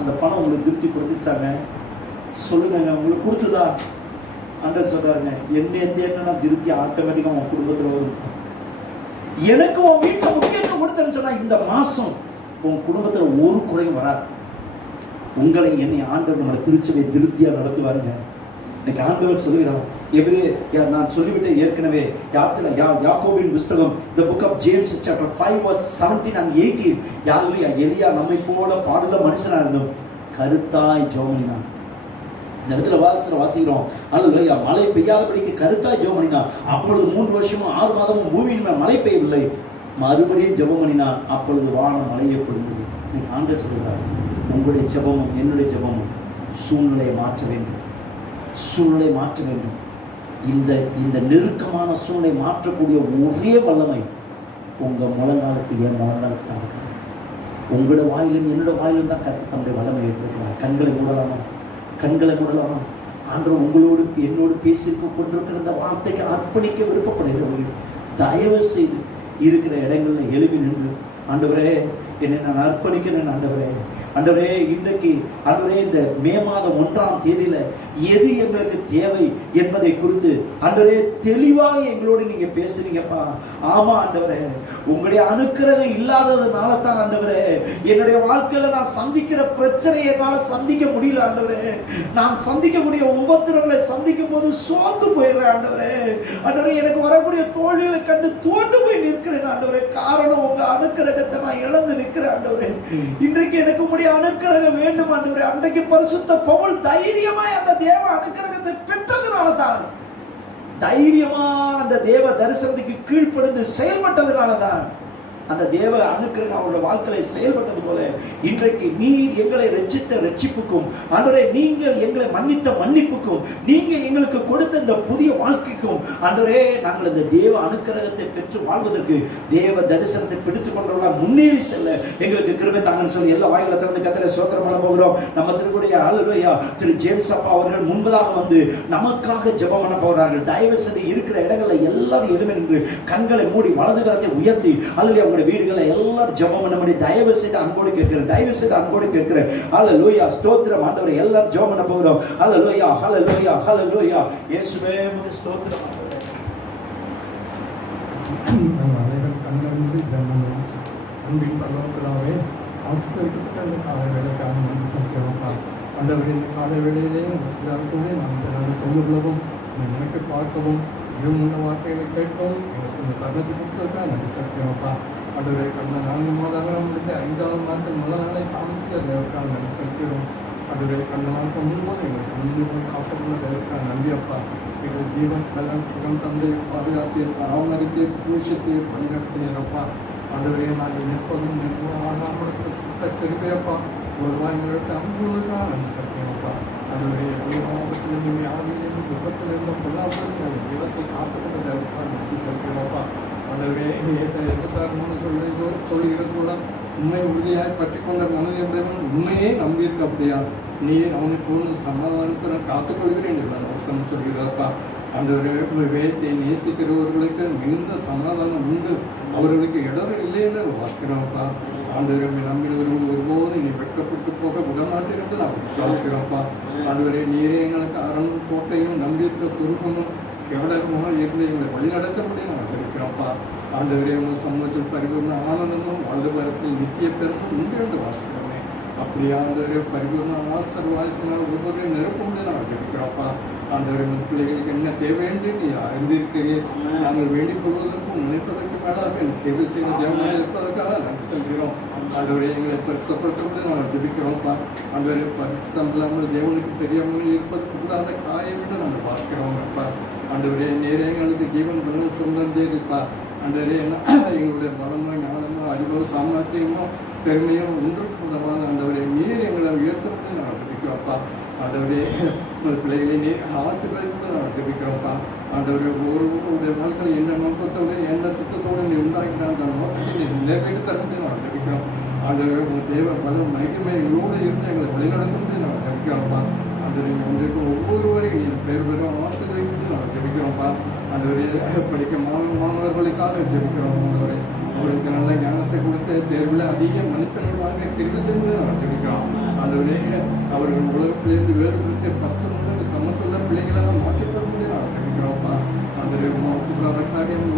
அந்த பணம் உங்களுக்கு திருப்தி கொடுத்துச்சாங்க சொல்லுங்க. உங்களுக்கு கொடுத்துதா? ஆண்டவர் சொல்றாருங்க, என்னைய தேர்னா திருப்தி ஆட்டோமேட்டிக்கா உன் குடும்பத்துல வரும். எனக்கு உன் வீட்டுல முக்கியத்துவம் கொடுத்தேன்னு சொன்னா இந்த மாசம் உன் குடும்பத்துல ஒரு குறையும் வராது. உங்களை என்னை ஆண்டவர் நம்மளை திருச்சபை திருப்தியா நடத்துவாருங்க. இன்னைக்கு ஆண்டவர் சொல்லுகிறார். நான் சொல்லிவிட்டேன் ஏற்கனவே. யாக்கோபின் புஸ்தகம் the book of James chapter 5 verse 17 and 18. எலியா நம்மை போல பாடுள்ள மனுஷனா இருந்தோம், கருத்தாய் ஜெபம் பண்ணினான். இந்த இடத்துல வாசிக்கிறோம். அல்லேலூயா. மழை பெய்யாதபடிக்கு கருத்தாய் ஜெபம் பண்ணினான். அப்பொழுது 3 வருஷமும் 6 மாதமும் பூமியின் மேல் மழை பெய்யவில்லை. மறுபடியும் ஜெபம் பண்ணினான். அப்பொழுது வானம் மழையை பொழிந்தது. இன்னைக்கு ஆண்டவர் சொல்கிறார், உங்களுடைய ஜெபமும் என்னுடைய ஜெபமும் சூழ்நிலையை மாற்ற வேண்டும். சூழ்நிலை மாற்ற வேண்டும். இந்த நெருக்கமான சூழ்நிலை மாற்றக்கூடிய ஒரே வல்லமை உங்க முழங்காலுக்கு என் முழங்காலுக்கு தான் இருக்கிறது. உங்களோட வாயிலும் என்னோட வாயிலும் தான் கர்த்தர் தம்முடைய வல்லமை வைத்திருக்கிறார். கண்களை மூடலாமா? ஆண்டவர் உங்களோடு என்னோடு பேசி கொண்டிருக்கிற இந்த வார்த்தைக்கு அர்ப்பணிக்க விருப்பப்படுகிறவர்கள் தயவு செய்து இருக்கிற இடங்களில் எழுப்பி நின்று, ஆண்டவரே என்னை நான் அர்ப்பணிக்கிறேன். ஆண்டவரே இன்றைக்கு ஆண்டவரே இந்த மே மாதம் 1ஆம் தேதியில எது எங்களுக்கு தேவை என்பதை குறித்து ஆண்டவரே தெளிவாக எங்களோடு நீங்க பேசுறீங்கப்பா. ஆமா ஆண்டவரே, உங்களுடைய அனுக்கிரகம் இல்லாததுனால தான் ஆண்டவரே என்னுடைய வாழ்க்கையில நான் சந்திக்கிற பிரச்சனையை என்னால சந்திக்க முடியல ஆண்டவரே. நான் சந்திக்கக்கூடிய உபத்திரங்களை சந்திக்கும் போது சோர்ந்து போயிடுறேன் ஆண்டவரே. எனக்கு வரக்கூடிய தோல்விகளை கண்டு தோண்டு போய் நிற்கிறேன் ஆண்டவரே. காரணம் உங்க அனுக்கிரகத்தை நான் இழந்து நிற்கிறேன் ஆண்டவரே. இன்றைக்கு எனக்கு உங்களுடைய அனுக்கிரகம் வேண்டும் ஆண்டவரே. அன்றைக்கு பரிசுத்த பவுல் தைரியமாய் அந்த தேவ அனுக்கிரகத்தை பெற்றதுனால தான், தைரியமா அந்த தேவ தரிசனத்துக்கு கீழ்ப்படிந்து செயல்பட்டதுனால தான் அந்த தேவ அனுக்கிரகம் அவருடைய வாழ்க்கையை செயல்பட்டது போல இன்றைக்கு நீர் எங்களை ரட்சித்த ரட்சிப்புக்கும் ஆண்டவரே நீங்கள் எங்களை மன்னித்த மன்னிப்புக்கும் நீங்க எங்களுக்கு கொடுத்த இந்த புதிய வாழ்க்கைக்கும் ஆண்டவரே நாங்கள் இந்த தேவ அனுக்கிரகத்தை பெற்று வாழ்வதற்கு தேவ தரிசனத்தை பிடித்துக் கொண்டவர்களா முன்னேறி செல்ல எங்களுக்கு கிருபை தாங்கன்னு சொல்லி எல்லா வாய்களை திறந்து கர்த்தரை ஸ்தோத்திரம் பண்ண போகிறோம். நம்ம திருக்குடைய ஹல்லேலூயா திரு ஜேம்ஸ் அப்பா அவர்கள் முன்பதாக வந்து நமக்காக ஜெபம் பண்ண போகிறார்கள். தயவு செய்து இருக்கிற இடங்களை எல்லாரும் எழுமி நின்று கண்களை மூடி வலது கரத்தை உயர்த்தி ஹல்லேலூயா உங்களுடைய வீடுகளை எல்லாரும் ஜெபம் பண்ணும்படி தயவு செய்து அன்போடு கேட்கிறேன். தயவு செய்து அன்போடு கேட்கிறேன். ஹல்லேலூயா ஸ்தோத்திரம் ஆண்டவரே எல்லாரும் ஜெபம் பண்ண போகிறோம். ஹல்லேலூயா ஹல்லேலூயா ஹல்லேலூயா இயேசுவே உமக்கு ஸ்தோத்திரம் ஆண்டவரே. அனைவரும் கண்ணிருந்து ஜெபம் அன்பின் பரலோகப்பிதாவே ஆசீர்வதிக்கப்பட்ட இந்த காலை வேளைக்காக நன்றி செலுத்துகிறோம்ப்பா. ஆண்டவரே இந்த காலை வேளையிலே சிலருக்குள்ளே நாம் கொண்டுள்ளவும் எனக்கு பார்க்கவும் இருமுள்ள வார்த்தைகளை கேட்கவும் எனக்கு இந்த தருணத்தை கொடுத்ததுக்காக நன்றி செலுத்துகிறோம்ப்பா. ஆண்டவரே கடந்த 4 மாதங்களாக முடிந்த 5வது மாதத்தில் முதல் நாளை காமிச்சிட்ட தேவக்காக நன்றி செலுத்துகிறோம். ஆண்டவரே கடந்த நாட்கள் முழுவதும் எங்களுக்கு முன்னுரிமை காக்கப்பட்ட தேவக்காக நன்றி அப்பா. எங்கள் ஜீவன் பலன் சுகம் தந்தை பாதுகாத்து பராமரித்து விஷயத்தை வழிநடத்தினப்பா. ஆண்டவரே நாங்கள் நிற்பதும் ஆகாமலுக்கு சுத்த திருப்பையப்பா ஒரு எங்களுக்கு அன்புக்காக நன்றி செலுத்துகிறோம்ப்பா. ஆண்டவரே மாவட்டத்திலிருந்து ஆதியிலிருந்து விபத்திலிருந்து பொல்லாப்பதில் நாங்கள் ஜீவத்தை காக்கப்பட்ட தேவக்காக நன்றி செலுத்துகிறோம்ப்பா. ஆண்டவரே ஏசாயா 26:3 சொல்லுகிறது கூட உண்மை உறுதியாய் பற்றி கொண்ட மனிதன் உண்மையே நம்பியிருக்க அப்படியா நீர் அவனை பூர்ண சமாதானத்துடன் காத்துக்கொள்கிறேன் என்று அவசரம் சொல்கிறப்பா. அந்த ஒரு வேதத்தை நேசிக்கிறவர்களுக்கு மிகுந்த சமாதானம் உண்டு, அவர்களுக்கு இடரும் இல்லை என்று வாசிக்கிறோம்ப்பா. ஆண்டவரை நம்பினவர்கள் ஒருபோதும் நீ வெட்கப்பட்டு போக விடமாட்டேன் என்று நான் விசுவாசிக்கிறோம்ப்பா. ஆண்டவரே நீரே எங்களுக்கு அரண் கோட்டையும் நம்பியிருக்க துருகமும் கேவலமாக இருந்து எங்களை வழிநடத்த முடியும் நான் வச்சிருக்கிறோம்ப்பா. ஆண்டவரே உங்கள் சமூகத்தில் பரிபூர்ண ஆனந்தமும் வலது பரத்தில் நித்திய பெருமும் உண்டு என்று வாசிக்கிறோமே. அப்படியா ஆண்டவரே பரிபூர்ண ஆசீர்வாதத்தினால் ஒவ்வொரு நிரப்பும் நான் வச்சிருக்கிறோம்ப்பா. ஆண்டவரே உங்கள் பிள்ளைகளுக்கு என்ன தேவை என்று நீ அறிந்திருக்கிறீர். நாங்கள் வேண்டிக் கொள்வதற்கும் நினைப்பதற்கு மேலாக எனக்கு சேவை செய்கிற தேவனாக இருப்பதற்காக நன்றி செல்கிறோம். ஆண்டவரே எங்களை பரிசுத்தப்படுத்த நாங்கள் ஜெபிக்கிறோம்ப்பா. ஆண்டவரே பரிசுத்தம் இல்லாமல் தேவனுக்கு தெரியாமல் இருப்பது கூடாத காரியம் என்று நாங்கள் பார்க்கிறோம்ப்பா. ஆண்டவரே நேரே எங்களுக்கு ஜீவன் பலன் சொந்தம் தேடிப்பா. ஆண்டவரே எங்களுடைய பலமோ ஞானமோ அறிவோ சாமர்த்தியமோ பெருமையோ ஒன்றுக்கு உதவாத ஆண்டவரே நீர் எங்களை உயர்த்தப்பட்டு நாங்கள் ஜெபிக்கிறோம்ப்பா. ஆண்டவரே உங்கள் பிள்ளைகளை நீர் ஆசீர்வதித்து நாங்கள் ஜெபிக்கிறோம்ப்பா. ஆண்டவரே ஒவ்வொருவருடைய வாழ்க்கை என்ன நோக்கத்தோடு என்ன சித்தத்தோடு நீ உண்டாக்கினா அந்த நோக்கத்தை நீ நிறைவேற்றி தரப்பட்டு நாங்கள் ஜெபிக்கிறோம். ஆண்டவரே உங்கள் தேவ பலம் மகிமை எங்களோடு இருந்து எங்களை வழிநடத்தும் நாங்கள் ஜெபிக்கிறோம்ப்பா. ஆண்டவரே வந்திருக்க ஒவ்வொருவரையும் நீ பேர் பெரும் ஆசீர்வதித்து நாங்கள் ஜெபிக்கிறோம்ப்பா. ஆண்டவரே படிக்க மாணவர்களுக்காக ஜெபிக்கிறோம். ஆண்டவரே அவர்களுக்கு நல்ல ஞானத்தை கொடுத்து தேர்வில் அதிக மதிப்பெண்கள் வாங்க கிருபை செய்து நாங்கள் ஜெபிக்கிறோம். ஆண்டவரே அவர்கள் உலகத்திலிருந்து வேறுபடுத்தி 10 முதல் சமத்துள்ள பிள்ளைகளாக மாற்றிக்கொள்வதை நாங்கள் ஜெபிக்கிறோம்ப்பா. ஆண்டவரே கூடாத காரியம்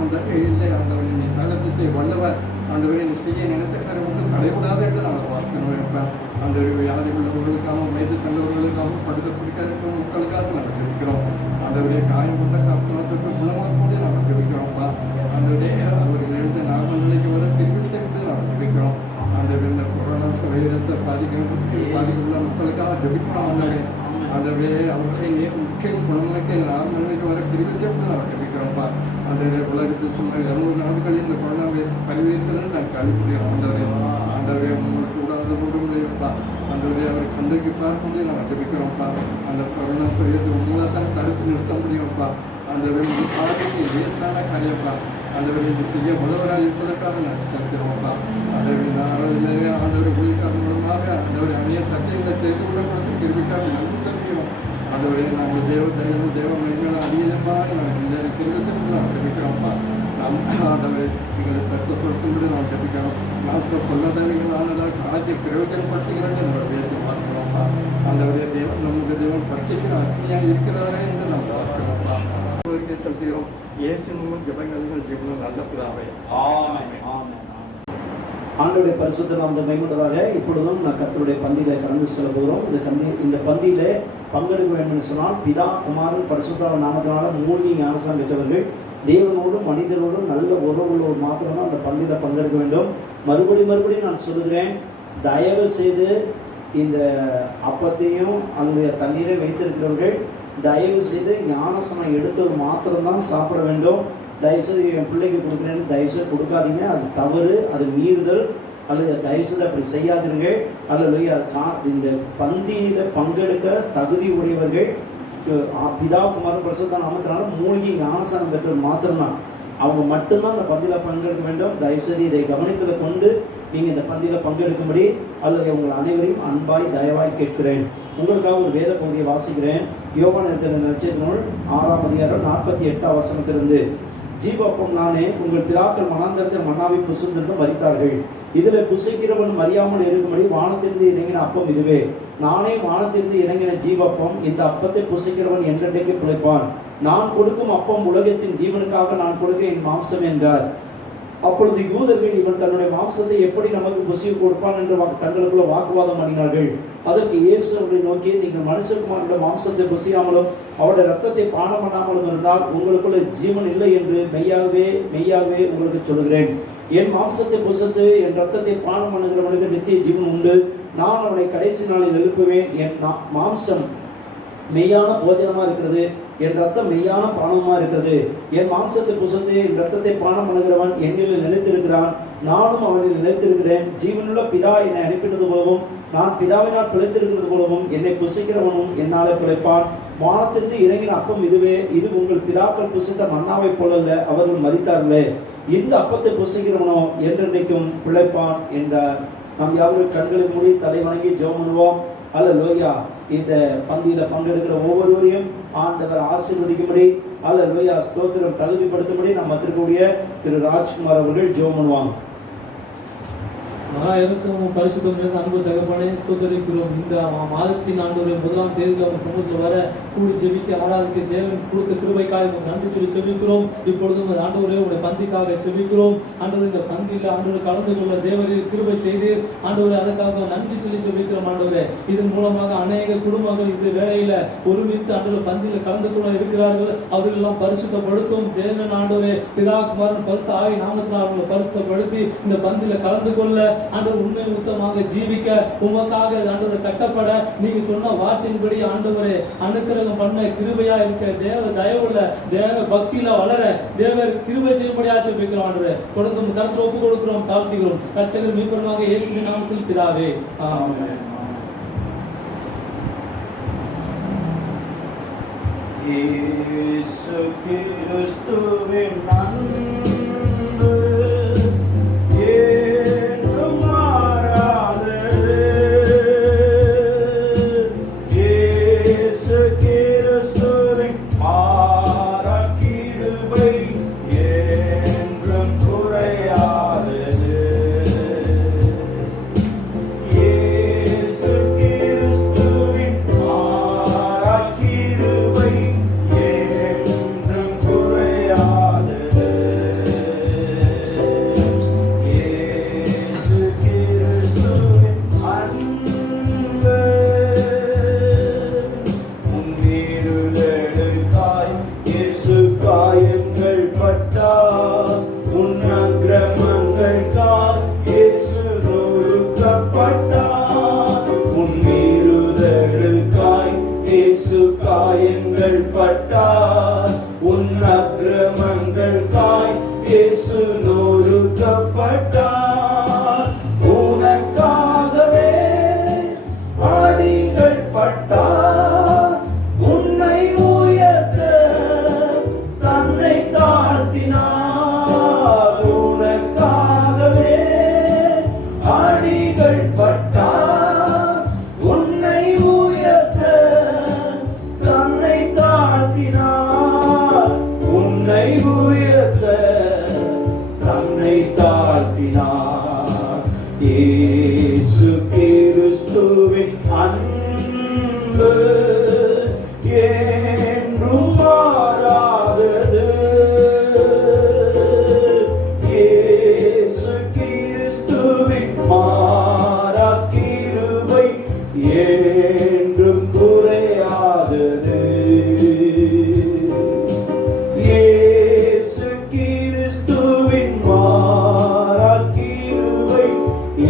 இல்லை. ஆண்டவரே நீ சகலத்தை செய்ய வல்லவர். ஆண்டவரே நீ செய்ய நினைத்த காரியம் ஒன்றும் தடைபடாது என்று நாங்கள் வாசிக்கணும்ப்பா. ஆண்டவரே வியாதி உள்ளவர்களுக்காகவும் வயது சென்றவர்களுக்காகவும் படுத்த பிடிக்காத மக்களுக்காக நாங்கள் ஜெபிக்கிறோம். ஆண்டவரே காயப்பட்ட கர்த்தனத்துக்கு குணமாக்குவதை நாங்கள் ஜெபிக்கிறோம்ப்பா. ஆண்டவரே அவர்கள் எழுந்த நார்மல் நிலைக்கு வர திருப்பி சேர்த்து நாங்கள் ஜெபிக்கிறோம். ஆண்டவரே இந்த கொரோனா வைரஸை பாதிப்புள்ள மக்களுக்காக ஜெபிக்கிறோம். ஆண்டவரே அவர்களை முக்கியம் குணமாக்கி நார்மல் நிலைக்கு வர திருப்பி சேர்த்து நாங்கள் ஜெபிக்கிறோம்ப்பா. ஆண்டவரே உலகத்தில் சுமார் 200 நாடுகளில் இந்த கொரோனா வைரஸ் பரவியிருக்கிறது நாங்கள் கழிக்கிறோம். ஆண்டவரே உங்களுக்கு கூடாத கொடுங்கப்பா. ஆண்டவரே அவரை கண்ணுக்கு பார்க்கும்போது நாங்கள் ஜெபிக்கிறோம்ப்பா. அந்த கொரோனா வைரஸை உங்களால் தடுத்து நிறுத்த முடியும்ப்பா. ஆண்டவரே உங்கள் காலத்துக்கு லேசான காரியப்பா. ஆண்டவரை இது செய்ய வல்லவராக இருப்பதற்காக நாங்கள் செலுத்துகிறோம்ப்பா. ஆண்டவரே ஆண்டவரை ஊழியக்கார மூலமாக ஆண்டவரை அநேக சத்தியங்களை தெரிந்து கொள்ள கொடுத்து திரும்பிக்காக நன்றி செலுத்துகிறோம். ஆண்டவரே நாங்கள் தேவ மகிமைகளை அதிகமாக நாங்கள் கிருபை செய்து நாங்கள் ஜெபிக்கிறோம்ப்பா. ஆண்டவரை எங்களை பரிசுப்படுத்தும்படி நாங்கள் ஜெபிக்கிறோம். நாங்கள் கொள்ளதவிகள் ஆனதால் காலத்தை பிரயோஜனப்படுத்துகிறேன் நாங்கள் வேதத்தை வாசிக்கிறோம்ப்பா. ஆண்டவரே தேவன் நமக்கு தேவன் பட்சிக்கிற அக்னியாக இருக்கிறாரே என்று நாங்கள் வாசிக்கிறோம்ப்பா. செலுத்துகிறோம். இயேசு மூலம் ஜெபங்கள் ஜெபம் நல்ல பிதாவே. ஆமென் ஆமென். ஆண்டவருடைய பரிசுத்த நாமத்தை மகிமைப்பட்டதாக இப்பொழுதும் நான் கர்த்தருடைய பந்தியில கடந்து செல்ல போகிறோம். இந்த பந்தியில பங்கெடுக்க வேண்டும் என்று சொன்னால் பிதா குமாரன் பரிசுத்த நாமத்தினால மூழ்கி ஞானஸ்நானம் பெற்றவர்கள் தேவனோடும் மனிதனோடும் நல்ல உறவுகளோடு மாத்திரம்தான் அந்த பந்தியில பங்கெடுக்க வேண்டும். மறுபடியும் நான் சொல்லுகிறேன், தயவு செய்து இந்த அப்பத்தையும் அல்லது தண்ணீரை வைத்திருக்கிறவர்கள் தயவு செய்து ஞானஸ்நானம் எடுத்தவர் மாத்திரம்தான் சாப்பிட வேண்டும். தயவுசெய்து என் பிள்ளைக்கு கொடுக்குறேன்னு தயவுசெய்து கொடுக்காதீங்க. அது தவறு, அது மீறுதல். அல்லது தயவுசெய்து அப்படி செய்யாதீர்கள். அல்லது இந்த பந்தியில் பங்கெடுக்க தகுதி உடையவர்கள் பிதா குமாரன் பரிசுத்த நாமத்தினால மூழ்கி ஞானஸ்நானம் பெற்றவர் மாத்திரம்தான். அவங்க மட்டும்தான் இந்த பந்தியில் பங்கெடுக்க வேண்டும். தயவுசெய்து இதை கவனித்ததை கொண்டு நீங்கள் இந்த பந்தியில் பங்கெடுக்கும்படி அல்லது உங்கள் அனைவரையும் அன்பாய் தயவாய் கேட்கிறேன். உங்களுக்காக ஒரு வேத பகுதியை வாசிக்கிறேன். யோவான் எழுதின நற்செய்தி நூல் 6ஆம் அதிகாரம் 48ஆம் வசனத்திலிருந்து. ஜீவப்பம் நானே, உங்கள் பிதாக்கள் மனாந்தரத்தில் மன்னாவை புசித்தென்று மரித்தார்கள். இதில் புசிக்கிறவன் மறியாமல் இருக்கும்படி வானத்திலிருந்து இறங்கின அப்பம் இதுவே. நானே வானத்திலிருந்து இறங்கின ஜீவப்பம். இந்த அப்பத்தை புசிக்கிறவன் என்றென்றைக்கு பிழைப்பான். நான் கொடுக்கும் அப்பம் உலகத்தின் ஜீவனுக்காக நான் கொடுக்க என் மாம்சம் என்றார். அப்பொழுது யூதர்கள் இவன் தன்னுடைய மாம்சத்தை எப்படி நமக்கு புசிய கொடுப்பான் என்று தங்களுக்குள்ள வாக்குவாதம் பண்ணினார்கள். அதற்கு இயேசு அவர்களை நோக்கி, நீங்கள் மனுஷகுமாரனுடைய மாம்சத்தை புசியாமலும் அவருடைய ரத்தத்தை பானம் பண்ணாமலும் இருந்தால் உங்களுக்குள்ள ஜீவன் இல்லை என்று மெய்யாகவே உங்களுக்கு சொல்கிறேன். என் மாம்சத்தை புசித்து என் ரத்தத்தை பானம் பண்ணுகிறவனுக்கு நித்திய ஜீவன் உண்டு. நான் அவனை கடைசி நாளில் எழுப்புவேன். என் மாம்சம் மெய்யான போஜனமா இருக்கிறது, என் ரத்தம் மெய்யான பானமா இருக்கிறது. என் மாம்சத்தை புசித்து என் ரத்தத்தை பானம் பண்ணுகிறவன் என்னில் நிலைத்திருக்கிறான், நானும் அவனில் நிலைத்திருக்கிறேன். ஜீவனுள்ள பிதா என்னை அனுப்பினது போலவும் நான் பிதாவினால் பிழைத்திருக்கிறது போலவும் என்னை புசிக்கிறவனும் என்னாலே பிழைப்பான். வானத்திலிருந்து இறங்கின அப்பம் இதுவே. இது உங்கள் பிதாக்கள் புசித்த மன்னாவை போலல்ல, அவர்கள் மரித்தார்களே. இந்த அப்பத்தை புசிக்கிறவனோ என்றென்றைக்கும் பிழைப்பான் என்றார். நாம் யாவரும் கண்களை மூடி தலை வணங்கி ஜெபம் பண்ணுவோம். அல்லேலூயா. இந்த பந்தியில் பங்கெடுக்கிற ஒவ்வொருவரையும் ஆண்டவர் ஆசீர்வதிக்கும்படி, அல்லேலூயா, ஸ்தோத்திரம் தகுதிப்படுத்தும்படி நம்ம இருக்கக்கூடிய திரு ராஜ்குமார் அவர்கள் ஜெபம் பண்ணுவாங்க. மகா இறக்கமும் பரிசுத்தம் நிறைந்த அன்பு தகப்பனே, ஸ்தோத்திரிக்கிறோம். இந்த மாதத்தின் ஆண்டவரே 1ஆம் தேதியில் அவர் சமூகத்தில் வர கூடி ஜெபிக்க ஆராதிக்க தேவன் கொடுத்த கிருபைக்காக நன்றி சொல்லி ஜெபிக்கிறோம். இப்பொழுதும் ஆண்டவரே உடைய பந்திக்காக ஜெபிக்கிறோம். ஆண்டவர் இந்த பந்தியில் ஆண்டவர் கலந்து கொள்ள தேவரில் கிருபை செய்து ஆண்டவரே அதற்காக நன்றி சொல்லி ஜெபிக்கிறோம். ஆண்டவரே இதன் மூலமாக அநேக குடும்பங்கள் இந்த வேளையில ஒருமித்து ஆண்டவர் பந்தியில் கலந்து கொள்ள இருக்கிறார்கள். அவர்கள் எல்லாம் பரிசுத்தப்படுத்தும் தேவன் ஆண்டவரே பிதா குமாரன் பரிசுத்த ஆவி நாமத்தினால் அவர்களை பரிசுத்தப்படுத்தி இந்த பந்தியில் கலந்து கொள்ள ஆண்டவர் உண்மை உத்தமாக ஜீவிக்க உமக்காக ஆண்டவரை கட்டப்பட நீங்க சொன்ன வார்த்தையின்படி ஆண்டவரே அனுக்கிரகம் பண்ண கிருபையா இருக்க தேவ தயவுள்ள தேவ பக்தியில வளர தேவர் கிருபை செய்யும்படியா ஜெபிக்கிறோம். ஆண்டவரே தொடர்ந்து கருத்து ஒப்பு கொடுக்கிறோம், தாழ்த்துகிறோம். ரட்சகர் மீட்பருமாக இயேசுவின் நாமத்தில் பிதாவே, ஆமென். இயேசு கிறிஸ்துவின் அன்பு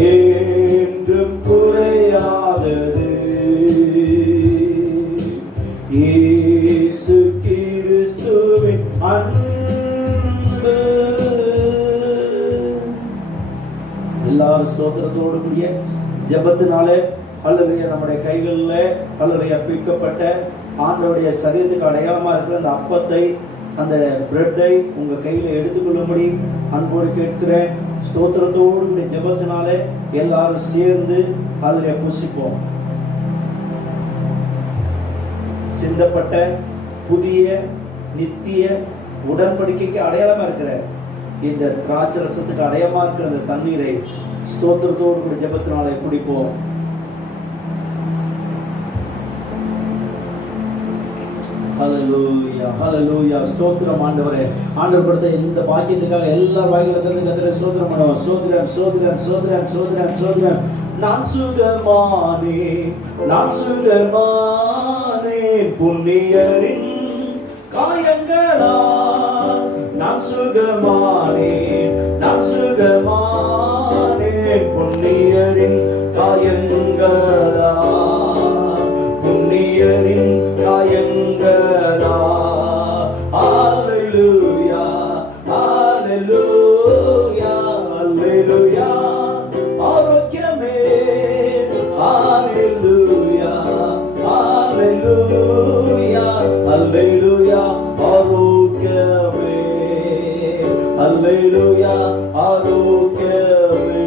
என்றும் பண்ணக்கூடிய ஜெபத்தினாலே அல்லேலூயா நம்முடைய கைகளில் அல்லேலூயா பிற்கப்பட்ட ஆண்டவருடைய சரீரத்துக்கு அடையாளமா இருக்கிற அந்த அப்பத்தை, அந்த பிரெட்டை உங்க கையில எடுத்துக்கொள்ளும்படி அன்போடு கேட்கிறேன். ஸ்தோத்திரத்தோடு இந்த ஜெபத்தினாலே எல்லாரும் சேர்ந்து அல்லேலூயா புசிப்போம். சிந்தப்பட்ட புதிய நித்திய உடன்படிக்கைக்கு அடையாளமா இருக்கிற இந்த திராட்சை ரசத்துக்கு அடையாளமா இருக்கிற அந்த தண்ணீரை ஸ்தோத்திரத்தோடு கூட ஜெபத்தினாலே குடிப்போம். ஹல்லேலூயா, ஹல்லேலூயா. ஸ்தோத்திரம் ஆண்டவரே. ஆண்டவர் கொடுத்த இந்த பாக்கியத்துக்காக எல்லா வாய்களை திறந்து கர்த்தரை ஸ்தோத்திரம் பண்ணுவோம். ஸ்தோத்திரம், ஸ்தோத்திரம், ஸ்தோத்திரம், ஸ்தோத்திரம், ஸ்தோத்திரம். நான் சுகமானே, நான் சுகமானே, புண்ணியரின் காயங்களால் நான் சுகமானே, நான் சுகமானே, புண்ணியரின் காயங்களால், புண்ணியரின் காயங்களா. அல்லேலூயா, அல்லேலூயா, அல்லேலூயா. ஆரோக்கியமே, அல்லேலூயா, அல்லேலூயா, அல்லேலூயா. ஆரோக்கியமே, அல்லேலூயா, ஆரோக்கியமே.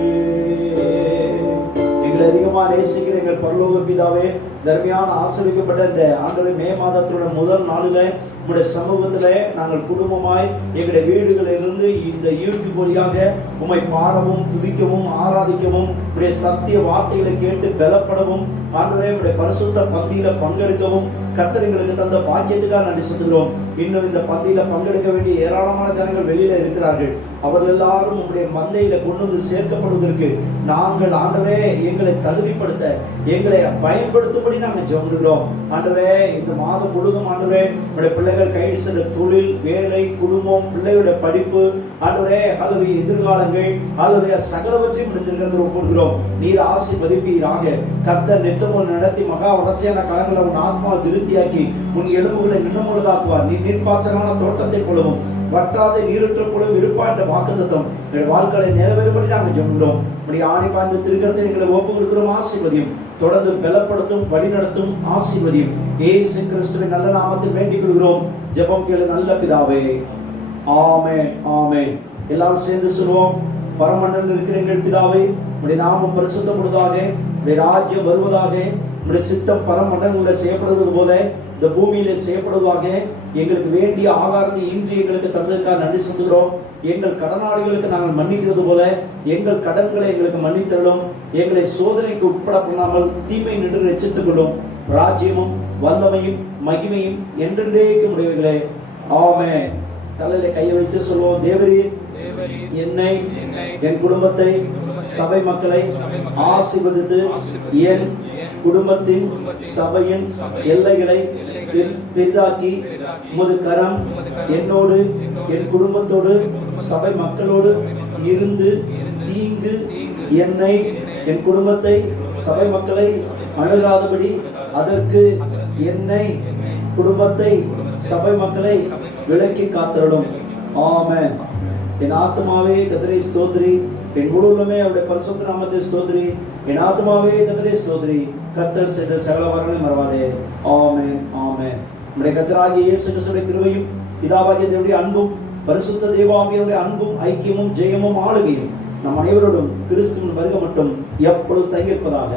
எங்களை அதிகமாக நேசிக்கிற எங்கள் பரலோக பிதாவே, தர்மையான ஆசிரியப்பட்ட இந்த ஆண்டு மே மாதத்தோட முதல் நாளில் உங்களுடைய சமூகத்துல நாங்கள் குடும்பமாய் எங்களுடைய வீடுகளிலிருந்து இந்த யூடியூப் வழியாக உம்மை பாடவும் துதிக்கவும் ஆராதிக்கவும் உடைய சத்திய வார்த்தைகளை கேட்டு பலப்படவும் ஆண்டவரே உடைய பரிசுத்த பந்தியில பங்கெடுக்கவும் கர்த்தர் எங்களுக்கு தந்த பாக்கியத்துக்காக நன்றி செலுத்துகிறோம். இன்னும் இந்த பந்தியில பங்கெடுக்க வேண்டிய ஏராளமான ஜனங்கள் வெளியில இருக்கிறார்கள். அவர்கள் எல்லாரும் உங்களுடைய மந்தையில கொண்டு வந்து சேர்க்கப்படுவதற்கு நாங்கள் ஆண்டவரே எங்களை தகுதிப்படுத்த எங்களை பயன்படுத்தும்படி நாங்கள் ஜெபிக்கிறோம். ஆண்டவரே இந்த மாதம் முழுதும் ஆண்டவரே உடைய பிள்ளைகள் கைடு சென்ற தொழில், வேலை, குடும்பம், பிள்ளைகளுடைய படிப்பு, ஆண்டவரே அல்லது எதிர்காலங்கள் அல்லது சகலவற்றையும் முடிந்திருக்கிறது ஒப்புக்கிறோம். நீர் ஆசீர்வதிப்பீராக. கர்த்தர் நித்தமும் நடத்தி மகா வளர்ச்சியான காலங்களை உன் ஆத்மாவை திருப்தியாக்கி உன் எலும்புகளை நின்னமுள்ளதாக்குவார். நீ நீர்ப்பாய்ச்சலான தோட்டத்தை போலவும் வற்றாத நீரற்ற போலவும் இருப்பாய் என்ற வாக்குத்தத்தம் எங்களுடைய வாழ்க்கையை நிறைவேறும்படி நாங்கள் ஜெபிக்கிறோம். இப்படி ஆணி பாய்ந்த திருக்கரத்தை எங்களை ஒப்பு கொடுக்கிறோம். ஆசீர்வதியும், தொடர்ந்து பலப்படுத்தும், வழிநடத்தும், ஆசீர்வதியும். இயேசு கிறிஸ்துவின் நல்ல நாமத்தில் வேண்டிக் கொள்கிறோம். ஜெபம் கேளு நல்ல பிதாவே. ஆமென், ஆமென். எல்லாரும் சேர்ந்து சொல்லுவோம். பரமண்டலில் இருக்கிற எங்கள் பிதாவே, உடைய நாமம் பரிசுத்தப்படுவதாக, உடைய ராஜ்யம் வருவதாக, உடைய சித்தம் பரமண்டலங்களில் செய்யப்படுவது போல இந்த பூமியில செய்யப்படுவதாக. எங்களுக்கு வேண்டிய ஆகாரத்தை இன்று எங்களுக்கு தந்ததுக்காக நன்றி செலுத்துகிறோம். எங்கள் கடனாளிகளுக்கு நாங்கள் மன்னிக்கிறது போல எங்கள் கடன்களை எங்களுக்கு மன்னித்தள்ளும். எங்களை சோதனைக்கு உட்பட பண்ணாமல் தீமை நின்று ரட்சித்துக் கொள்ளும். ராஜ்யமும் வல்லமையும் மகிமையும் என்றென்றேக்கு முடிவுகளே. ஆமென். தலையில கையை வச்சு சொல்லுவோம். தேவரீர் என்னை, என் குடும்பத்தை, சபை மக்களை ஆசீர்வதித்து என் குடும்பத்தின் சபையின் எல்லைகளை பெரிதாக்கி உமது கரம் என்னோடு, என் குடும்பத்தோடு, சபை மக்களோடு இருந்து தீங்கு என்னை, என் குடும்பத்தை, சபை மக்களை அணுகாதபடி அதற்கு என்னை, குடும்பத்தை, சபை மக்களை விலக்கி காத்தருளும். ஆமென். என் ஆத்மாவே கர்த்தரை ஸ்தோத்திரி, என் முழுவதுமே அவருடைய பரிசுத்த நாமத்தை ஸ்தோத்திரி. என் ஆத்மாவே கர்த்தரை ஸ்தோத்திரி, கர்த்தர் செய்த சகல வரங்களையும் மறவாதே. ஆமென், ஆமென். நம்முடைய கர்த்தராகிய இயேசு கிறிஸ்துவின் கிருபையும் பிதாவாகிய தேவனுடைய அன்பும் பரிசுத்த தேவாவியருடைய அன்பும் ஐக்கியமும் ஜெயமும் ஆளுகையும் நம் அனைவரோடும் கிறிஸ்துவின் வருகை மட்டும் எப்பொழுது தங்கியிருப்பதாக.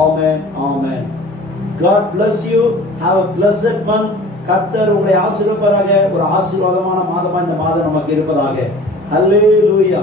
ஆமென், ஆமென். God bless you. Have a blessed month. கர்த்தர் உங்களை ஆசீர்வதிப்பாராக. ஒரு ஆசீர்வாதமான மாதமா இந்த மாதம் நமக்கு இருப்பதாக. ஹல்லேலூயா.